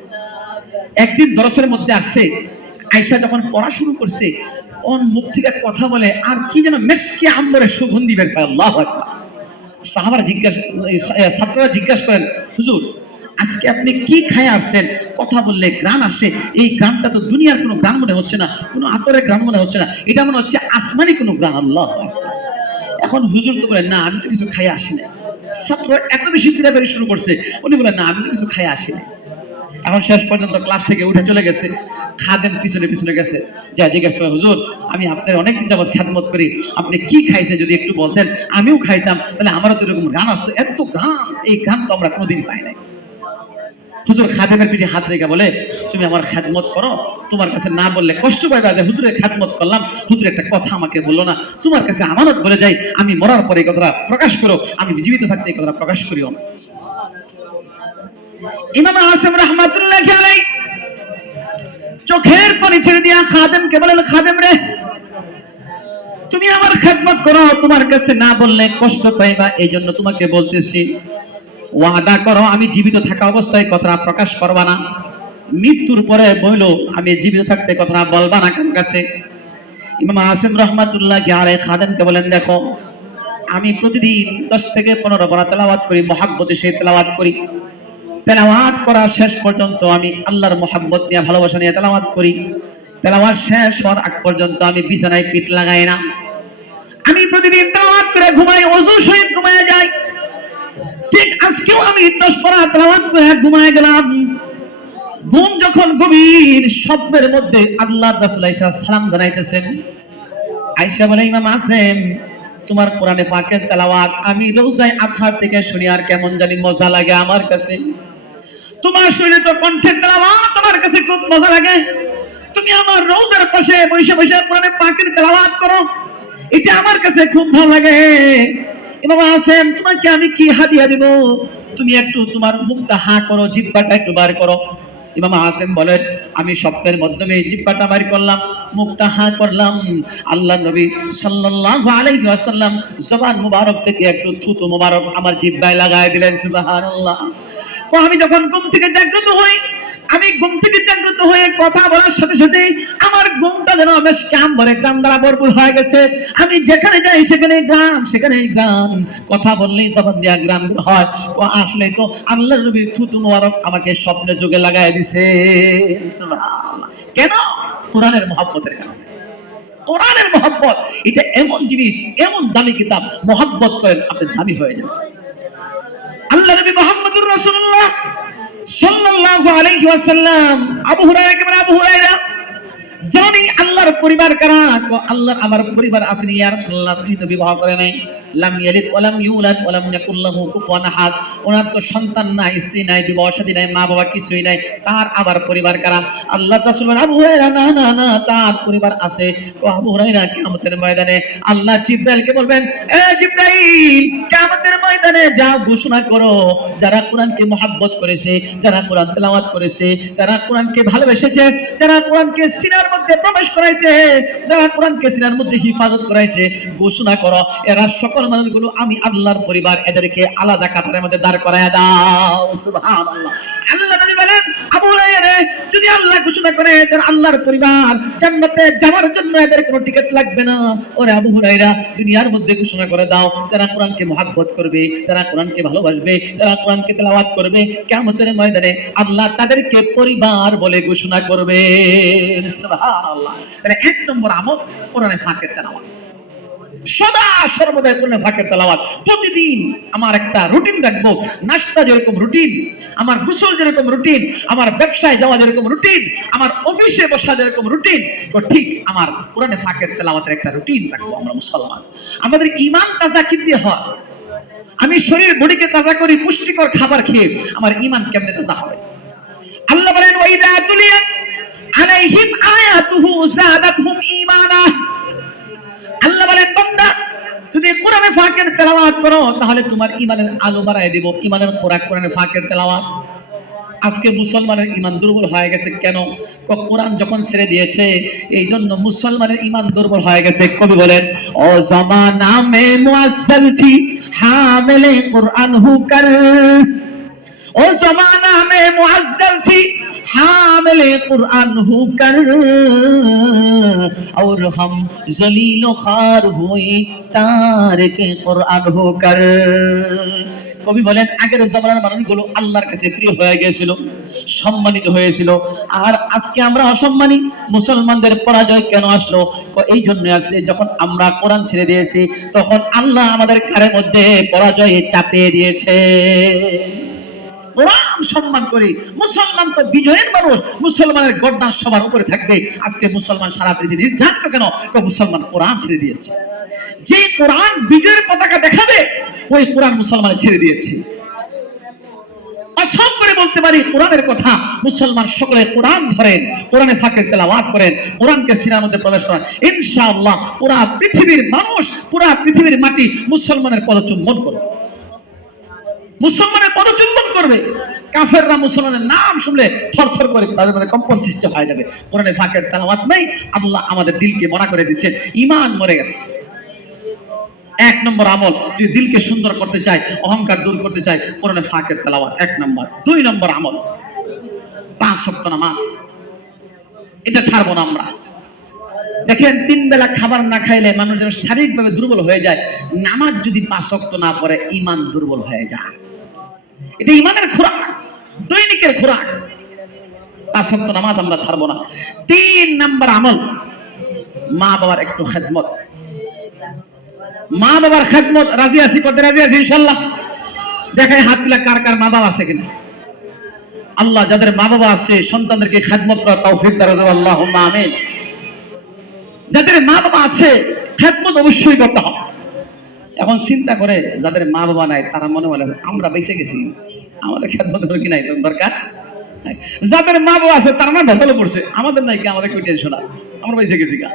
একদিন দরসের মধ্যে আসছে, আয়েশা যখন পড়া শুরু করছে, ওর মুখ থেকে কথা বলে আর কি যেন মেসকি আম্বরের সুগন্ধি বের হয়। আল্লাহু আকবার। সাহাবারা ছাত্ররা জিজ্ঞাসা করেন, হুজুর আজকে আপনি কি খায় আসছেন? কথা বললে গান আসে, এই গানটা তো দুনিয়ার কোনো গান মনে হচ্ছে না, কোনো আতরের গান মনে হচ্ছে না, এটা মনে হচ্ছে আসমানি কোনো গান। আল্লাহু আকবার। এখন হুজুর তো বলেন, না আমি তো কিছু খাই আসি না। ছাত্র এত বেশি পিড়াপিড়ি শুরু করছে, উনি বলেন, না আমি তো কিছু খাই আসি না। এখন শেষ পর্যন্ত ক্লাস থেকে উঠে চলে গেছে, খাদেম পিছনে পিছনে গেছে, যা জিজ্ঞেস করে, হুজুর আমি আপনার অনেকদিন যাবত খেদমত করি, আপনি কি খাইছেন যদি একটু বলতেন, আমিও খাইতাম, তাহলে আমারও তো এরকম গান আসতো, এত গান, এই গান তো আমরা কোনোদিন পাই নাই। হুজুর খাদেমের পিঠে হাত রেখে বলে, তুমি আমার খেদমত করো, তোমার কাছে না বললে কষ্ট পাইবা, যে হুজুরের খেদমত করলাম, হুজুর একটা কথা আমাকে বললো না, তোমার কাছে আমানত বলে যাই, আমি মরার পরে এই কথাটা প্রকাশ করো, আমি জীবিত থাকতে এই কথাটা প্রকাশ করিও না। ইমাম আসিম রাহমাতুল্লাহি আলাইহি চোখের পানি ছেড়ে দিয়া খাদেমকে বলেন, খাদেম রে, তুমি আমার খেদমত করো, তোমার কাছে না বললে কষ্ট পাইবা, এই জন্য তোমাকে বলতেছি, ওয়াদা করো আমি জীবিত থাকা অবস্থায় কথাটা প্রকাশ করবা না, মৃত্যুর পরে বইলো আমি জীবিত থাকতে কথাটা বলবা না কার কাছে। ইমাম আসিম রাহমাতুল্লাহি আলাইহি খাদেমকে বলেন, দেখো আমি প্রতিদিন 10 থেকে 15 বার তেলাওয়াত করি, মহব্বতে সেই তেলাওয়াত করি, তেলাওয়াত করা শেষ পর্যন্ত আমি আল্লাহর মহব্বত নিয়ে, ভালোবাসা নিয়ে তেলাওয়াত করি, তেলাওয়াত শেষ হওয়ার আগ পর্যন্ত আমি বিছানায় পিঠ লাগাই না, আমি প্রতিদিন তেলাওয়াত করে ঘুমাই, ওযু সহিত ঘুমায় যাই। ঠিক আজকেও আমি 10 পারা তেলাওয়াত করে ঘুমায় গেলাম। ঘুম যখন গভীর, স্বপ্নের মধ্যে আল্লাহর রাসূল আয়েশা সালাম জানাইতেছেন। আয়েশা বলে, ইমাম আসিম তোমার কোরআনে পাকের তেলাওয়াত আমি রওজায়ে আতহার থেকে শুনি, আর কেমন জানি মজা লাগে আমার কাছে। তোমার শরীরে তো কণ্ঠের তেলাওয়াত আমার কাছে খুব মজা লাগে, তুমি আমার রওজার পাশে বসে বসে কোরআনে পাকের তেলাওয়াত করো, এটা আমার কাছে খুব ভালো লাগে। ইমাম আসিম তোমাকে আমি কি হাদিয়া দেব? তুমি একটু তোমার মুখটা হা করো, জিহ্বাটা একটু বার করো। ইমাম আসিম বলেন, আমি স্বপ্নের মাধ্যমে জিহ্বাটা বার করলাম, মুখটা হা করলাম, আল্লাহ নবী সাল্লাল্লাহু আলাইহি ওয়াসাল্লাম জবান মুবারক থেকে একটু থুতু মুবারক আমার জিহ্বায় লাগায় দিলেন। সুবহানাল্লাহ। তো আমি যখন ঘুম থেকে জাগ্রত হই, আমি ঘুম থেকে জাগ্রত হয়ে কথা বলার সাথে সাথে আমার ঘুমটা যেন বেশ কাম ভরে গান দ্বারা ভরপুর হয়ে গেছে। আমি যেখানে যাই সেখানে গান, সেখানে গান, কথা বললেই জবান দিয়া গান হয়। আসলে তো আল্লাহর নবী থুতু মুবারক আমাকে স্বপ্নে যোগে লাগায় দিছে। সুবহানাল্লাহ। কেন? কোরআনের মহব্বতের কারণে। কোরআনের মহব্বত এটা এমন জিনিস, এমন দামি কিতাব, মহব্বত করেন আপনি দামি হয়ে যাবেন। আল্লাহ নবী মুহাম্মদুর রাসূলুল্লাহ সাল্লাল্লাহু আলাইহি ওয়াসাল্লাম আবু হুরায়রাকে বলে, আবু হুরায়রা জানি আল্লাহর পরিবার কারা? আল্লাহর আমার পরিবার আছে ইয়া রাসূলুল্লাহ, আপনি তো বিবাহ করেন নাই, লাম ইয়ালিদ ওয়া লাম ইউলাদ ওয়া লাম ইয়াকুল লাহু কুফুয়ান আহাদ, ওনার তো সন্তান নাই, স্ত্রী নাই, বিবাহ শাদী নাই, মা বাবা কিছুই নাই, তার আবার পরিবার কারা? আল্লাহর রাসূল বলেন, আবু হুরায়রা না না না, তার পরিবার আছে। তো আবু হুরায়রা কিয়ামতের ময়দানে আল্লাহ জিবরাইলকে বলবেন, এ জিবরাইল, কিয়ামতের ময়দানে যাও ঘোষণা করো, যারা কোরআনকে মহব্বত করেছে, যারা কোরআন তেলাওয়াত করেছে, যারা কোরআনকে ভালোবেসেছে, যারা কোরআনকে সিনার মধ্যে প্রবেশ করাইছে, যারা কোরআনকে সিনার মধ্যে হিফাজত করাইছে, ঘোষণা করো এরা সকল মুসলমানগুলো আমি আল্লাহর পরিবার, এদেরকে আলাদা কাতারের মধ্যে দাঁড় করায় দাও। সুবহানাল্লাহ। আল্লাহ নবী বলেন, আবু হুরায়রা, যদি আল্লাহ ঘোষণা করে এদের আল্লাহর পরিবার জান্নাতে যাওয়ার জন্য এদের কোনো টিকিট লাগবে না, ওরে আবু হুরায়রা দুনিয়ার মধ্যে ঘোষণা করে দাও, যারা কোরআনকে মহব্বত করবে, যারা কোরআনকে ভালোবাসবে, যারা কোরআনকে তেলাওয়াত করবে, কিয়ামতের ময়দানে আল্লাহ তাদেরকে পরিবার বলে ঘোষণা করবে। সুবহানাল্লাহ। তাহলে এক নম্বর আমল কোরআনে পাকের তেলাওয়াত, সদা সর্বদা কোরআনে পাকের তেলাওয়াত। প্রতিদিন আমার একটা রুটিন রাখবো, নাস্তা যেরকম রুটিন, আমার গোসল যেরকম রুটিন, আমার ব্যবসায় যাওয়া যেরকম রুটিন, আমার অফিসে বসা যেরকম রুটিন, তো ঠিক আমার কোরআনে পাকের তেলাওয়াতের একটা রুটিন রাখবো। আমরা মুসলমান, আমাদের ঈমান তাজা কি দিয়ে হয়? আমি শরীর বডিকে তাজা করি পুষ্টিকর খাবার খেয়ে, আমার ঈমান কেমনে তাজা হবে? আল্লাহ বলেন, ওয়াইদা তুলিয়াত আলাইহিম আয়াতুহু যাদাতহুম ঈমানা। আল্লাহ বলেন, বান্দা যদি কোরআনে পাকের তেলাওয়াত করো তাহলে তোমার ঈমানের আলো বাড়ায় দিব। ঈমানের খোরাক কোরআনে পাকের তেলাওয়াত। আজকে মুসলমানের ঈমান দুর্বল হয়ে গেছে কেন? কোরআন যখন ছেড়ে দিয়েছে এই জন্য মুসলমানের ঈমান দুর্বল হয়ে গেছে। কবি বলেন, ও জামানা মে মুআজ্জাল থি হামিলে কুরআন হুকার, ও জামানা মে মুআজ্জাল থি হামিলে কুরআন হুকার, और हम जलील खार हुए तारके कुरआन होकर। কবি বলেন, আগের জমানার মানুষগুলো আল্লাহর কাছে প্রিয় হয়ে গিয়েছিল, সম্মানিত হয়েছিল, আর আজকে আমরা অসম্মানী। মুসলমানদের পরাজয় কেন আসলো? এই জন্য আসছে, যখন আমরা কোরআন ছেড়ে দিয়েছি তখন আল্লাহ আমাদের কারের মধ্যে পরাজয় চাপিয়ে দিয়েছে। কোরআন সম্মান করি, মুসলমান তো বিজয়ের মানুষ, মুসলমানের গর্দান সবার উপরে থাকবে। আজকে মুসলমান সারা পৃথিবী নির্যাতিত কেন? মুসলমান কোরআন ছেড়ে দিয়েছে। যে কোরআন বিজয়ের পতাকা দেখাবে ওই কোরআন মুসলমান ছেড়ে দিয়েছে। অসম করে বলতে পারি কোরআনের কথা, মুসলমান সকলে কোরআন ধরেন, কোরআনে পাকের তেলাওয়াত করেন, কোরআনকে সিনার মধ্যে প্রবেশ করেন, ইনশাআল্লাহ পুরা পৃথিবীর মানুষ, পুরা পৃথিবীর মাটি মুসলমানের পদচুম্বন করবে, মুসলমানের পদচুম্বন করবে। কাফেররা মুসলমানের নাম শুনলে থরথর করে তাদের মধ্যে কম্পন সৃষ্টি হয়ে যাবে। কোরআনে পাকের তেলাওয়াত নেই, আল্লাহ আমাদের দিলকে মরা করে দিয়েছেন, ঈমান মরে গেছে। এক নম্বর আমল, যদি দিলকে সুন্দর করতে চাই, অহংকার দূর করতে চাই, কোরআনে পাকের তেলাওয়াত এক নম্বর। দুই নম্বর আমল 5 ওয়াক্ত নামাজ, এটা ছাড়বো না আমরা। দেখেন 3 বেলা খাবার না খাইলে মানুষ যেন শারীরিকভাবে দুর্বল হয়ে যায়, নামাজ যদি 5 ওয়াক্ত না পড়ে ঈমান দুর্বল হয়ে যায়। এটা ঈমানের খোরাক, দৈনিকের খোরাক। 5 ওয়াক্ত নামাজ আমরা ছাড়বো না। 3 নম্বর আমল, মা বাবার একটু খেদমত। মা বাবার খেদমত রাজি আছি, করতে রাজি আছি ইনশাআল্লাহ? দেখায় হাত তুলে কার কার মা বাবা আছে কিনা। আল্লাহ যাদের মা বাবা আছে সন্তানদেরকে খেদমত করার তৌফিক দান করুন, আল্লাহুম্মা আমিন। যাদের মা বাবা আছে খেদমত অবশ্যই করতে হবে। এখন চিন্তা করে যাদের মা বাবা নাই তারা মনে মনে আমরা বেঁচে গেছি, আমাদের খেদমত করার কি নাই দরকার? যাদের মা বাবা আছে তারা না ভেতলে পড়ছে, আমাদের নাই কি, আমাদের কি টেনশন, আমরা বেঁচে গেছি গা।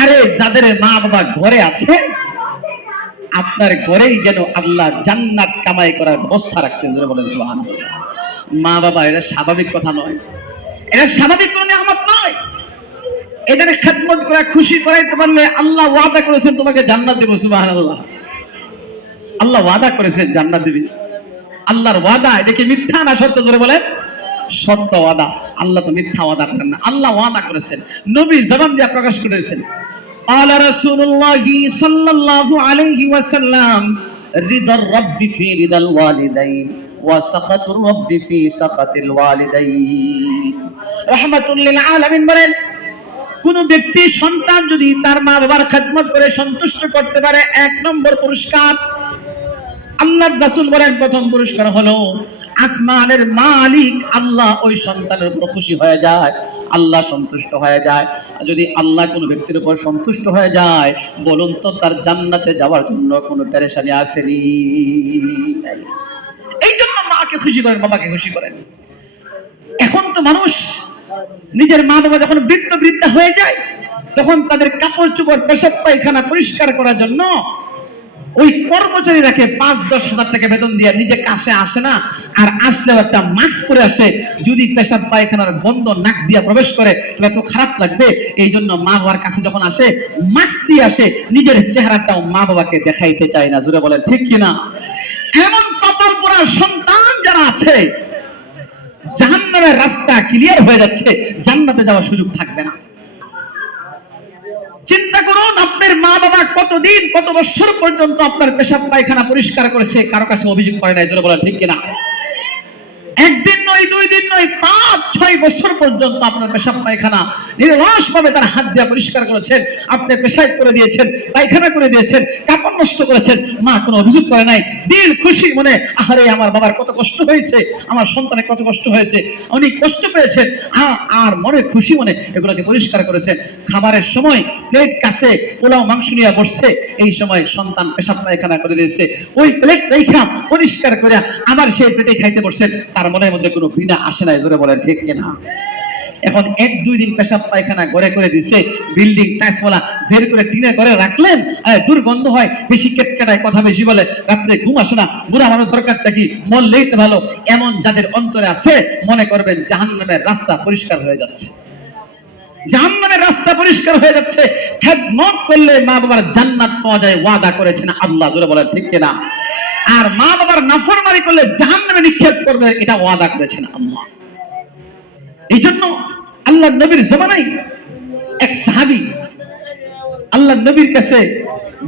আরে যাদের মা বাবা ঘরে আছে, আপনার ঘরেই যেন আল্লাহ জান্নাত কামাই করার ব্যবস্থা রাখছেন। যারা বলেন সুবহানাল্লাহ। মা বাবা এটা স্বাভাবিক কথা নয়, এটা স্বাভাবিক কোনো নিয়ামত নয়। এদের খেদমত করা, খুশি করাইতে পারলে আল্লাহ ওয়াদা করেছেন তোমাকে জান্নাত দেব। সুবহানাল্লাহ। আল্লাহ ওয়াদা করেছেন জান্নাত দিবেন। আল্লাহর ওয়াদা, এটা কি মিথ্যা না সত্য? জোরে বলেন সত্য ওয়াদা। আল্লাহ তো মিথ্যা ওয়াদা করেন না, আল্লাহ ওয়াদা করেছেন, নবী জবান দিয়ে প্রকাশ করেছেন। আলা রাসূলুল্লাহি সাল্লাল্লাহু আলাইহি ওয়াসাল্লাম, রিদার রাব্বি ফি রিদাল ওয়ালিদাইন ওয়া সাখাতুর রাব্বি ফি সাখাতিল ওয়ালিদাইন। রাহমাতুল লিল আলামিন বলেন, কোন ব্যক্তি সন্তান যদি তার মা বাবার খেদমত করে সন্তুষ্ট করতে পারে, 1 নম্বর পুরস্কার। আল্লাহর রাসূল বলেন প্রথম পুরস্কার হলো আসমানের মালিক আল্লাহ ওই সন্তানের উপর খুশি হয়ে যায়, আল্লাহ সন্তুষ্ট হয়ে যায়। যদি আল্লাহ কোনো ব্যক্তির উপর সন্তুষ্ট হয়ে যায়, বলুন তো তার জান্নাতে যাওয়ার জন্য কোনো পেরেশানি আসেনি? এই জন্য মাকে খুশি করেন, বাবাকে খুশি করেন। এখন তো মানুষ নিজের মা বাবা যখন বৃদ্ধা হয়ে যায় তখন তাদের কাপড় চোপড় পেশাব পায়খানা পরিষ্কার করার জন্য ওই কর্মচারীরাকে 5-10 হাজার টাকা বেতন দিয়ে নিজে কাছে আসে না, আর আসলেও একটা মাস্ক পরে আসে। যদি পেশাব পায়খানার গন্ধ নাক দিয়ে প্রবেশ করে তাহলে তো খারাপ লাগবে। এই জন্য মা বাবার কাছে যখন আসে মাস্ক দিয়ে আসে, নিজের চেহারাটাও মা বাবাকে দেখাইতে চায় না। জোরে বলেন ঠিক কিনা? এমন কপাল পোড়া সন্তান যারা আছে, জাহান্নামের রাস্তা ক্লিয়ার হয়ে যাচ্ছে, জান্নাতে যাওয়ার সুযোগ থাকবে না। চিন্তা করুন, আপনার মা বাবা কতদিন কত বছর পর্যন্ত আপনার পেশাব পায়খানা পরিষ্কার করেছে, কারো কাছে অভিযোগ করে নাই। জোরে বলেন ঠিক কিনা? একদিন নয়, 2 দিন নয়, 5-6 বছর পর্যন্ত আপনার পেশাব পায়খানা নিরলস ভাবে তার হাত দিয়ে পরিষ্কার করেছেন। আপনি পেশাব করে দিয়েছেন, পায়খানা করে দিয়েছেন, কাপড় নষ্ট করেছেন, মা কোনো অভিযোগ করে নাই। দিল খুশি মনে, আহারে আমার বাবার কত কষ্ট হয়েছে, আমার সন্তানের কত কষ্ট হয়েছে, অনেক কষ্ট পেয়েছেন, আর মনে খুশি মনে এগুলোকে পরিষ্কার করেছেন। খাবারের সময় প্লেট কাছে পোলাও মাংস নিয়ে বসছে, এই সময় সন্তান পেশাব পায়খানা করে দিয়েছে, ওই প্লেট রেখা পরিষ্কার করে আবার সেই প্লেটে খাইতে বসছেন, তার মনের মধ্যে কোনো ঘৃণা আসে নাই। জোরে বলেন ঠিক কিনা? এখন 1-2 দিন পেশাব পায়খানা ঘরে করে দিছে, বিল্ডিং টাইলসওয়ালা বের করে টিনে ঘরে রাখলেন, দুর্গন্ধ হয়, বেশি কেটকাটায়, কথা বেশি বলে, রাত্রে ঘুম আসে না, বুড়া মানুষ দরকারটা কি, মরলেই তো ভালো, এমন যাদের অন্তরে আছে মনে করবেন জাহান্নামের রাস্তা পরিষ্কার হয়ে যাচ্ছে। জাহান্নামের রাস্তা পরিষ্কার হয়ে যাচ্ছে। খেদমত করলে মা বাবার জান্নাত পাওয়া যায়, ওয়াদা করেছেন আল্লাহ। জোরে বলেন ঠিক কিনা? আর মা বাবার নাফরমানি করলে জাহান্নামে নিক্ষেপ করবে, এটা ওয়াদা করেছেন আল্লাহ। এই জন্য আল্লাহ নবীর জমানায় এক সাহাবী আল্লাহ নবীর কাছে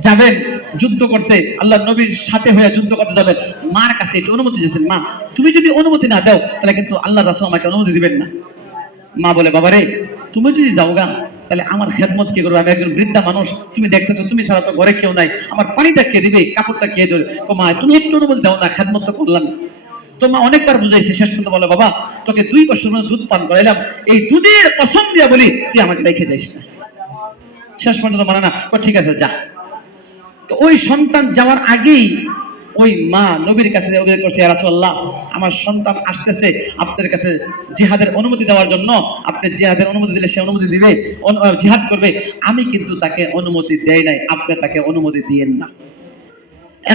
যাবেন যুদ্ধ করতে, আল্লাহ নবীর সাথে হয়ে যুদ্ধ করতে যাবেন, মার কাছে একটু অনুমতি দিয়েছেন, মা তুমি যদি অনুমতি না দাও তাহলে কিন্তু আল্লাহ রাসূল আমাকে অনুমতি দিবেন না। মা বলে, বাবারে তুমি যদি যাও গা তাহলে আমার খেদমত কে করবে, আমি একজন বৃদ্ধা মানুষ, তুমি দেখতেছো তুমি ছাড়া তো ঘরে কেউ নাই, আমার পানিটা কে দিবে, কাপড়টা কে দেবে, ও মা তুমি একটু অনুমতি দাও না, খেদমত তো করলাম। তো মা অনেকবার বুঝাইছে, শেষ পর্যন্ত বলে, বাবা তোকে 2 বছর দুধ পান করাইলাম, এই দুধের কসম দিয়া বলি তুই আমাকে রেখে যাইস না। শেষ পর্যন্ত মানে না, ঠিক আছে যা। তো ওই সন্তান যাওয়ার আগেই ওই মা নবীর কাছে অভিযোগ করছে, ইয়া রাসূলুল্লাহ আমার সন্তান আসতেছে আপনার কাছে জিহাদের অনুমতি দেওয়ার জন্য, আপনি জিহাদের অনুমতি দিলে সে অনুমতি দিবে, জিহাদ করবে, আমি কিন্তু তাকে অনুমতি দেই নাই, আপনি তাকে অনুমতি দিয়েন না।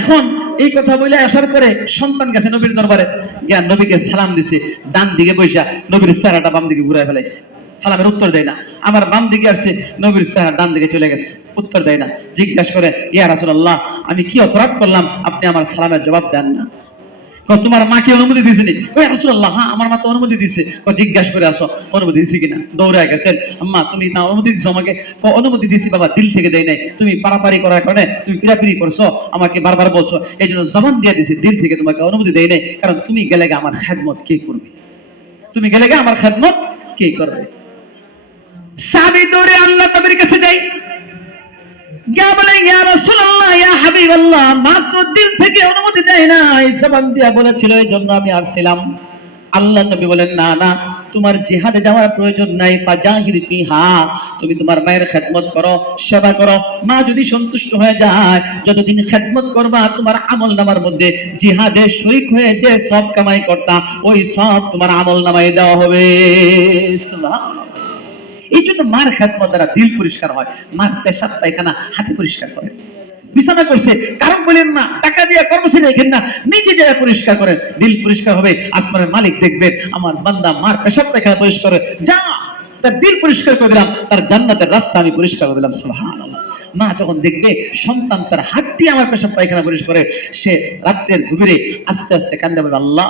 এখন এই কথা বলে আসার পরে সন্তান গেছে নবীর দরবারে, গিয়া নবীকে সালাম দিছে, ডান দিকে বসা নবীর চেহারাটা বাম দিকে ঘুরায় ফেলাইছে, সালামের উত্তর দেয় না। আবার বাম দিকে আসছে, নবীর চেহারা ডান দিকে চলে গেছে, উত্তর দেয় না। জিজ্ঞাসা করে, ইয়া রাসূলুল্লাহ আমি কি অপরাধ করলাম আপনি আমার সালামের জবাব দেন না? তোমার মা কি অনুমতি দিয়েছেনি? ইয়া রাসূলুল্লাহ হ্যাঁ আমার মা তো অনুমতি দিয়েছে। জিজ্ঞাসা করে আসো অনুমতি দিয়েছি কিনা। দৌড়ায় গেছেন, আম্মা তুমি না অনুমতি দিছো আমাকে? অনুমতি দিয়েছি বাবা, দিল থেকে দেয় নাই, তুমি পারাপারি করার কারণে তুমি পিরাপিরি করছো, আমাকে বারবার বলছো, এই জন্য জবান দিয়ে দিয়েছি, দিল থেকে তোমাকে অনুমতি দেয় নাই, কারণ তুমি গেলে আমার খেদমত কে করবে, তুমি গেলে আমার খেদমত কে করবে। সাহাবী দৌড়ে আল্লাহ নবীর কাছে যাই, গিয়া বলে, ইয়া রাসূলুল্লাহ ইয়া হাবিবাল্লাহ মা তো দিল থেকে অনুমতি দেয় না, এই জবান দিয়া বলেছিল, এই জন্য আমি আসছিলাম। আল্লাহ নবী বলেন, না না তোমার জিহাদে যাওয়ার প্রয়োজন নাই, ফাজাহিদ ফিহা তুমি তোমার মায়ের খেদমত করো, সেবা করো, মা যদি সন্তুষ্ট হয়ে যায়, যতদিন খেদমত করবা তোমার আমলনামার মধ্যে জিহাদে শরীক হয়ে যে সব কামাই করতা ওই সব তোমার আমলনামায় দেওয়া হবে। সুবহানাল্লাহ। এই জন্য মার খেদমত দ্বারা দিল পরিষ্কার হয়। মার পেশাব পায়খানা হাতে পরিষ্কার করে, বিছানা করছে কারণ বলেন না, টাকা দিয়ে কর্মচারী রেখেন না, নিজে যারা পরিষ্কার করেন, দিল পরিষ্কার হবে। আসমানের মালিক দেখবেন আমার বান্দা মার পেশাব পায়খানা পরিষ্কার করে, যা তার দিল পরিষ্কার করে দিলাম, তার জান্নাতের রাস্তা আমি পরিষ্কার করে দিলাম। সুবহানাল্লাহ। মা যখন দেখবে সন্তান তার হাত দিয়ে আমার পেশাব পায়খানা পরিষ্কার করে, সে রাত্রের গভীরে আস্তে আস্তে কান্দে বলে, আল্লাহ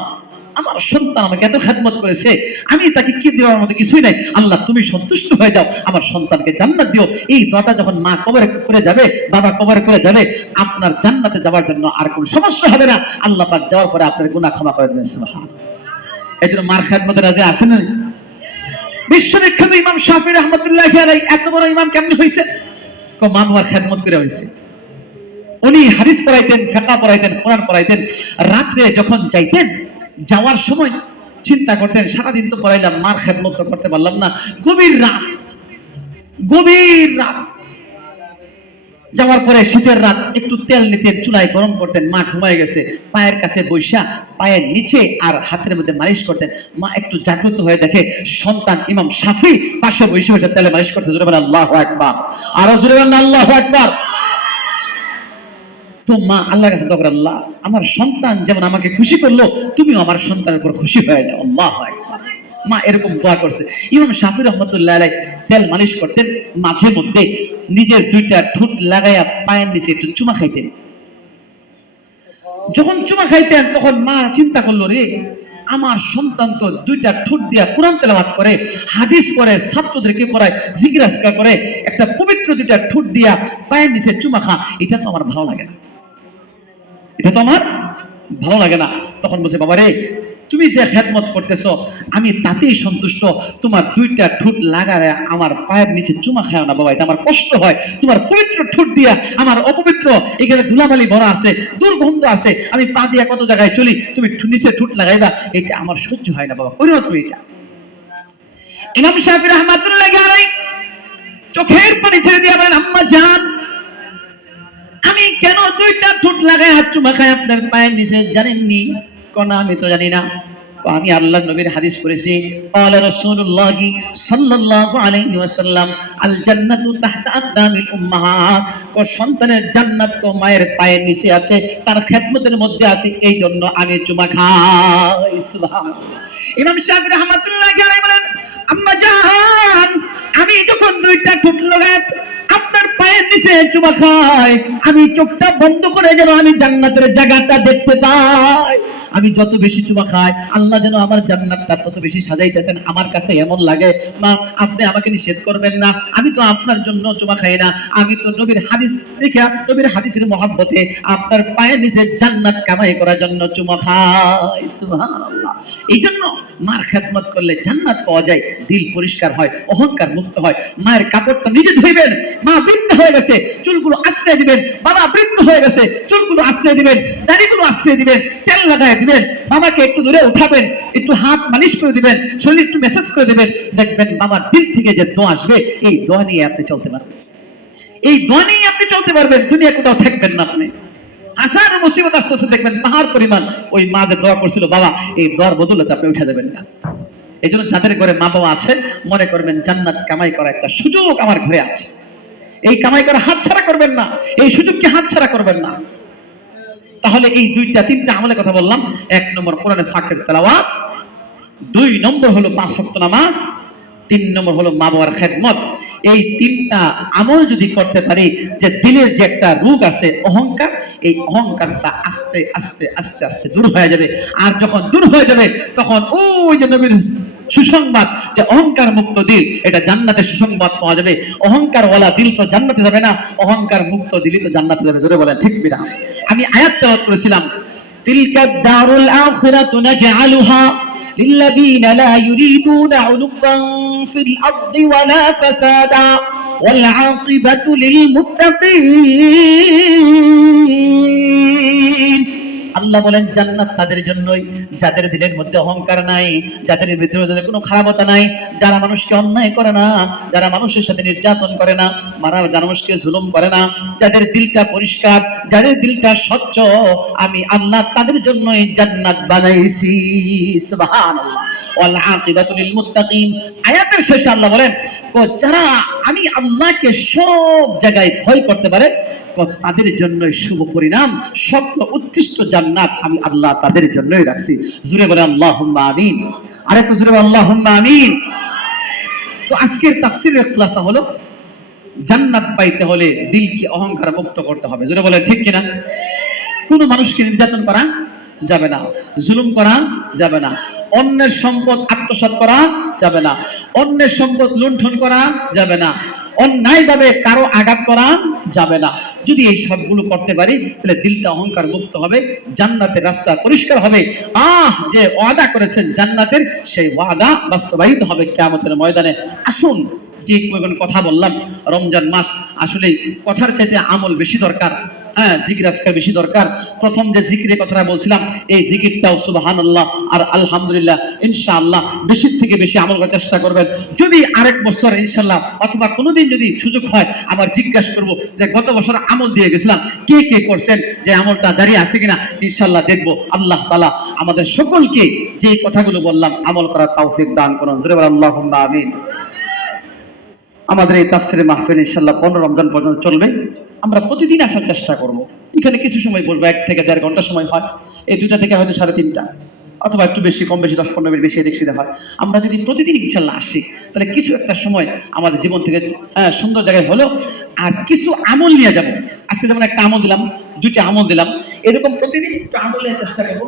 আমার সন্তান আমাকে এত খেদমত করেছে, আমি তাকে কি দেওয়ার মতো কিছুই নাই, আল্লাহ তুমি সন্তুষ্ট হয়ে যাও, আমার সন্তানকে জান্নাত দিও। এই দোয়াটা যখন মা কবরে করে যাবে, বাবা কবরে করে যাবে, আপনার জান্নাতে যাওয়ার জন্য আর কোনো সমস্যা হবে না, আল্লাহ পাক যাওয়ার পরে আপনার গুনাহ ক্ষমা করে দেবেন। সুবহানাল্লাহ। এই জন্য মার খেদমতে রাজি আছেন না? বিশ্ববিখ্যাত ইমাম শাফি রাহমাতুল্লাহি আলাইহি এত বড় ইমাম কেমনে হয়েছে? মা বাবার খেদমত করে হয়েছে। উনি হাদিস পড়াইতেন, ফিকহ পড়াইতেন, কোরআন পড়াইতেন, রাত্রে যখন যাইতেন যাওয়ার সময় চিন্তা করতেন, সারাদিন তো পড়াইলাম, মার খেদমত তো করতে পারলাম না, গভীর রাত যাওয়ার পরে শীতের রাত একটু তেল নিতেন, চুলায় গরম করতেন, মা ঘুমায় গেছে, পায়ের কাছে বৈশা পায়ের নিচে আর হাতের মধ্যে মালিশ করতেন। মা একটু জাগ্রত হয়ে দেখে সন্তান ইমাম শাফি পাশে বসে বসে তেলে মালিশ করতে। জোরে বলেন আল্লাহু আকবার, আরো জোরে বলেন আল্লাহু আকবার। তো মা আল্লাহর কাছে দোয়া করে, আল্লাহ আমার সন্তান যেমন আমাকে খুশি করলো, তুমিও আমার সন্তানের উপর খুশি হয়ে যাও। আল্লাহু আকবার। মা এরকম দোয়া করছে। ইমাম শাফিঈ রাহমাতুল্লাহ আলাইহি তেল মালিশ করতেন, মাঝে মধ্যে নিজের দুইটা ঠোঁট লাগাইয়া পায়ের নিচে একটু চুমা খাইতেন। যখন চুমা খাইতেন তখন মা চিন্তা করলো, রে আমার সন্তান তো দুইটা ঠোঁট দিয়া কোরআন তেলাওয়াত করে, হাদিস পড়ে, ছাত্রদেরকে পড়ায়, জিকির আজকার করে, একটা পবিত্র দুইটা ঠোঁট দিয়া পায়ের নিচে চুমা খা, এটা তো আমার ভালো লাগে না, এটা তো আমার ভালো লাগে না। তখন বলছে, বাবা রে, তুমি যে খেদমত করতেছ আমি তাতেই সন্তুষ্ট, তোমার দুইটা ঠোঁট লাগায় আমার পায়ের নিচে চুমা খায় না বাবা, এটা আমার কষ্ট হয়। তোমার পবিত্র ঠোঁট দিয়া আমার অপবিত্র, এখানে ধুলাবালি ভরা আছে, দুর্গন্ধ আছে, আমি পা দিয়া কত জায়গায় চলি, তুমি নিচে ঠোঁট লাগাইবা, এটা আমার সহ্য হয় না বাবা, করিও তুমি এটা। ইমাম শাফিঈ রাহমাতুল্লাহ আলাইহি চোখের পানি ছেড়ে দিয়ে বলেন, আম্মা জান, আমি কেন দুইটা ঠোঁট লাগায় হাত চুমা খাই আপনার পায়ের নিচে জানেননি? কোনা আমি তো জানি না। আমি আল্লাহর নবীর হাদিস পড়েছি, ক্বালা রাসূলুল্লাহ সাল্লাল্লাহু আলাইহি ওয়াসাল্লাম, আল জান্নাতু তাহতা আকদামিল উম্মাহাত, কো সন্তানের জান্নাত তো মায়ের পায়ের নিচে আছে, তার খেদমতের মধ্যে আছে, এই জন্য আমি চুমা খাই। সুবহানাল্লাহ। ইমাম শাফিঈ রাহমাতুল্লাহ আলাইহি বলেন, আম্মা জান, আমি যখন দুইটা ঠোঁট লাগাই আপনার পায়ের নিচে চুমা খাই, আমি চোখটা বন্ধ করে যেন আমি জান্নাতের জায়গাটা দেখতে পাই। আমি যত বেশি চুমা খাই, আল্লাহ যেন আমার জান্নাতটা তত বেশি সাজাইতেছেন। আমার কাছে এমন লাগে, মা আপনি আমাকে নিষেধ করবেন না, আমি তো আপনার জন্য চুমা খাই না, আমি তো নবীর হাদিস দেখে, নবীর হাদিসের মহব্বতে আপনার পায়ের নিচে জান্নাত কামাই করার জন্য চুমা খাই। সুবহানাল্লাহ। এই জন্য মার খেদমত করলে জান্নাত পাওয়া যায়, দিল পরিষ্কার হয়, অহংকার মুক্ত হয়। মায়ের কাপড়টা নিজে ধুইবেন, মা বৃদ্ধ হয়ে গেছে চুলগুলো আশ্রয় দিবেন, বাবা বৃদ্ধ হয়ে গেছে চুলগুলো আশ্রয় দিবেন, দাড়িগুলো আশ্রয় দিবেন, তেল লাগায় দিবেন, বাবাকে একটু দূরে উঠাবেন, একটু হাত মালিশ করে দিবেন, শরীর একটু মেসেজ করে দিবেন, দেখবেন বাবার দিল থেকে যে দোয়া আসবে, এই দোয়া নিয়ে আপনি চলতে পারবেন, এই দোয়া নিয়ে আপনি চলতে পারবেন, দুনিয়া কোথাও থাকবেন না আপনি। হাজার মুসিবত আসতেছে, দেখবেন পাহাড় পরিমাণ, ওই মা যে দোয়া করছিল বাবা, এই দোয়ার বদৌলতে আপনি উঠে যাবেন না। এই জন্য যাদের ঘরে মা বাবা আছে, মনে করবেন জান্নাত কামাই করা একটা সুযোগ আমার ঘরে আছে, এই কামাই করা হাতছাড়া করবেন না, এই সুযোগকে হাতছাড়া করবেন না। তাহলে এই দুইটা তিনটা আমলের কথা বললাম, এক নম্বর কোরআনে ফাঁকের তেলাওয়াত, দুই নম্বর হলো 5 ওয়াক্ত নামাজ, তিন নম্বর হলো মা বাবার খেদমত। এই তিনটা আমল যদি করতে পারি, যে দিলের যে একটা রোগ আছে অহংকার, এই অহংকারটা আস্তে আস্তে আস্তে আস্তে দূর হয়ে যাবে। আর যখন দূর হয়ে যাবে তখন ওই যে নবীর সুসংবাদ, যে অহংকার মুক্ত দিল, এটা জান্নাতের সুসংবাদ পাওয়া যাবে। অহংকার ওয়ালা দিল তো জান্নাতে যাবে না, অহংকার মুক্ত দিলই তো জান্নাতে যাবে। জোরে বলেন ঠিক বিনা? আমি আয়াত তেলাওয়াত করেছিলাম, তিলকা দারুল আখিরাতু নাজআলুহা للذين لا يريدون علوا في الأرض ولا فسادا والعاقبة للمتقين। আল্লাহ বলেন জান্নাত তাদের জন্যই যাদের দিলের মধ্যে অহংকার নাই, যাদের ভিতরে কোনো খারাপতা নাই, যারা মানুষকে অন্যায় করে না, যারা মানুষের সাথে নির্যাতন করে না, যারা মানুষকে জুলুম করে না, যাদের দিলটা পরিষ্কার, যাদের দিলটা স্বচ্ছ, আমি আল্লাহ তাদের জন্যই জান্নাত বানাইছি। সুবহানাল্লাহ। ওয়াল আকিবাতু লিল মুত্তাকিন। আয়াতের শেষে আল্লাহ বলেন, যারা আমি আল্লাহকে সব জায়গায় ভয় করতে পারে, তাদের জন্য শুভ পরিণাম, সত্য উৎকৃষ্ট জান্নাত আমি আল্লাহ তাদের জন্যই রাখছি। জুড়ে বলে আল্লাহুম্মা আমিন। আরেকটু জুড়ে বলে আল্লাহুম্মা আমিন। তো আজকের তাফসীরের খুলাসা হলো, জান্নাত পাইতে হলে দিলকে অহংকার মুক্ত করতে হবে। জুড়ে বলে ঠিক কিনা? কোনো মানুষকে নির্যাতন করা যাবে না, জুলুম করা যাবে না, অন্যের সম্পদ আত্মসাৎ করা যাবে না, অন্যের সম্পদ লুণ্ঠন করা যাবে না, অন্যায়ভাবে কারো আঘাত করা যাবে না। যদি এই সবগুলো করতে পারি, তাহলে দিলটা অহংকার মুক্ত হবে, জান্নাতের রাস্তা পরিষ্কার হবে। যে ওয়াদা করেছেন জান্নাতের, সেই ওয়াদা বাস্তবায়িত হবে কিয়ামতের ময়দানে। আসুন, যে কথা বললাম, রমজান মাস, আসলে কথার চাইতে আমল বেশি দরকার। হ্যাঁ, জিকির আজকার বেশি দরকার। প্রথম যে জিকিরের কথাটা বলছিলাম, এই জিকিরটাও সুবহানাল্লাহ আর আলহামদুলিল্লাহ, ইনশাআল্লাহ বেশি থেকে বেশি আমল করার চেষ্টা করবেন। যদি আরেক বছর ইনশাআল্লাহ অথবা কোনোদিন যদি সুযোগ হয়, আবার জিজ্ঞাসা করব যে গত বছর আমল দিয়ে গেছিলাম, কে কে করছেন, যে আমলটা জারি আছে কিনা, ইনশাআল্লাহ দেখব। আল্লাহ তাআলা আমাদের সকলকে যে কথাগুলো বললাম আমল করার তৌফিক দান করুন। জোরে বলেন আল্লাহুম্মা আমিন। আমাদের এই তাফসীরের মাহফিল ইনশাআল্লাহ 15 রমজান পর্যন্ত চলবে। আমরা প্রতিদিন আসার চেষ্টা করব। এখানে কিছু সময় বলবো, 1 থেকে 1.5 ঘন্টা সময় হয়, এই 2টা থেকে হয়তো 3:30, অথবা একটু বেশি, কম বেশি 10-15 মিনিট বেশি এদিক সেদিক হয়। আমরা যদি প্রতিদিন ইনশাল্লাহ আসি, তাহলে কিছু একটা সময় আমাদের জীবন থেকে সুন্দর জায়গায় হলো। আর কিছু আমল নিয়ে যাব। আজকে যেমন একটা আমল দিলাম, 2টা আমল দিলাম, এরকম প্রতিদিন একটু আমল নেওয়ার চেষ্টা করবো।